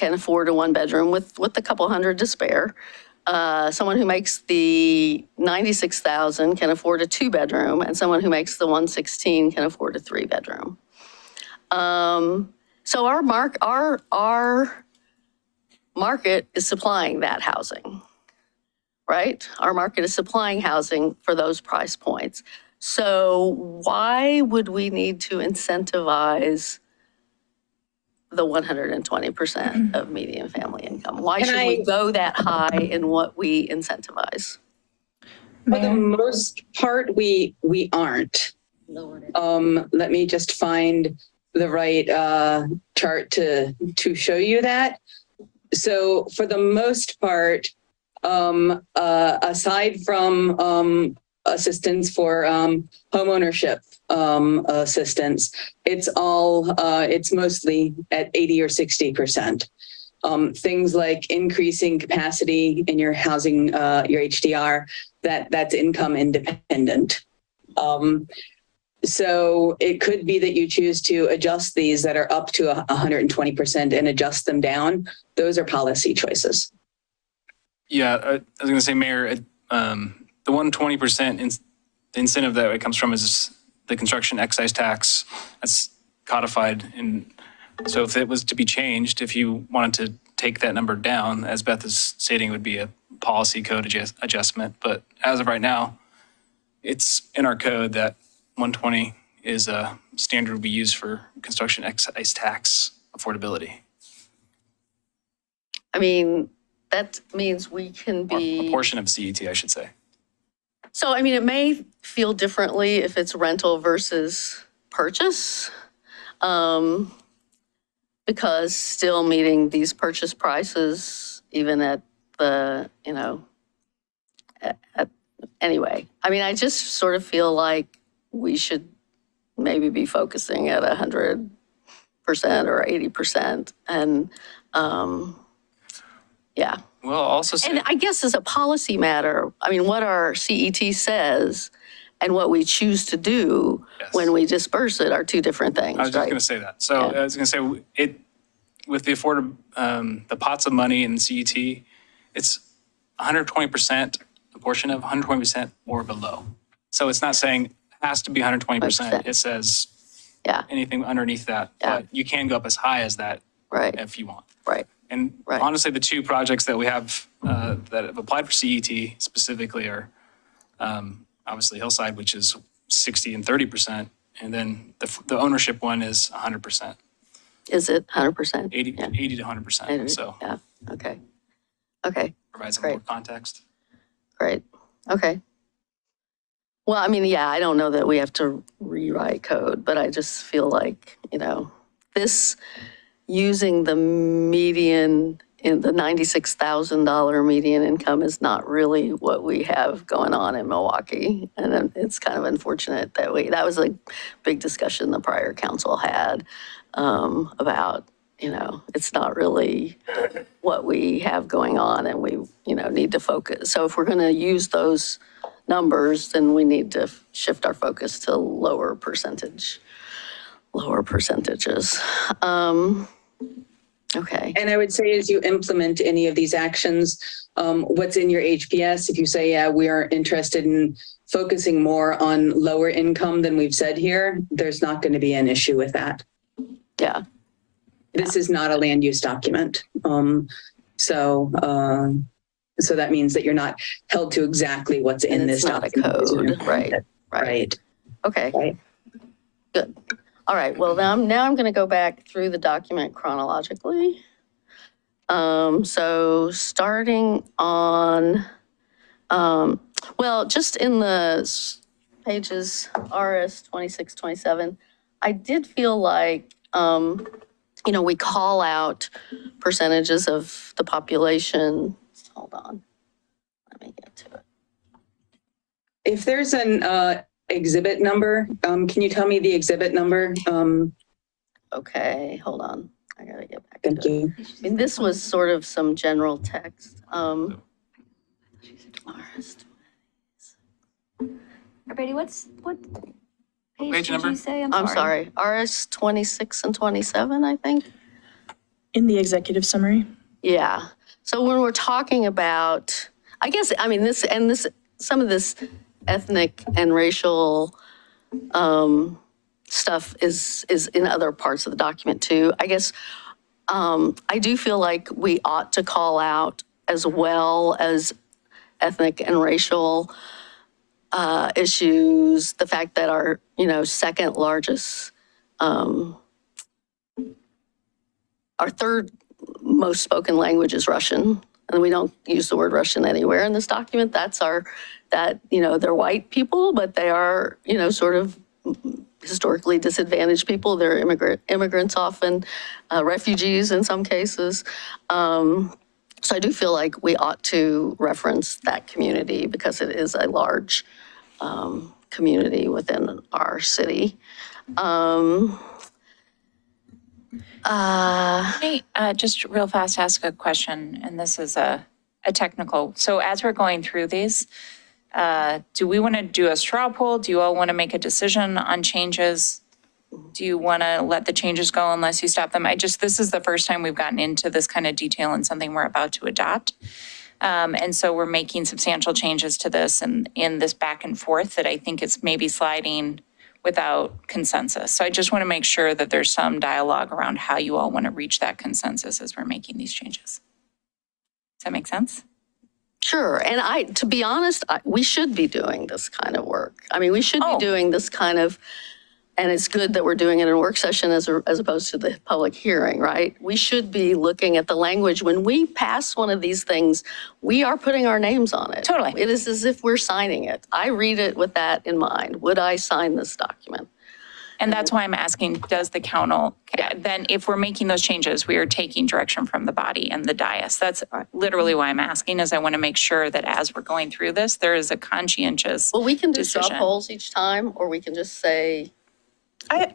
afford a one-bedroom with a couple hundred to spare. Someone who makes the 96,000 can afford a 2-bedroom, and someone who makes the 116 can afford a 3-bedroom. So our market is supplying that housing, right? Our market is supplying housing for those price points. So why would we need to incentivize the 120% of median family income? Why should we go that high in what we incentivize? For the most part, we aren't. Let me just find the right chart to show you that. So for the most part, aside from assistance for homeownership assistance, it's mostly at 80 or 60%. Things like increasing capacity in your housing, your HDR, that's income independent. So it could be that you choose to adjust these that are up to 120% and adjust them down. Those are policy choices. Yeah, I was going to say, Mayor, the 120% incentive that it comes from is the construction excise tax. That's codified. And so if it was to be changed, if you wanted to take that number down, as Beth is stating, it would be a policy code adjustment. But as of right now, it's in our code that 120 is a standard we use for construction excise tax affordability. I mean, that means we can Or be. a portion of CET, I should say. So, I mean, it may feel differently if it's rental versus purchase, because still meeting these purchase prices, even at the, anyway. I mean, I just sort of feel like we should maybe be focusing at 100% or 80%. And, yeah. Well, also say, And I guess as a policy matter, I mean, what our CET says and what we choose to do when we disperse it are two different things, I was just right? going to say that. So I was going to say, with the the pots of money in CET, it's 120%, a portion of 120% or below. So it's not saying it has to be 120%. It says anything underneath that. But you can go up as high as that if you want. Right. And honestly, the two projects that we have that have applied for CET specifically are obviously Hillside, which is 60 and 30%, and then the ownership one is 100%. Is it 100%? 80 to 100%. So yeah, okay. Okay. Provides some more context. Great. Okay. Well, I mean, yeah, I don't know that we have to rewrite code, but I just feel like, this using the median in the $96,000 median income is not really what we have going on in Milwaukee. And it's kind of unfortunate that that was a big discussion the prior council had about, it's not really what we have going on and we, need to focus. So if we're going to use those numbers, then we need to shift our focus to lower percentages. Okay. And I would say as you implement any of these actions, what's in your HPS, if you say, yeah, we are interested in focusing more on lower income than we've said here, there's not going to be an issue with that. Yeah. This is not a land use document. So that means that you're not held to exactly what's in this document. It's not a code, right. Okay. Right. Good. All right, well, now I'm going to go back through the document chronologically. So starting on, well, just in the pages RS 26, 27, I did feel like, we call out percentages of the population. Hold on, let me get to it. If there's an exhibit number, can you tell me the exhibit number? Okay, hold on. I gotta get back Thank to you. it. I mean, this was sort of some general text. Brady, what page did number? you say? I'm sorry, RS 26 and 27, I think. In the executive summary? Yeah. So when we're talking about, I guess, I mean, some of this ethnic and racial stuff is in other parts of the document too. I guess I do feel like we ought to call out as well as ethnic and racial issues, the fact that our, second largest, our third most spoken language is Russian, and we don't use the word Russian anywhere in this document. They're white people, but they are, sort of historically disadvantaged people. They're immigrants often, refugees in some cases. So I do feel like we ought to reference that community because it is a large community within our city. Can I just real fast ask a question, and this is a technical. So as we're going through these, do we want to do a straw poll? Do you all want to make a decision on changes? Do you want to let the changes go unless you stop them? This is the first time we've gotten into this kind of detail in something we're about to adopt. And so we're making substantial changes to this and in this back and forth that I think it's maybe sliding without consensus. So I just want to make sure that there's some dialogue around how you all want to reach that consensus as we're making these changes. Does that make sense? Sure. And to be honest, we should be doing this kind of work. I mean, we should be doing this kind of And it's good that we're doing it in a work session as opposed to the public hearing, right? We should be looking at the language. When we pass one of these things, we are putting our names on it. Totally. It is as if we're signing it. I read it with that in mind. Would I sign this document? And that's why I'm asking, does the council, then if we're making those changes, we are taking direction from the body and the dais. That's literally why I'm asking, is I want to make sure that as we're going through this, there is a conscientious Well, we can do straw decision. polls each time, or we can just say,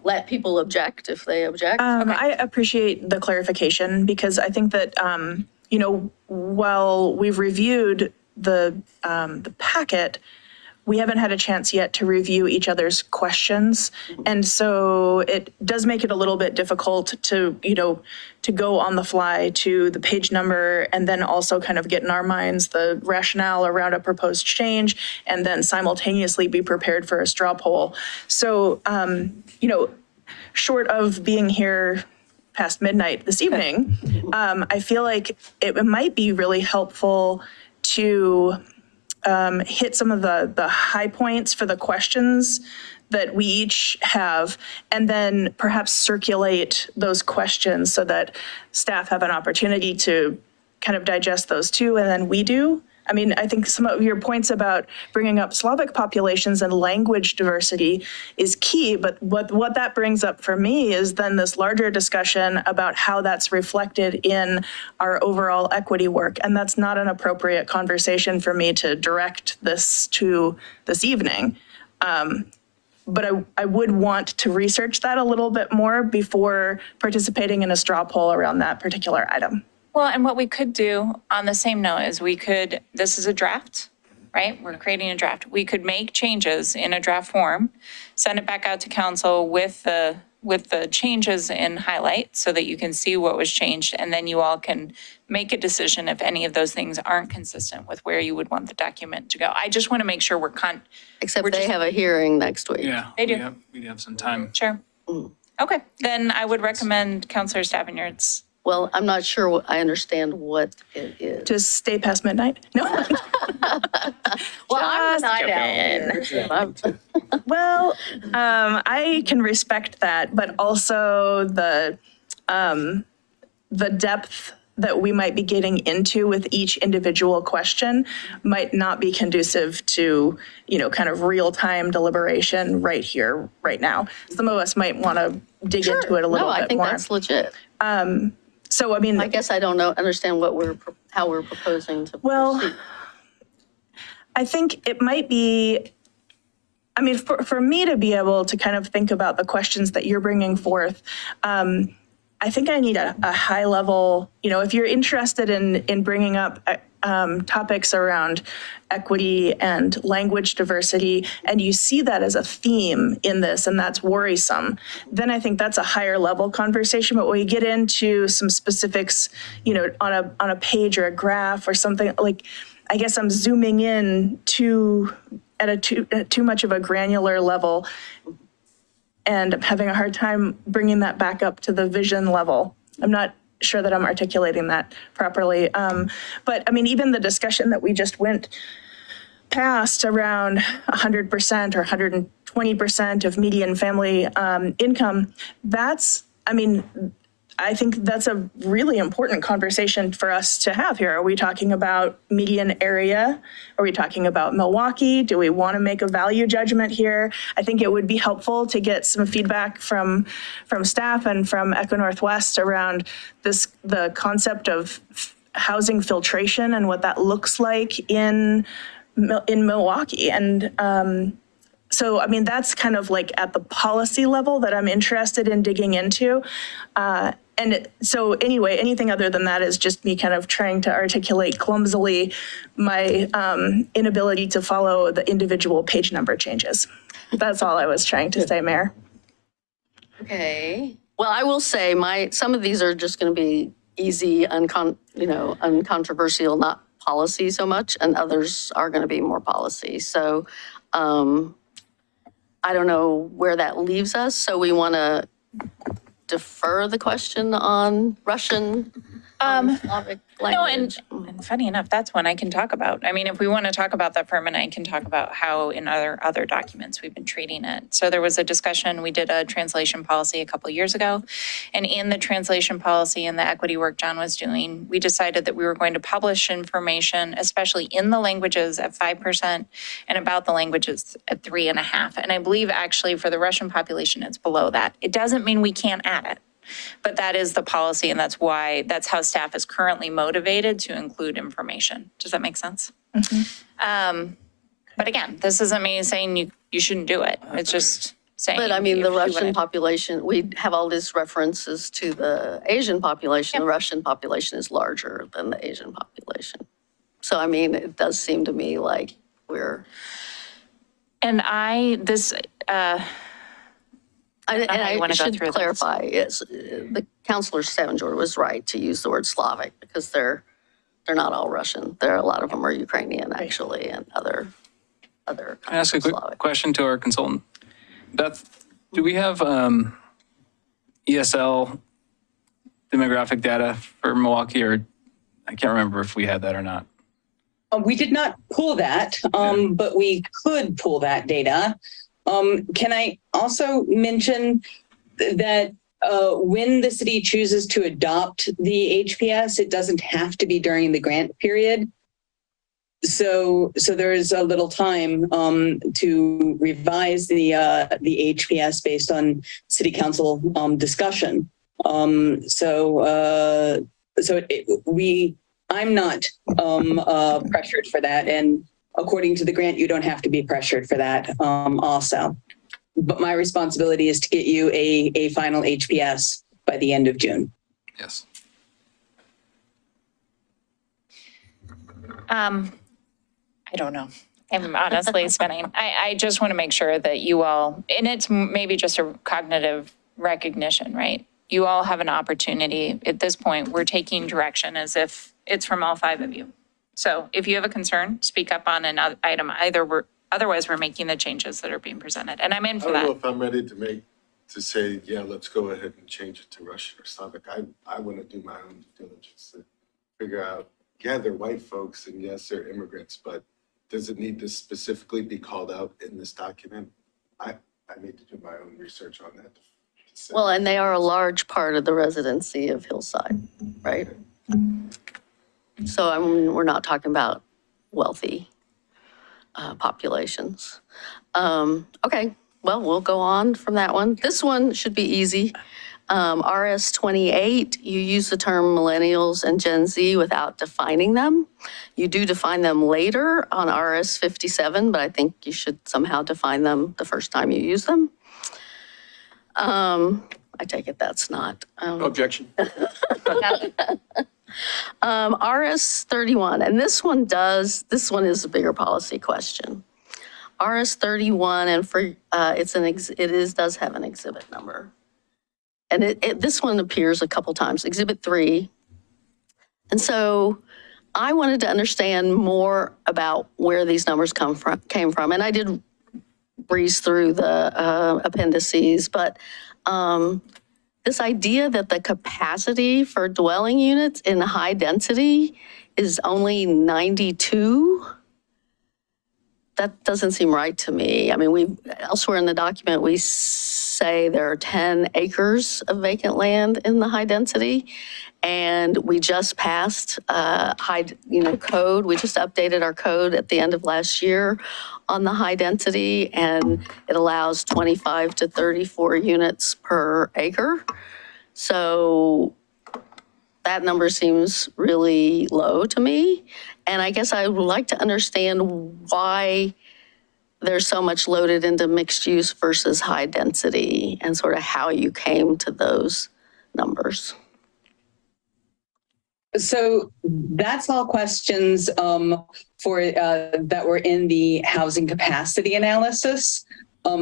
let people object if they object. I appreciate the clarification because I think that, while we've reviewed the packet, we haven't had a chance yet to review each other's questions. And so it does make it a little bit difficult to go on the fly to the page number and then also kind of get in our minds the rationale around a proposed change and then simultaneously be prepared for a straw poll. So, short of being here past midnight this evening, I feel like it might be really helpful to hit some of the high points for the questions that we each have, and then perhaps circulate those questions so that staff have an opportunity to kind of digest those too, and then we do. I mean, I think some of your points about bringing up Slavic populations and language diversity is key, but what that brings up for me is then this larger discussion about how that's reflected in our overall equity work. And that's not an appropriate conversation for me to direct this to this evening. But I would want to research that a little bit more before participating in a straw poll around that particular item. Well, and what we could do on the same note is this is a draft, right? We're creating a draft. We could make changes in a draft form, send it back out to council with the changes in highlight so that you can see what was changed. And then you all can make a decision if any of those things aren't consistent with where you would want the document to go. I just want to make sure Except they have a hearing next week. Yeah. They do. We have some time. Sure. Okay, then I would recommend Councilor Stafford. Well, I'm not sure I understand what it is. Just stay past midnight? No. Well, I'm the night owl. Well, I can respect that, but also the depth that we might be getting into with each individual question might not be conducive to, kind of real-time deliberation right here, right now. Some of us might want to dig into it a little bit more. No, I think that's legit. So, I mean, I guess I don't understand how we're proposing to proceed. I think it might be, for me to be able to kind of think about the questions that you're bringing forth, I think I need a high level, if you're interested in bringing up topics around equity and language diversity, and you see that as a theme in this, and that's worrisome, then I think that's a higher level conversation. But when you get into some specifics, on a page or a graph or something, like, I guess I'm zooming in at too much of a granular level, and I'm having a hard time bringing that back up to the vision level. I'm not sure that I'm articulating that properly. But even the discussion that we just went past around 100% or 120% of median family income, I think that's a really important conversation for us to have here. Are we talking about median area? Are we talking about Milwaukie? Do we want to make a value judgment here? I think it would be helpful to get some feedback from staff and from Echo Northwest around the concept of housing filtration and what that looks like in Milwaukie. And so, that's kind of like at the policy level that I'm interested in digging into. And so anyway, anything other than that is just me kind of trying to articulate clumsily my inability to follow the individual page number changes. That's all I was trying to say, Mayor. Okay. Well, I will say some of these are just going to be easy, uncontroversial, not policy so much, and others are going to be more policy. So I don't know where that leaves us. So we want to defer the question on Russian, Slavic language. No, funny enough, that's one I can talk about. I mean, if we want to talk about that for a minute, I can talk about how in other documents we've been treating it. So there was a discussion, we did a translation policy a couple years ago. And in the translation policy and the equity work John was doing, we decided that we were going to publish information, especially in the languages at 5% and about the languages at 3.5%. And I believe actually for the Russian population, it's below that. It doesn't mean we can't add it. But that is the policy, and that's how staff is currently motivated to include information. Does that make sense? But again, this isn't me saying you shouldn't do it. It's just saying. But I mean, if the you Russian wanna- population, we have all these references to the Asian population. The Russian population is larger than the Asian population. So I mean, it does seem to me like we're. And I should clarify, is the Councilor Savinger was right to use the word Slavic because they're not all Russian. A lot of them are Ukrainian actually, and other. Can I ask a quick question to our consultant? Beth, do we have ESL demographic data for Milwaukee, or I can't remember if we had that or not? We did not pull that, but we could pull that data. Can I also mention that when the city chooses to adopt the HPS, it doesn't have to be during the grant period. So there is a little time to revise the HPS based on city council discussion. I'm not pressured for that, and according to the grant, you don't have to be pressured for that also. But my responsibility is to get you a final HPS by the end of June. Yes. I don't know. I'm honestly spinning. I just want to make sure that you all, and it's maybe just a cognitive recognition, right? You all have an opportunity. At this point, we're taking direction as if it's from all 5 of you. So if you have a concern, speak up on an item. Otherwise, we're making the changes that are being presented. And I'm in for I that. don't know if I'm ready to say, yeah, let's go ahead and change it to Russian or Slavic. I want to do my own due diligence to figure out, yeah, they're white folks and yes, they're immigrants, but does it need to specifically be called out in this document? I need to do my own research on that. Well, and they are a large part of the residency of Hillside, right? So I mean, we're not talking about wealthy populations. Okay, well, we'll go on from that one. This one should be easy. RS 28, you use the term millennials and Gen Z without defining them. You do define them later on RS 57, but I think you should somehow define them the first time you use them. I take it that's not. Objection. RS 31, and this one is a bigger policy question. RS 31, and for it does have an exhibit number. And this one appears a couple times, Exhibit 3. And so I wanted to understand more about where these numbers came from. And I did breeze through the appendices, but this idea that the capacity for dwelling units in high density is only 92, that doesn't seem right to me. I mean, elsewhere in the document, we say there are 10 acres of vacant land in the high density. And we just passed code. We just updated our code at the end of last year on the high density, and it allows 25 to 34 units per acre. So that number seems really low to me. And I guess I would like to understand why there's so much loaded into mixed use versus high density, and sort of how you came to those numbers. So that's all questions that were in the housing capacity analysis.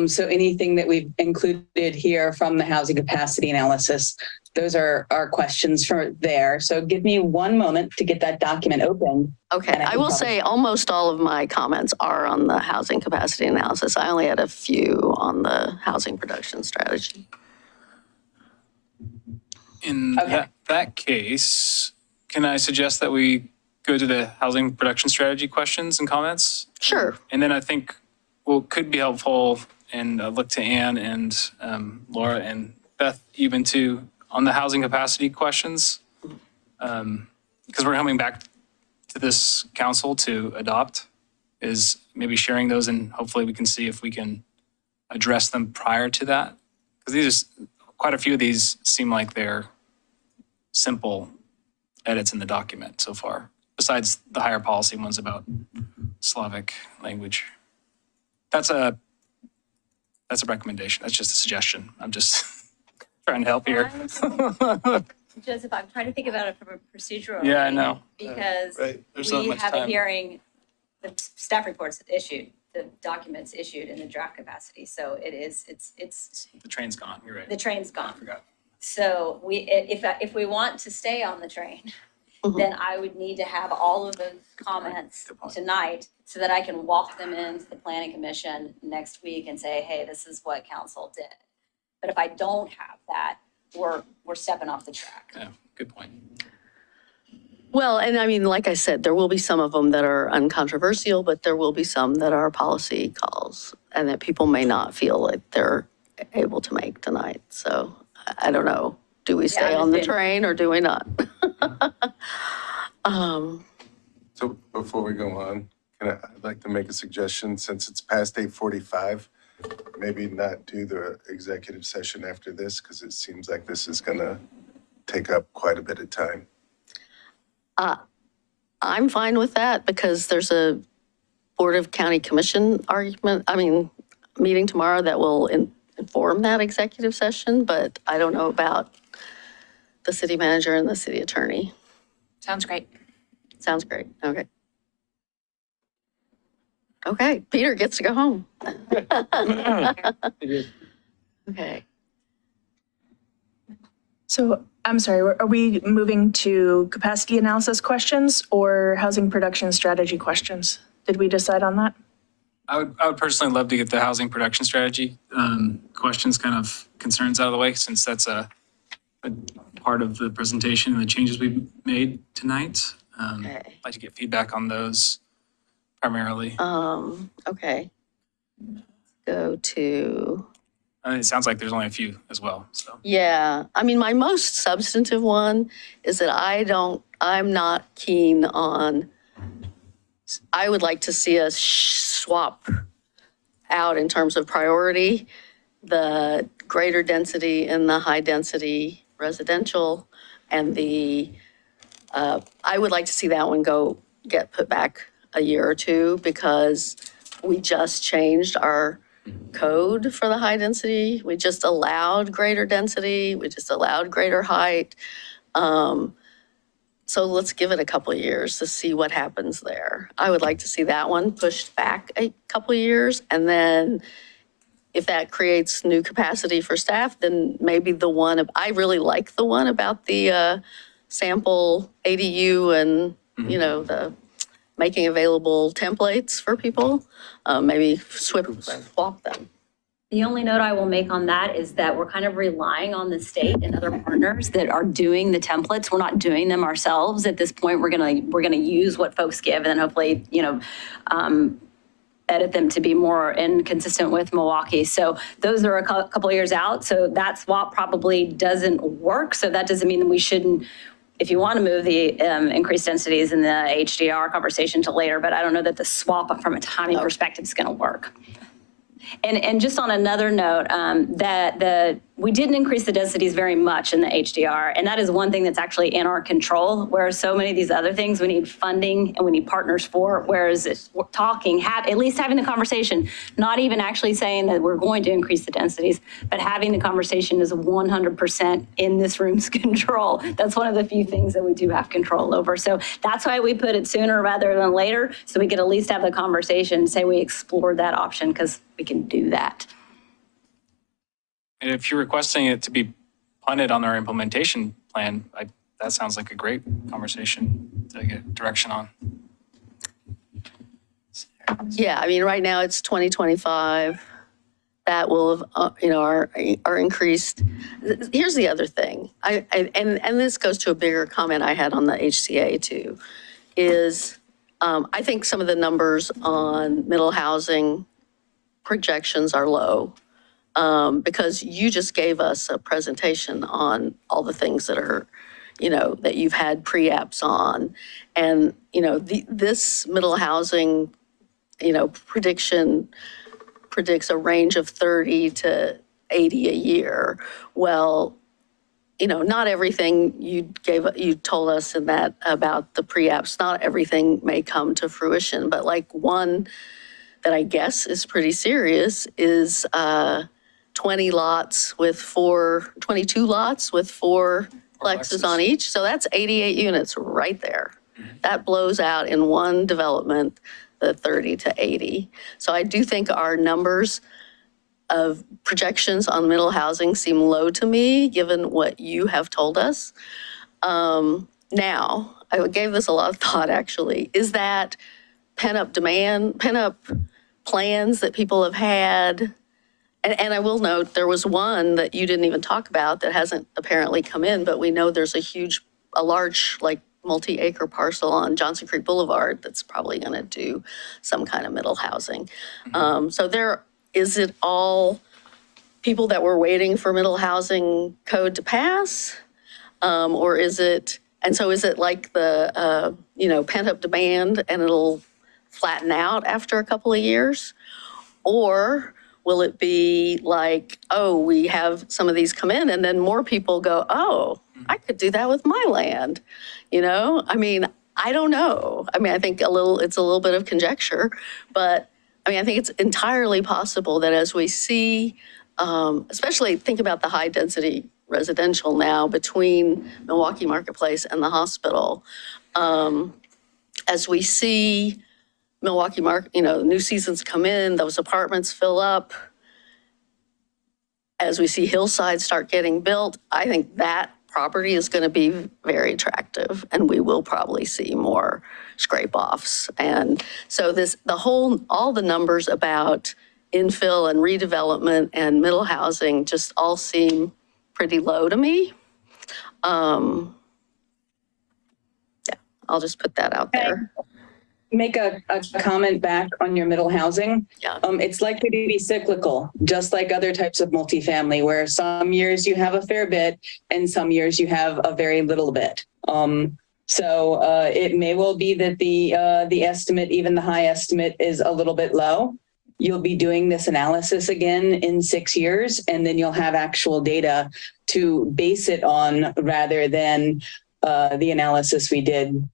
So anything that we've included here from the housing capacity analysis, those are our questions from there. So give me one moment to get that document open. Okay, I will say almost all of my comments are on the housing capacity analysis. I only had a few on the housing production strategy. In that case, can I suggest that we go to the housing production strategy questions and comments? Sure. And then I think what could be helpful, and look to Ann and Laura and Beth even too, on the housing capacity questions. Because we're coming back to this council to adopt, is maybe sharing those, and hopefully we can see if we can address them prior to that. Because these are, quite a few of these seem like they're simple edits in the document so far, besides the higher policy ones about Slavic language. That's a recommendation. That's just a suggestion. I'm just trying to help here. Joseph, I'm trying to think about it from a procedural. Yeah, I know. Because Right. There's not we much have a time. hearing, the staff reports issued, the documents issued in the draft capacity. So it's The train's gone. You're right. the train's gone. I forgot. So if we want to stay on the train, then I would need to have all of those comments tonight so that I can walk them into the planning commission next week and say, hey, this is what council did. But if I don't have that, we're stepping off the track. Yeah, good point. Well, and I mean, like I said, there will be some of them that are uncontroversial, but there will be some that are policy calls and that people may not feel like they're able to make tonight. So I don't know. Do we stay on the train or do we not? So before we go on, I'd like to make a suggestion, since it's past 8:45, maybe not do the executive session after this, because it seems like this is gonna take up quite a bit of time. I'm fine with that because there's a Board of County Commission meeting tomorrow that will inform that executive session, but I don't know about the city manager and the city attorney. Sounds great. Sounds great. Okay. Okay, Peter gets to go home. Okay. So I'm sorry, are we moving to capacity analysis questions or housing production strategy questions? Did we decide on that? I would personally love to get the housing production strategy questions, kind of concerns out of the way, since that's a part of the presentation and the changes we've made tonight. I'd like to get feedback on those primarily. Okay. Go to, It sounds like there's only a few as well, so. yeah, I mean, my most substantive one is that I'm not keen on, I would like to see us swap out in terms of priority, the greater density and the high density residential, and I would like to see that one get put back a year or two, because we just changed our code for the high density. We just allowed greater density. We just allowed greater height. So let's give it a couple of years to see what happens there. I would like to see that one pushed back a couple of years. And then if that creates new capacity for staff, then maybe I really like the one about the sample ADU and, the making available templates for people. Maybe swap them. The only note I will make on that is that we're kind of relying on the state and other partners that are doing the templates. We're not doing them ourselves. At this point, we're gonna use what folks give and then hopefully, edit them to be more consistent with Milwaukie. So those are a couple of years out. So that swap probably doesn't work. So that doesn't mean that we shouldn't, if you want to move the increased densities in the HDR conversation to later, but I don't know that the swap from a timing perspective is going to work. And just on another note, we didn't increase the densities very much in the HDR, and that is one thing that's actually in our control, whereas so many of these other things we need funding and we need partners for, whereas at least having the conversation, not even actually saying that we're going to increase the densities, but having the conversation is 100% in this room's control. That's one of the few things that we do have control over. So that's why we put it sooner rather than later, so we could at least have the conversation, say we explored that option, because we can do that. And if you're requesting it to be punted on our implementation plan, that sounds like a great conversation to get direction on. Yeah, I mean, right now it's 2025. That will have, our increased. Here's the other thing, and this goes to a bigger comment I had on the HCA too, is I think some of the numbers on middle housing projections are low because you just gave us a presentation on all the things that are, that you've had pre-apps on. And, this middle housing, prediction predicts a range of 30 to 80 a year. Well, not everything you told us in that about the pre-apps, not everything may come to fruition, but like one that I guess is pretty serious is 22 lots with four plexes on each. So that's 88 units right there. That blows out in one development, the 30 to 80. So I do think our numbers of projections on middle housing seem low to me, given what you have told us. Now, I gave this a lot of thought, actually. Is that pent-up demand, pent-up plans that people have had? And I will note, there was one that you didn't even talk about that hasn't apparently come in, but we know there's a large, like, multi-acre parcel on Johnson Creek Boulevard that's probably going to do some kind of middle housing. Is it all people that were waiting for middle housing code to pass? Or is it like the, pent-up demand and it'll flatten out after a couple of years? Or will it be like, oh, we have some of these come in and then more people go, oh, I could do that with my land? I don't know. I think it's a little bit of conjecture, but I think it's entirely possible that as we see, especially think about the high density residential now between Milwaukie Marketplace and the hospital, as we see Milwaukie new seasons come in, those apartments fill up. As we see Hillside start getting built, I think that property is going to be very attractive and we will probably see more scrape-offs. And so all the numbers about infill and redevelopment and middle housing just all seem pretty low to me. I'll just put that out there. Make a comment back on your middle housing. Yeah. It's likely to be cyclical, just like other types of multifamily, where some years you have a fair bit and some years you have a very little bit. So it may well be that the estimate, even the high estimate, is a little bit low. You'll be doing this analysis again in 6 years, and then you'll have actual data to base it on rather than the analysis we did,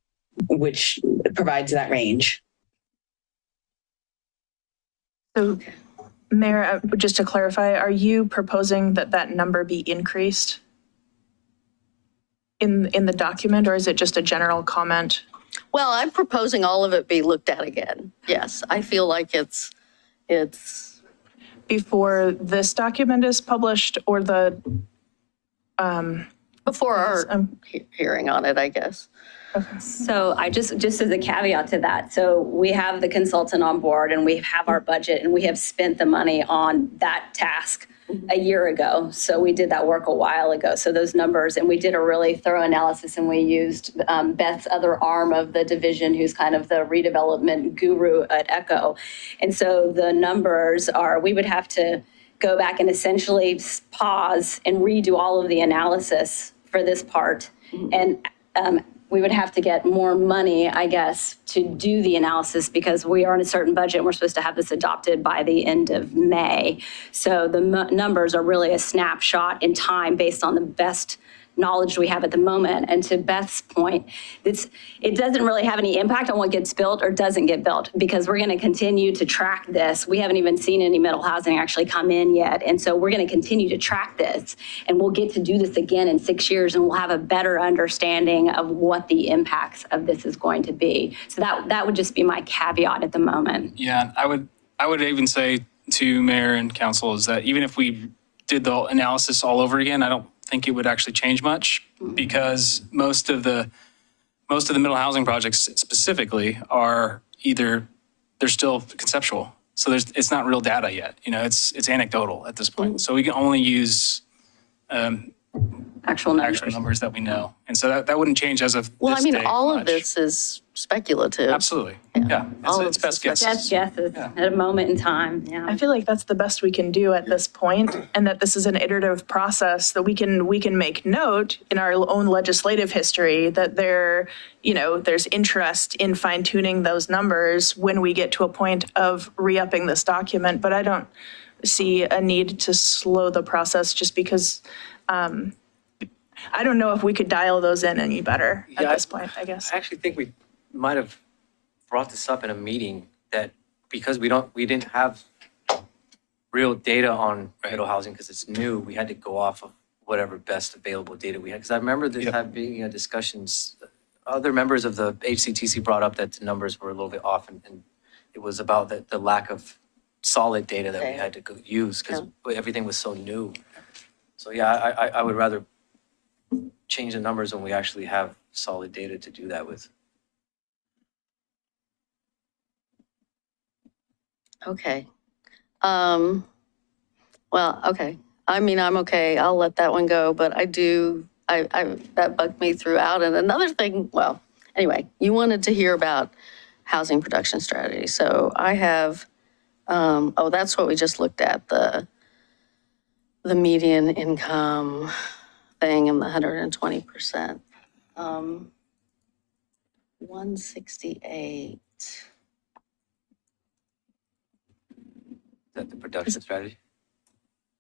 which provides that range. So, Mayor, just to clarify, are you proposing that number be increased in the document, or is it just a general comment? Well, I'm proposing all of it be looked at again. Yes, I feel like it's before this document is published, or the before our hearing on it, I guess. So I just as a caveat to that, so we have the consultant on board and we have our budget and we have spent the money on that task a year ago. So we did that work a while ago. So those numbers, and we did a really thorough analysis, and we used Beth's other arm of the division, who's kind of the redevelopment guru at ECHO. And so the numbers are, we would have to go back and essentially pause and redo all of the analysis for this part. And we would have to get more money, I guess, to do the analysis, because we are in a certain budget and we're supposed to have this adopted by the end of May. So the numbers are really a snapshot in time based on the best knowledge we have at the moment. And to Beth's point, it doesn't really have any impact on what gets built or doesn't get built, because we're going to continue to track this. We haven't even seen any middle housing actually come in yet. And so we're going to continue to track this, and we'll get to do this again in 6 years, and we'll have a better understanding of what the impacts of this is going to be. So that would just be my caveat at the moment. Yeah, I would even say to Mayor and Council is that even if we did the analysis all over again, I don't think it would actually change much, because most of the middle housing projects specifically are either, they're still conceptual. So it's not real data yet. It's anecdotal at this point. So we can only use Actual numbers. actual numbers that we know. And so that wouldn't change as of Well, I this mean, day all of much. this is speculative. Absolutely. Yeah. All of It's best guess. Best guesses at a moment in time, yeah. I feel like that's the best we can do at this point, and that this is an iterative process that we can make note in our own legislative history that there's interest in fine tuning those numbers when we get to a point of re-upping this document. But I don't see a need to slow the process just because I don't know if we could dial those in any better at this point, I guess. I actually think we might have brought this up in a meeting that because we didn't have real data on middle housing because it's new, we had to go off of whatever best available data we had. Because I remember there being discussions, other members of the HCTC brought up that the numbers were a little bit off, and it was about the lack of solid data that we had to use because everything was so new. So yeah, I would rather change the numbers when we actually have solid data to do that with. Okay. Well, okay. I mean, I'm okay. I'll let that one go, but that bugged me throughout. And another thing, well, anyway, you wanted to hear about housing production strategy. So I have, that's what we just looked at, the median income thing and the 120%. 168. Is that the production strategy?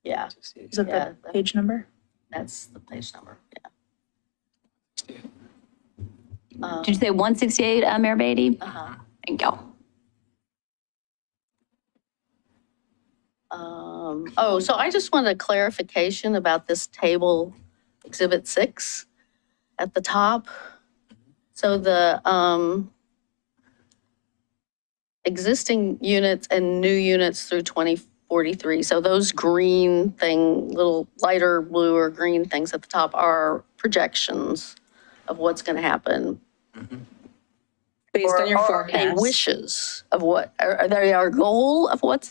Yeah. Is that the page number? That's the page number, yeah. Did you say 168, Mayor Beatty? Uh-huh. Thank you. So I just wanted a clarification about this table, Exhibit 6 at the top. So the existing units and new units through 2043. So those green little lighter blue or green things at the top are projections of what's going to happen. Based on your Or forecast. are they wishes of what? Are they our goal of what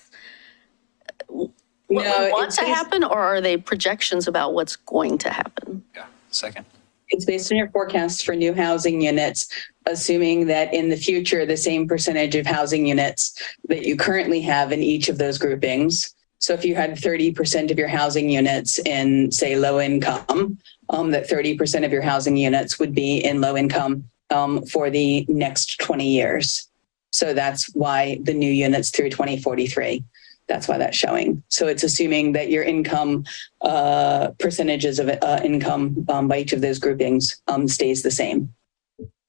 we want to happen, or are they projections about what's going to happen? Yeah, second. It's based on your forecast for new housing units, assuming that in the future, the same percentage of housing units that you currently have in each of those groupings. So if you had 30% of your housing units in, say, low income, that 30% of your housing units would be in low income for the next 20 years. So that's why the new units through 2043. That's why that's showing. So it's assuming that your income percentages of income by each of those groupings stays the same.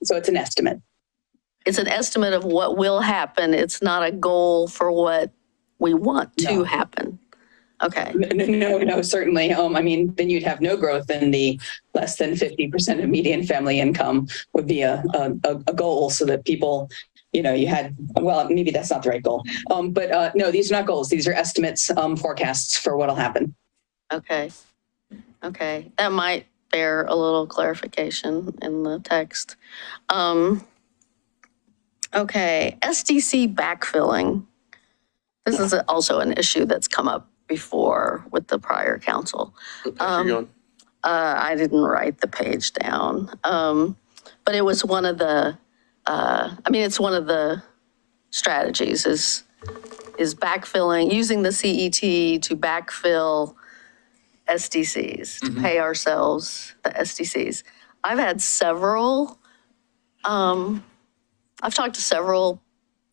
So it's an estimate. It's an estimate of what will happen. It's not a goal for what we want to happen. Okay. No, certainly. I mean, then you'd have no growth in the less than 50% of median family income would be a goal so that people, you had, well, maybe that's not the right goal. But no, these are not goals. These are estimates, forecasts for what'll happen. Okay. That might bear a little clarification in the text. Okay, SDC backfilling. This is also an issue that's come up before with the prior council. I didn't write the page down, but it was one of the, it's one of the strategies is backfilling, using the CET to backfill SDCs, to pay ourselves the SDCs. I've talked to several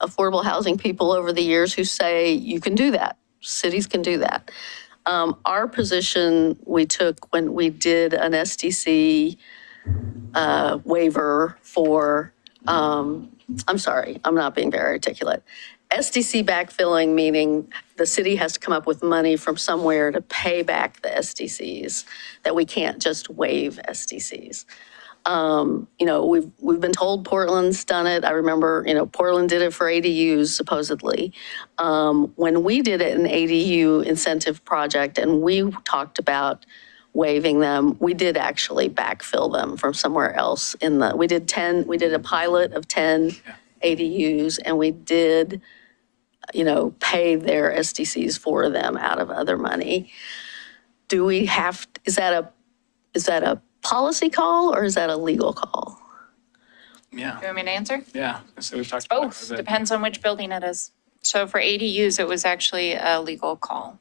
affordable housing people over the years who say you can do that. Cities can do that. Our position we took when we did an SDC waiver for, I'm sorry, I'm not being very articulate. SDC backfilling, meaning the city has to come up with money from somewhere to pay back the SDCs, that we can't just waive SDCs. We've been told Portland's done it. I remember, Portland did it for ADUs supposedly. When we did it, an ADU incentive project, and we talked about waiving them, we did actually backfill them from somewhere else. We did a pilot of 10 ADUs, and we did, pay their SDCs for them out of other money. Is that is that a policy call or is that a legal call? Yeah, You want me to answer? yeah. So we've talked about Both, depends on which building it is. So for ADUs, it was actually a legal call.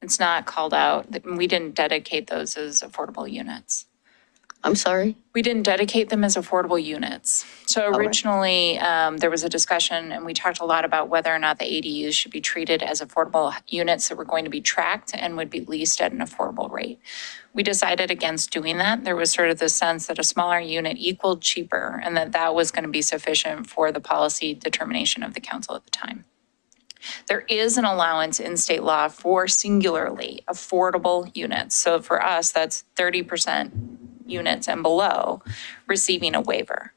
It's not called out. We didn't dedicate those as affordable units. I'm sorry? We didn't dedicate them as affordable units. So originally, there was a discussion and we talked a lot about whether or not the ADUs should be treated as affordable units that were going to be tracked and would be leased at an affordable rate. We decided against doing that. There was sort of the sense that a smaller unit equaled cheaper and that that was going to be sufficient for the policy determination of the council at the time. There is an allowance in state law for singularly affordable units. So for us, that's 30% units and below receiving a waiver,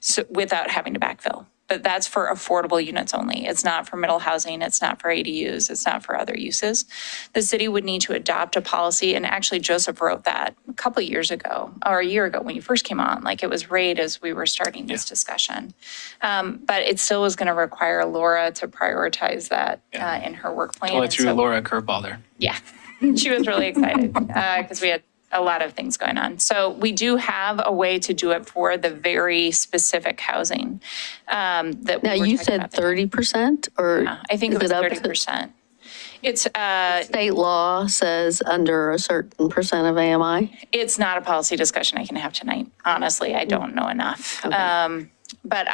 so without having to backfill. But that's for affordable units only. It's not for middle housing. It's not for ADUs. It's not for other uses. The city would need to adopt a policy, and actually Joseph wrote that a couple of years ago, or a year ago when you first came on, like it was right as we were starting this discussion. But it still was gonna require Laura to prioritize that in her work plan. Totally And threw so- Laura a curveball there. Yeah, she was really excited because we had a lot of things going on. So we do have a way to do it for the very specific housing that we Now, were you talking said about. 30% or? I think it is was up to- 30%. It's State law says under a certain percent of AMI? it's not a policy discussion I can have tonight. Honestly, I don't know enough. But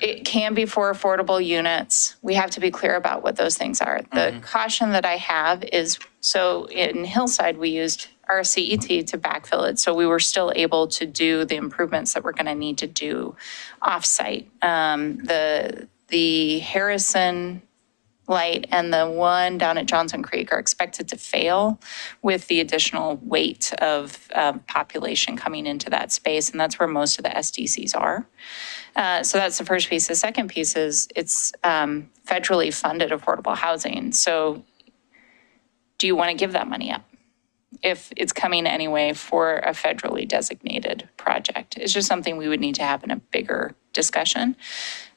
it can be for affordable units. We have to be clear about what those things are. The caution that I have is, so in Hillside, we used our CET to backfill it. So we were still able to do the improvements that we're gonna need to do offsite. The Harrison light and the one down at Johnson Creek are expected to fail with the additional weight of population coming into that space. And that's where most of the SDCs are. So that's the first piece. The second piece is it's federally funded affordable housing. So do you want to give that money up if it's coming anyway for a federally designated project? It's just something we would need to have in a bigger discussion.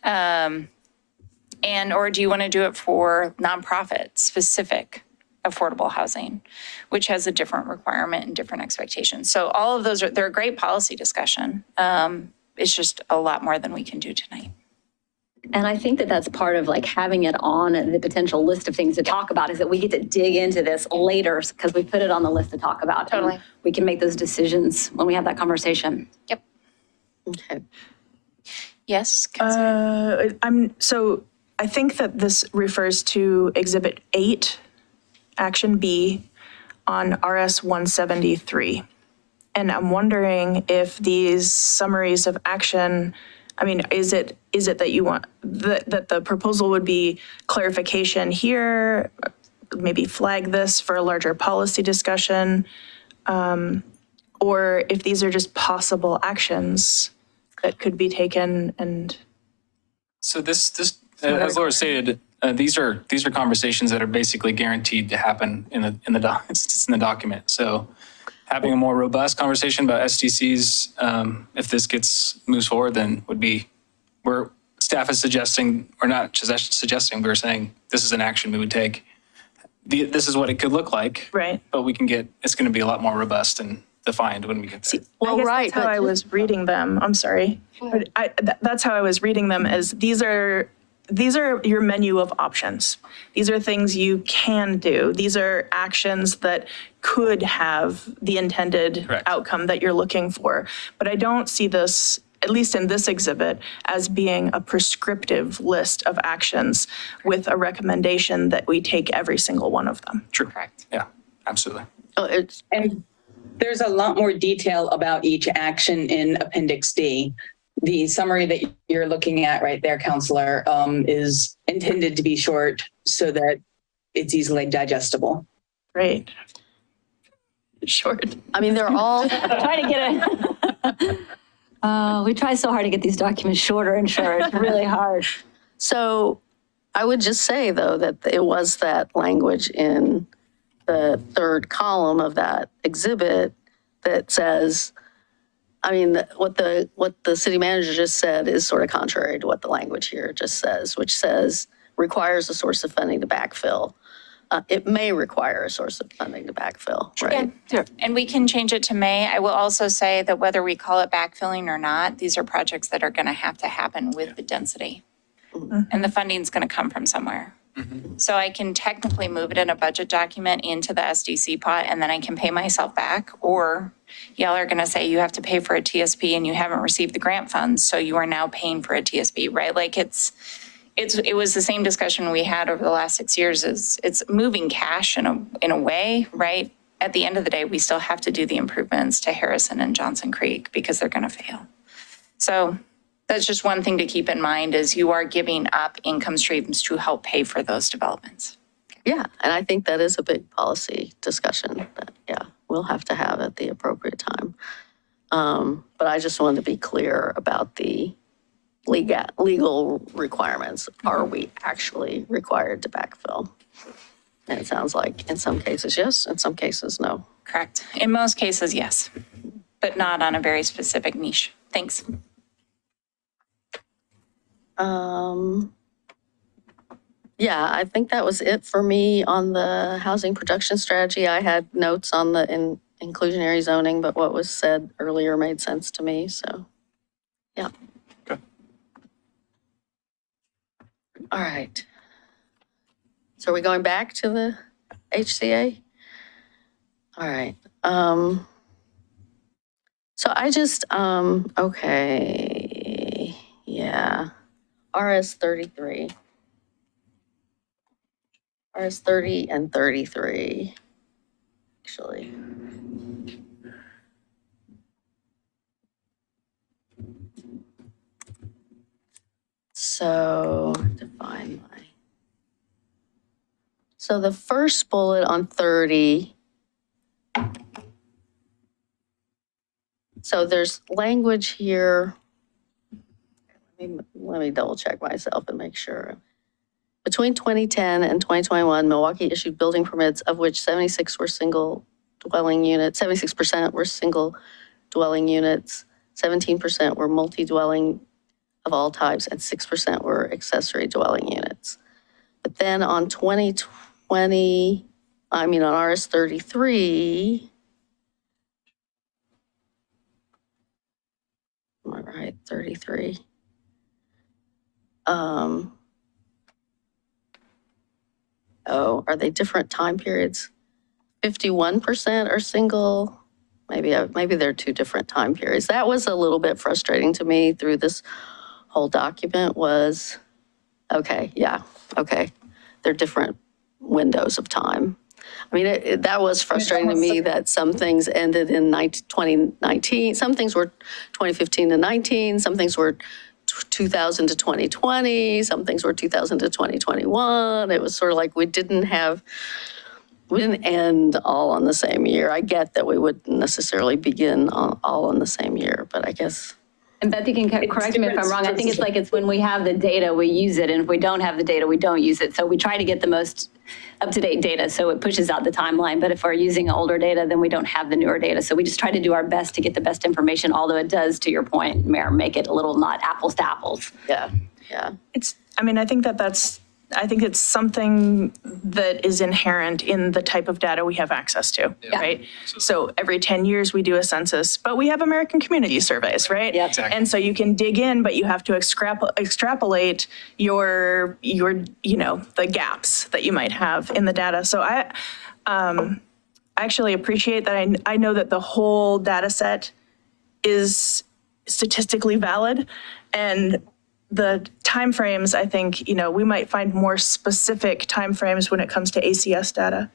Or do you want to do it for nonprofit specific affordable housing, which has a different requirement and different expectations. So all of those they're a great policy discussion. It's just a lot more than we can do tonight. And I think that that's part of like having it on the potential list of things to talk about is that we get to dig into this later because we put it on the list to talk about. Totally. And we can make those decisions when we have that conversation. Yep. Okay. Yes. So I think that this refers to Exhibit 8, Action B on RS 173. And I'm wondering if these summaries of action, I mean, is it that you want, that the proposal would be clarification here, maybe flag this for a larger policy discussion, or if these are just possible actions that could be taken and. So this as Laura stated, these are conversations that are basically guaranteed to happen in the it's in the document. So having a more robust conversation about SDCs, if this moves forward, then would be where staff is suggesting, or not just suggesting, we're saying this is an action we would take. This is what it could look like. Right. But it's going to be a lot more robust and defined when we get there. Well, right. That's how I was reading them. I'm sorry. But that's how I was reading them as these are your menu of options. These are things you can do. These are actions that could have the intended outcome that you're looking for. But I don't see this, at least in this exhibit, as being a prescriptive list of actions with a recommendation that we take every single one of them. True. Correct. Yeah, absolutely. And there's a lot more detail about each action in Appendix D. The summary that you're looking at right there, Counselor, is intended to be short so that it's easily digestible. Great. Short. I mean, they're all trying to get it. We try so hard to get these documents shorter and shorter. It's really hard. So I would just say, though, that it was that language in the third column of that exhibit that says, I mean, what the city manager just said is sort of contrary to what the language here just says, which says requires a source of funding to backfill. it may require a source of funding to backfill, right? Yeah, and we can change it to May. I will also say that whether we call it backfilling or not, these are projects that are going to happen with the density. And the funding's going to come from somewhere. So I can technically move it in a budget document into the SDC pot, and then I can pay myself back. Or y'all are going to say you have to pay for a TSP and you haven't received the grant funds, so you are now paying for a TSP, right? Like it was the same discussion we had over the last 6 years. It's moving cash in a way, right? At the end of the day, we still have to do the improvements to Harrison and Johnson Creek because they're going to fail. So that's just one thing to keep in mind is you are giving up income streams to help pay for those developments. Yeah, and I think that is a big policy discussion that, we'll have to have at the appropriate time. But I just wanted to be clear about the legal requirements. Are we actually required to backfill? And it sounds like in some cases, yes, in some cases, no. Correct. In most cases, yes, but not on a very specific niche. Thanks. Yeah, I think that was it for me on the housing production strategy. I had notes on the inclusionary zoning, but what was said earlier made sense to me, so, yeah. Okay. All right. So are we going back to the HCA? All right. So I just, okay, yeah. RS 33. RS 30 and 33, actually. So, define my. So the first bullet on 30. So there's language here. Let me double check myself and make sure. Between 2010 and 2021, Milwaukie issued building permits, of which 76 were single dwelling units, 76% were single dwelling units, 17% were multi-dwelling of all types, and 6% were accessory dwelling units. But then on on RS 33, am I right, 33? Are they different time periods? 51% are single. Maybe they're two different time periods. That was a little bit frustrating to me through this whole document was, okay. They're different windows of time. I mean, that was frustrating to me that some things ended in 2019, some things were 2015 to 19, some things were 2000 to 2020, some things were 2000 to 2021. It was sort of like we didn't end all on the same year. I get that we wouldn't necessarily begin all on the same year, but I guess. And Beth, you can correct me if I'm wrong. I think it's when we have the data, we use it. And if we don't have the data, we don't use it. So we try to get the most up-to-date data. So it pushes out the timeline. But if we're using older data, then we don't have the newer data. So we just try to do our best to get the best information, although it does, to your point, Mayor, make it a little not apples to apples. Yeah. I think it's something that is inherent in the type of data we have access to, right? So every 10 years we do a census, but we have American Community Surveys, right? Yeah, exactly. And so you can dig in, but you have to extrapolate your the gaps that you might have in the data. So I actually appreciate that. I know that the whole data set is statistically valid, and the timeframes, I think, we might find more specific timeframes when it comes to ACS data.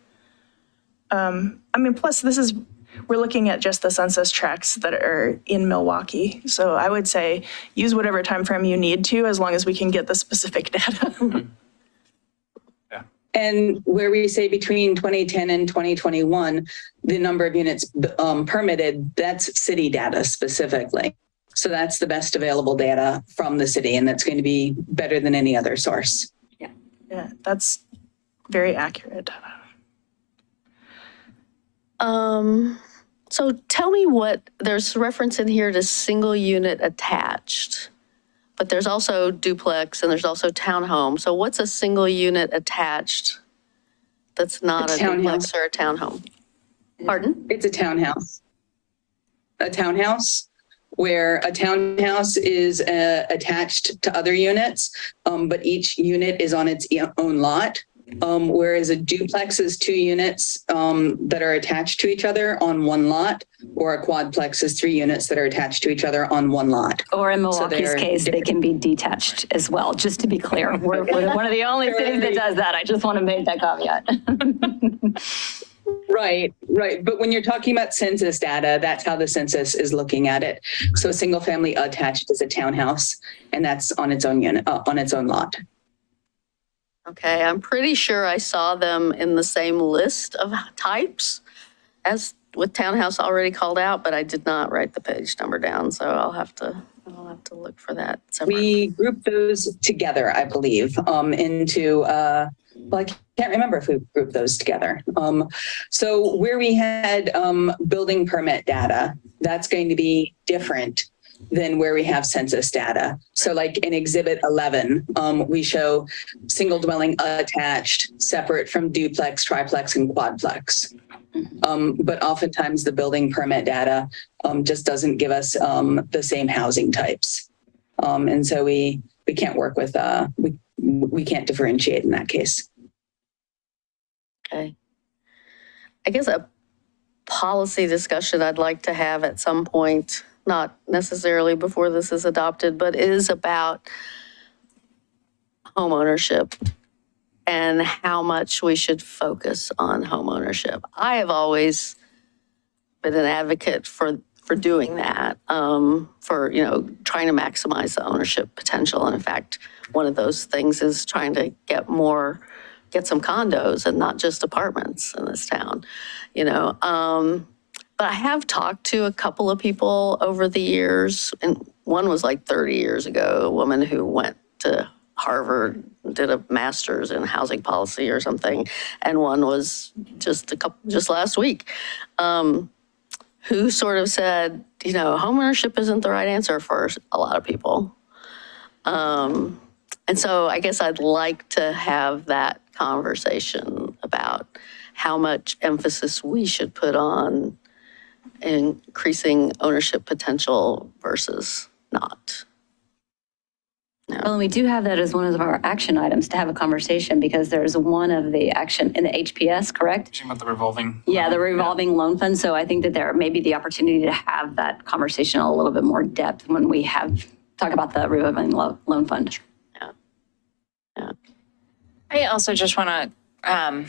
Plus we're looking at just the census tracts that are in Milwaukie. So I would say use whatever timeframe you need to, as long as we can get the specific data. And where we say between 2010 and 2021, the number of units permitted, that's city data specifically. So that's the best available data from the city, and that's going to be better than any other source. Yeah, that's very accurate. So tell me there's reference in here to single unit attached, but there's also duplex and there's also townhome. So what's a single unit attached that's not A a duplex or a townhome? Pardon? It's a townhouse. A townhouse where a townhouse is attached to other units, but each unit is on its own lot. Whereas a duplex is 2 units that are attached to each other on one lot, or a quadplex is 3 units that are attached to each other on one lot. Or in So Milwaukee's they're case, they can be detached as well, just to be clear. We're one of the only cities that does that. I just want to make that caveat. Right. But when you're talking about census data, that's how the census is looking at it. So a single family attached is a townhouse, and that's on its own unit, on its own lot. Okay, I'm pretty sure I saw them in the same list of types as with townhouse already called out, but I did not write the page number down, so I'll have to look for that separately. We grouped those together, I believe, into, well, I can't remember if we grouped those together. So where we had building permit data, that's going to be different than where we have census data. So like in Exhibit 11, we show single dwelling attached, separate from duplex, triplex, and quadplex. But oftentimes the building permit data just doesn't give us the same housing types. And so we can't work with, we can't differentiate in that case. Okay. I guess a policy discussion I'd like to have at some point, not necessarily before this is adopted, but is about homeownership and how much we should focus on homeownership. I have always been an advocate for doing that, for, trying to maximize the ownership potential. And in fact, one of those things is trying to get some condos and not just apartments in this town, But I have talked to a couple of people over the years, and one was like 30 years ago, a woman who went to Harvard, did a master's in housing policy or something, and one was just last week, who sort of said, homeownership isn't the right answer for a lot of people. And so I guess I'd like to have that conversation about how much emphasis we should put on increasing ownership potential versus not. Well, and we do have that as one of our action items to have a conversation, because there's one of the action in the HPS, correct? Talking about the revolving. Yeah, the revolving loan fund. So I think that there may be the opportunity to have that conversation a little bit more depth when we talk about the revolving loan fund. Yeah. I also just want to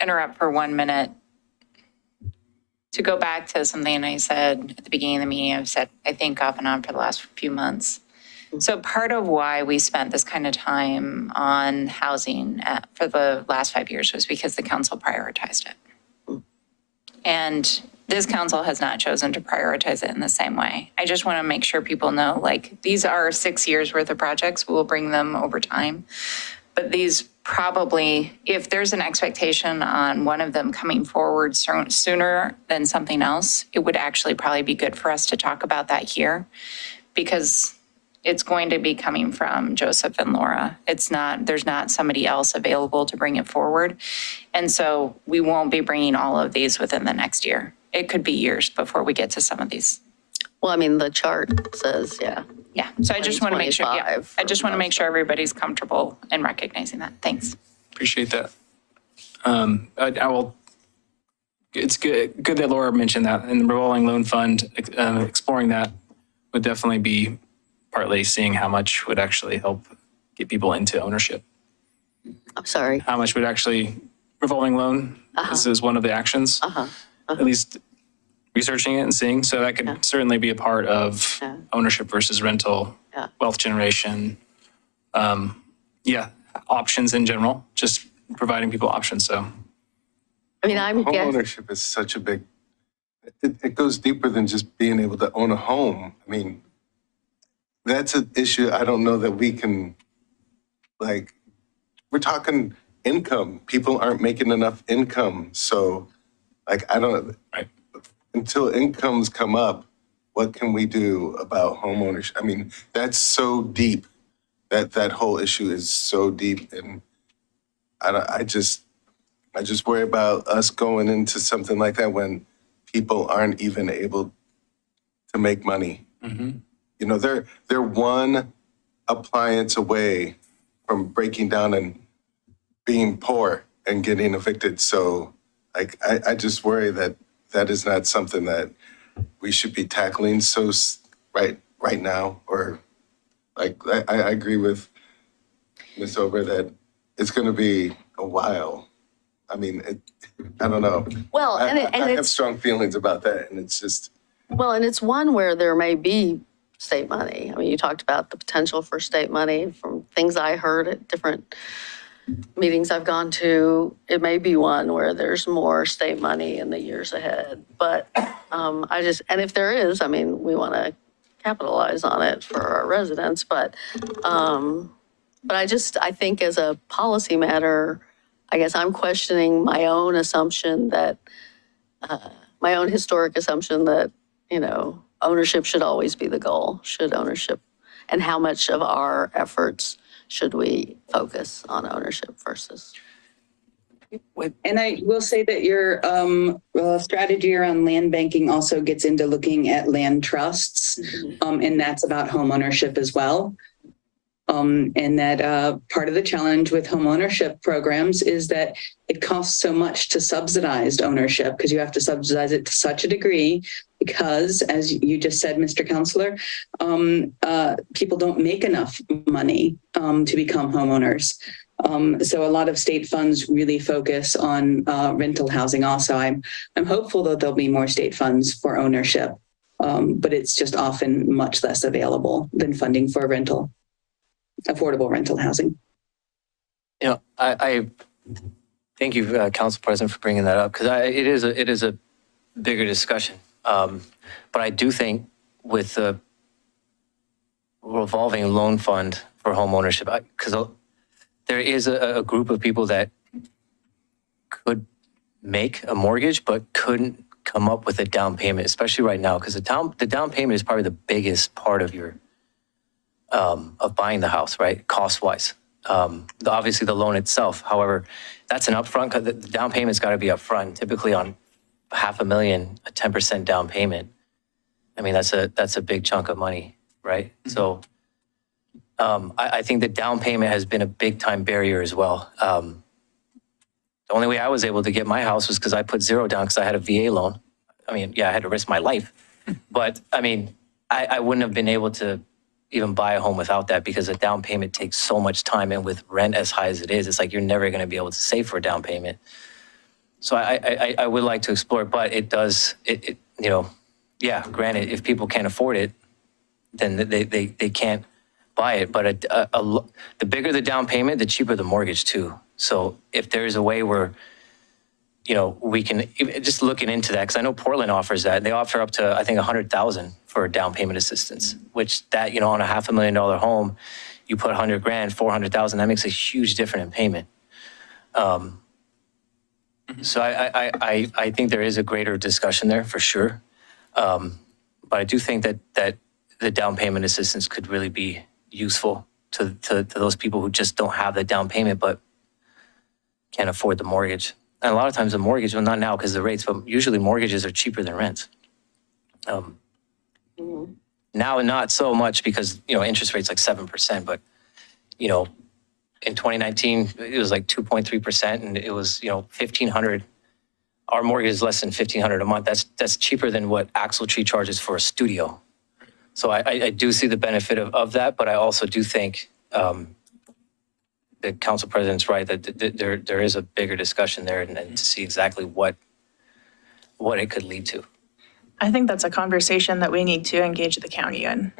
interrupt for 1 minute to go back to something I said at the beginning of the meeting. I've said, I think, off and on for the last few months. So part of why we spent this kind of time on housing for the last 5 years was because the council prioritized it. And this council has not chosen to prioritize it in the same way. I just want to make sure people know, these are 6 years worth of projects. We will bring them over time. But these probably, if there's an expectation on one of them coming forward sooner than something else, it would actually probably be good for us to talk about that here, because it's going to be coming from Joseph and Laura. There's not somebody else available to bring it forward. And so we won't be bringing all of these within the next year. It could be years before we get to some of these. Well, I mean, the chart says, yeah. Yeah, so I just want to make sure, I just want to make sure everybody's comfortable in recognizing that. Thanks. Appreciate that. I will, it's good that Laura mentioned that, and the revolving loan fund, exploring that would definitely be partly seeing how much would actually help get people into ownership. I'm sorry. How much would actually, revolving loan is one of the actions, at least researching it and seeing. So that could certainly be a part of ownership versus rental, wealth generation. Options in general, just providing people options. So, I mean, homeownership is such a big, it goes deeper than just being able to own a home. I mean, that's an issue I don't know that we can, we're talking income. People aren't making enough income. So, until incomes come up, what can we do about homeownership? I mean, that's so deep. That whole issue is so deep, and I just worry about us going into something like that when people aren't even able to make money. You know, they're one appliance away from breaking down and being poor and getting evicted. So like, I just worry that that is not something that we should be tackling right now. Or like, I agree with Ms. Ober that it's going to be a while. I mean, I don't know. Well, I have it's strong feelings about that, and it's just. well, and it's one where there may be state money. I mean, you talked about the potential for state money from things I heard at different meetings I've gone to. It may be one where there's more state money in the years ahead. But and if there is, I mean, we want to capitalize on it for our residents. But I think as a policy matter, I guess I'm questioning my own assumption that, my own historic assumption that, you know, ownership should always be the goal. Should ownership, and how much of our efforts should we focus on ownership versus? And I will say that your strategy around land banking also gets into looking at land trusts, and that's about home ownership as well. And that part of the challenge with home ownership programs is that it costs so much to subsidize ownership, because you have to subsidize it to such a degree because, as you just said, Mr. Counselor, people don't make enough money to become homeowners. So a lot of state funds really focus on rental housing also. I'm hopeful that there'll be more state funds for ownership, but it's just often much less available than funding for affordable rental housing. You know, I thank you, Council President, for bringing that up, because it is a bigger discussion. But I do think with the revolving loan fund for home ownership, because there is a group of people that could make a mortgage but couldn't come up with a down payment, especially right now, because the down payment is probably the biggest part of your of buying the house, right? Cost-wise. Obviously the loan itself, however, that's an upfront, because the down payment's got to be upfront. Typically on $500,000, a 10% down payment. I mean, that's a big chunk of money, right? Mm-hmm. So I think the down payment has been a big time barrier as well. The only way I was able to get my house was because I put zero down because I had a VA loan. I mean, yeah, I had to risk my life, but I mean, I wouldn't have been able to even buy a home without that, because a down payment takes so much time, and with rent as high as it is, it's like you're never going to be able to save for a down payment. So I would like to explore it, but it does, you know, yeah, granted, if people can't afford it, then they can't buy it. But the bigger the down payment, the cheaper the mortgage too. So if there's a way where, you know, we can just looking into that, because I know Portland offers that. They offer up to, I think, $100,000 for down payment assistance, which that, you know, on a $500,000 home, you put $100,000, $400,000, that makes a huge difference in payment. So I think there is a greater discussion there for sure. But I do think that the down payment assistance could really be useful to those people who just don't have the down payment but can't afford the mortgage. And a lot of times the mortgage, well, not now because of the rates, but usually mortgages are cheaper than rents. Now not so much because, you know, interest rates like 7%, but, you know, in 2019, it was like 2.3%, and it was, you know, $1,500. Our mortgage is less than $1,500 a month. That's cheaper than what Axle Tree charges for a studio. So I do see the benefit of that, but I also do think the Council President's right that there is a bigger discussion there, and to see exactly what it could lead to. I think that's a conversation that we need to engage the county in.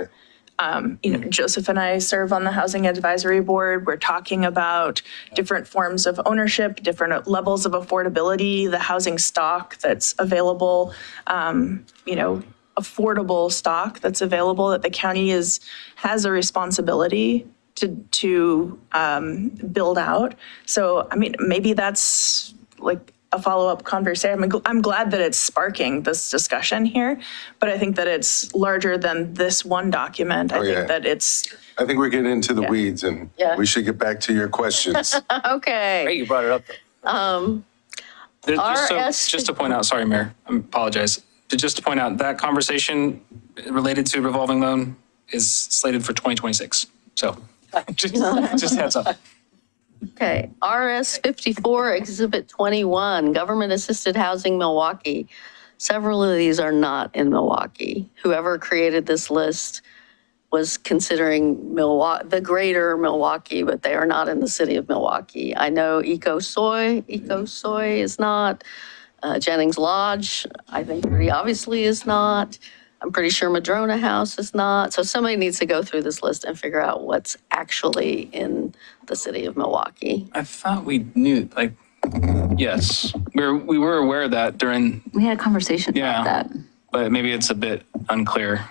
You know, Joseph and I serve on the Housing Advisory Board. We're talking about different forms of ownership, different levels of affordability, the housing stock that's available, you know, affordable stock that's available that the county has a responsibility to build out. So, I mean, maybe that's like a follow-up conversation. I'm glad that it's sparking this discussion here, but I think that it's larger than this one document. I think that it's... I think we're getting into the weeds, and we should get back to your questions. Okay. Great, you brought it up. Just to point out, sorry, Mayor, I apologize. Just to point out, that conversation related to revolving loan is slated for 2026. So just heads up. Okay, RS 54, Exhibit 21, Government Assisted Housing Milwaukie. Several of these are not in Milwaukie. Whoever created this list was considering the greater Milwaukie, but they are not in the city of Milwaukie. I know Eco Soy is not. Jennings Lodge, I think pretty obviously is not. I'm pretty sure Madrona House is not. So somebody needs to go through this list and figure out what's actually in the city of Milwaukie. I thought we knew, like, yes, we were aware of that during. We had a conversation about that. But maybe it's a bit unclear.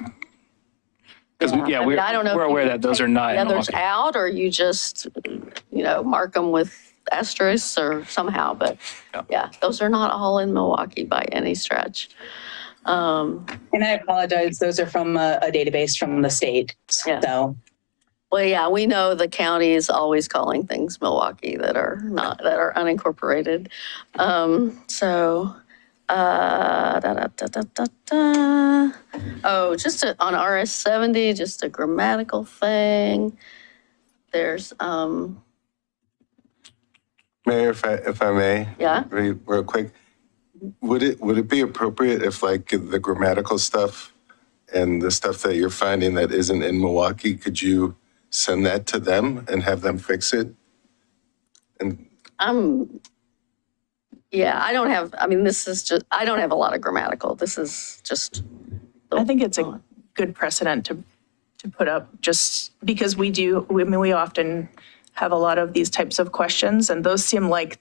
Because I don't know we're if aware you that those take are not the in others Milwaukee. out, or you just, mark them with asterisks or somehow, but yeah, those are not all in Milwaukie by any stretch. And I apologize, those are from a database from the state, so. Well, yeah, we know the county is always calling things Milwaukie that are unincorporated. Oh, on RS 70, just a grammatical thing. There's, Mayor, if I may? Yeah. Real quick, would it be appropriate if like the grammatical stuff and the stuff that you're finding that isn't in Milwaukie, could you send that to them and have them fix it? And yeah, I don't have a lot of grammatical. This is just. I think it's a good precedent to put up, just because we often have a lot of these types of questions, and those seem like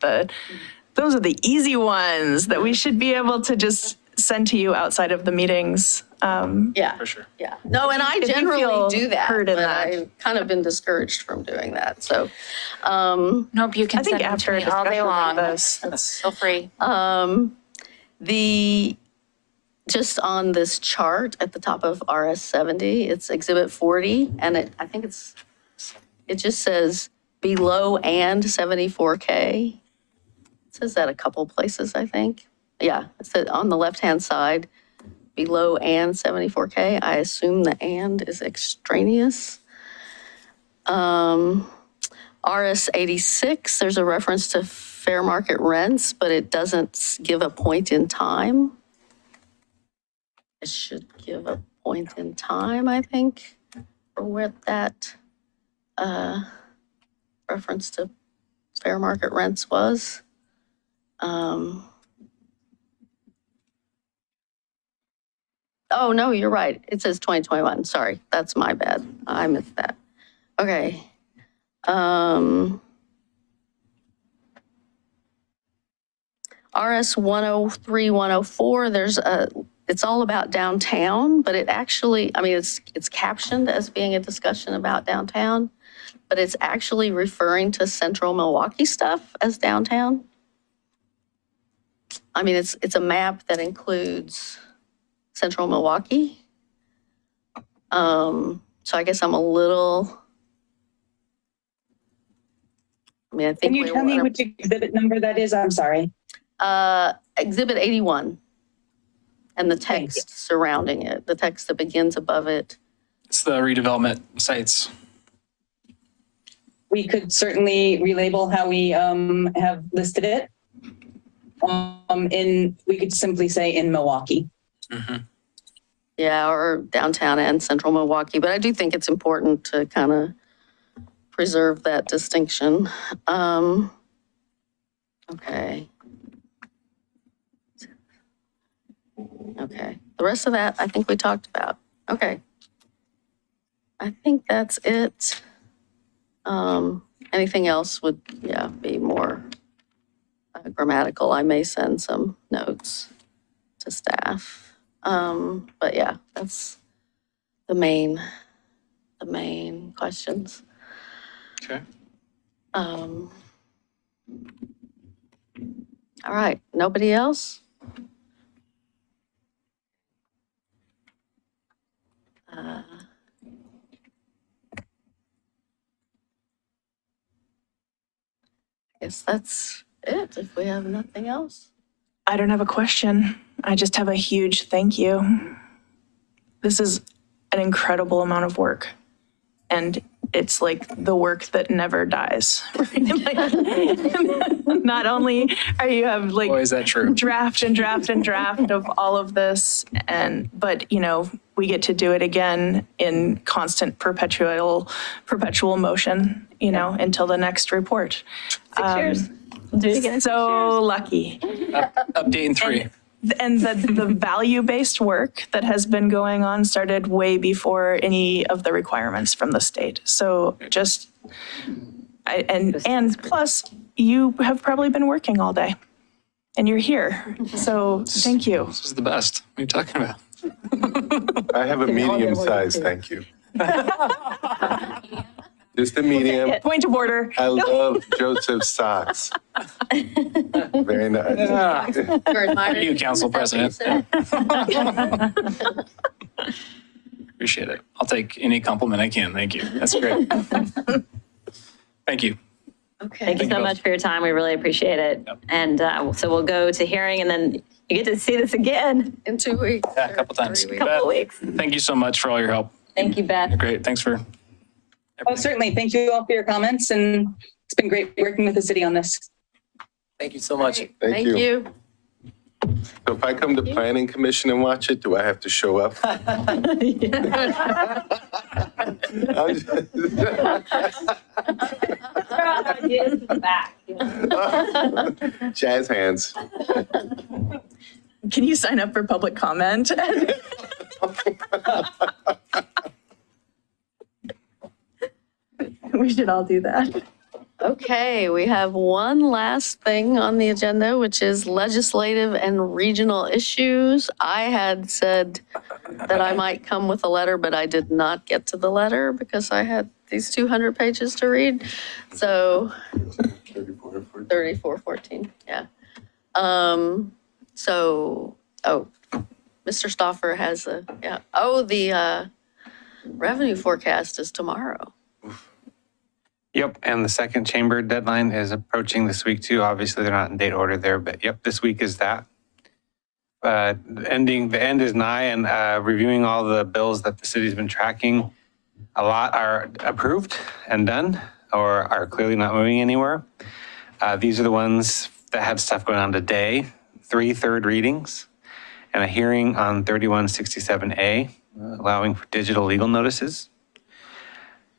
those are the easy ones that we should be able to just send to you outside of the meetings. Yeah, for sure. Yeah, no, and I If you generally feel do that, heard in but that. I've kind of been discouraged from doing that. So, Nope, you can I think send them after to a me all day discussion like long. this, Feel free. Just on this chart at the top of RS 70, it's Exhibit 40, and I think it just says below and 74K. It says that a couple places, I think. Yeah, it said on the left-hand side, below and 74K. I assume the and is extraneous. RS 86, there's a reference to fair market rents, but it doesn't give a point in time. It should give a point in time, I think, for what that reference to fair market rents was. Oh, no, you're right. It says 2021. Sorry, that's my bad. I missed that. Okay. RS 103, 104, it's all about downtown, but it actually, it's captioned as being a discussion about downtown, but it's actually referring to central Milwaukie stuff as downtown. It's a map that includes central Milwaukie. So I guess I'm a little, I think. Can you tell me which exhibit number that is? I'm sorry. Exhibit 81. And the text surrounding it, the text that begins above it. It's the redevelopment sites. We could certainly relabel how we have listed it. We could simply say in Milwaukie. Mm-hmm. Yeah, or downtown and central Milwaukie, but I do think it's important to kind of preserve that distinction. Okay. Okay, the rest of that, I think we talked about. Okay. I think that's it. Anything else would, be more grammatical. I may send some notes to staff. But yeah, that's the main questions. Okay. All right, nobody else? I guess that's it if we have nothing else. I don't have a question. I just have a huge thank you. This is an incredible amount of work. And it's like the work that never dies. Not only are you have like Boy, is that true. draft and draft and draft of all of this, but you know, we get to do it again in constant perpetual motion, you know, until the next report. 6 years. Do it again in 6 So years. lucky. Update in 3. And the value-based work that has been going on started way before any of the requirements from the state. So just, and plus, you have probably been working all day, and you're here. So thank you. This is the best. What are you talking about? I have a medium size, thank you. Just a medium. Point of order. I love Joseph's socks. Very nice. Thank you, Council President. Appreciate it. I'll take any compliment I can. Thank you. That's great. Thank you. Okay. Thank you so much for your time. We really appreciate it. And so we'll go to hearing, and then you get to see this again In 2 weeks. Yeah, a couple times. couple of weeks. Thank you so much for all your help. Thank you, Beth. You're great. Thanks for Oh, certainly. Thank you all for your comments, and it's been great working with the city on this. Thank you so much. Thank you. So if I come to planning commission and watch it, do I have to show up? Jazz hands. Can you sign up for public comment? We should all do that. Okay, we have one last thing on the agenda, which is legislative and regional issues. I had said that I might come with a letter, but I did not get to the letter because I had these 200 pages to read. So 3414, yeah. Mr. Stauffer has the revenue forecast is tomorrow. Yep, and the second chamber deadline is approaching this week too. Obviously, they're not in date order there, but yep, this week is that. The end is nigh, and reviewing all the bills that the city's been tracking, a lot are approved and done or are clearly not moving anywhere. These are the ones that had stuff going on today, 3 third readings, and a hearing on 3167A, allowing for digital legal notices.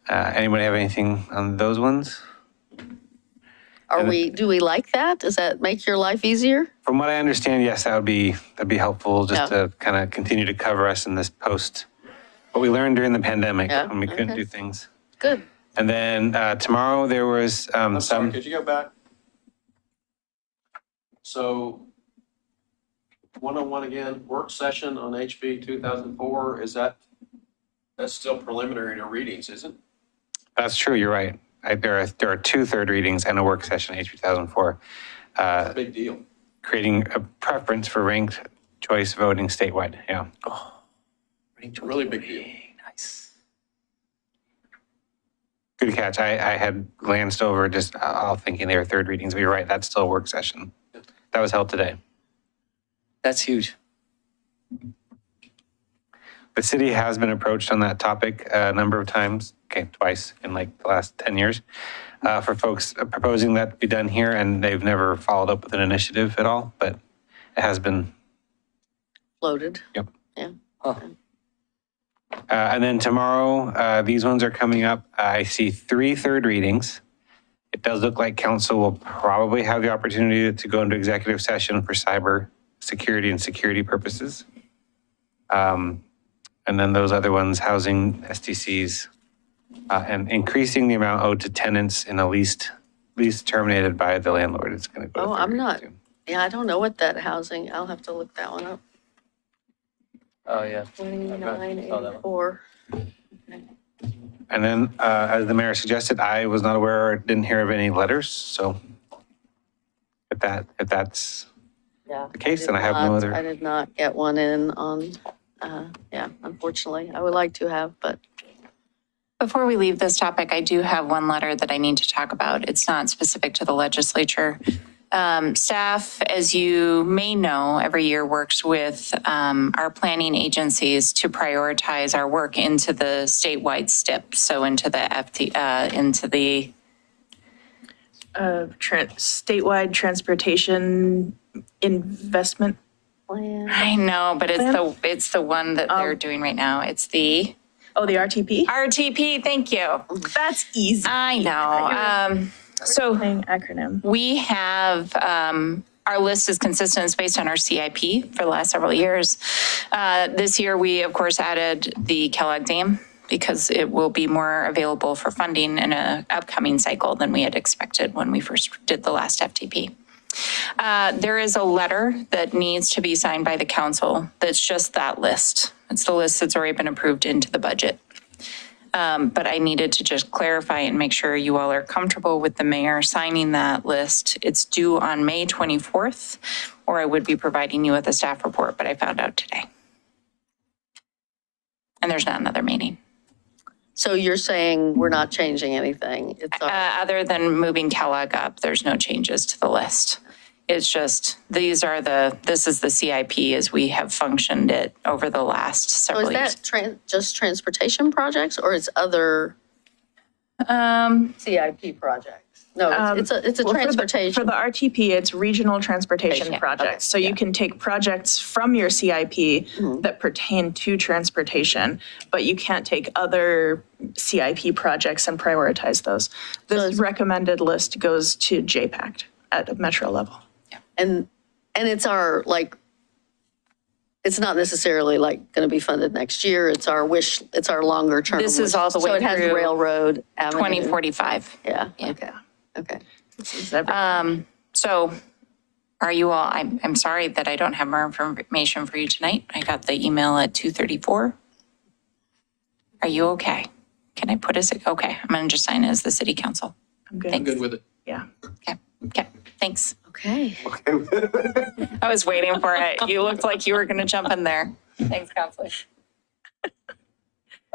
Anybody have anything on those ones? Do we like that? Does that make your life easier? From what I understand, yes, that'd be helpful just to kind of continue to cover us in this post, what we learned during the pandemic when we couldn't do things. Good. And then tomorrow there was some. Could you go back? So 101 again, work session on HB 2004, that's still preliminary in our readings, isn't it? That's true, you're right. There are 2 third readings and a work session HB 2004. Big deal. Creating a preference for ranked choice voting statewide, yeah. Really big deal. Nice. Good catch. I had glanced over just all thinking they were third readings, but you're right, that's still a work session. That was held today. That's huge. The city has been approached on that topic a number of times, twice in like the last 10 years, for folks proposing that be done here, and they've never followed up with an initiative at all, but it has been. Floated. Yep. Yeah. And then tomorrow, these ones are coming up. I see 3 third readings. It does look like council will probably have the opportunity to go into executive session for cyber security and security purposes. And then those other ones, housing, STCs, and increasing the amount owed to tenants in a lease terminated by the landlord. It's going to go. I'm not. Yeah, I don't know what that housing. I'll have to look that one up. Oh, yeah. 2984. And then, as the mayor suggested, I was not aware or didn't hear of any letters. So if that's the case, then I have no other. I did not get one in on. Unfortunately, I would like to have, but. Before we leave this topic, I do have one letter that I need to talk about. It's not specific to the legislature. Staff, as you may know, every year works with our planning agencies to prioritize our work into the statewide STIP, so into the Statewide transportation investment. I know, but it's the one that they're doing right now. It's the the RTP? RTP, thank you. That's easy. I know. So acronym. We have our list is consistent. It's based on our CIP for the last several years. This year, we of course added the Kellogg Dam because it will be more available for funding in an upcoming cycle than we had expected when we first did the last FTP. There is a letter that needs to be signed by the council that's just that list. It's the list that's already been approved into the budget. But I needed to just clarify and make sure you all are comfortable with the mayor signing that list. It's due on May 24th, or I would be providing you with a staff report, but I found out today. And there's not another meeting. So you're saying we're not changing anything? It's other than moving Kellogg up, there's no changes to the list. It's just, this is the CIP as we have functioned it over the last several years. So is that just transportation projects or it's other CIP projects? No, it's a transportation. For the RTP, it's regional transportation projects. So you can take projects from your CIP that pertain to transportation, but you can't take other CIP projects and prioritize those. This recommended list goes to JPACT at a metro level. And it's our, it's not necessarily going to be funded next year. It's our wish, it's our longer term. This is all the way So it has through railroad avenue. 2045. Yeah, okay. So are you all, I'm sorry that I don't have more information for you tonight. I got the email at 2:34. Are you okay? Can I put us, okay, I'm gonna just sign it as the city council. I'm good. I'm good with it. Yeah. Okay, thanks. Okay. I was waiting for it. You looked like you were gonna jump in there. Thanks, Counselor.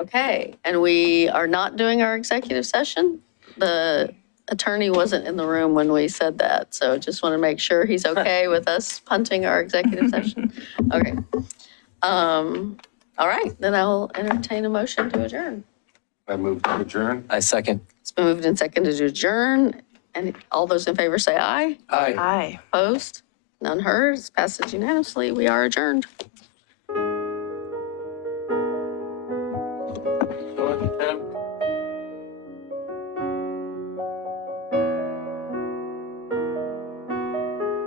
Okay, and we are not doing our executive session. The attorney wasn't in the room when we said that, so just want to make sure he's okay with us punting our executive session. Okay. All right, then I'll entertain a motion to adjourn. I move to adjourn. I second. It's been moved and seconded to adjourn. And all those in favor say aye. Aye. Aye. Opposed? None heard. Passes unanimously. We are adjourned.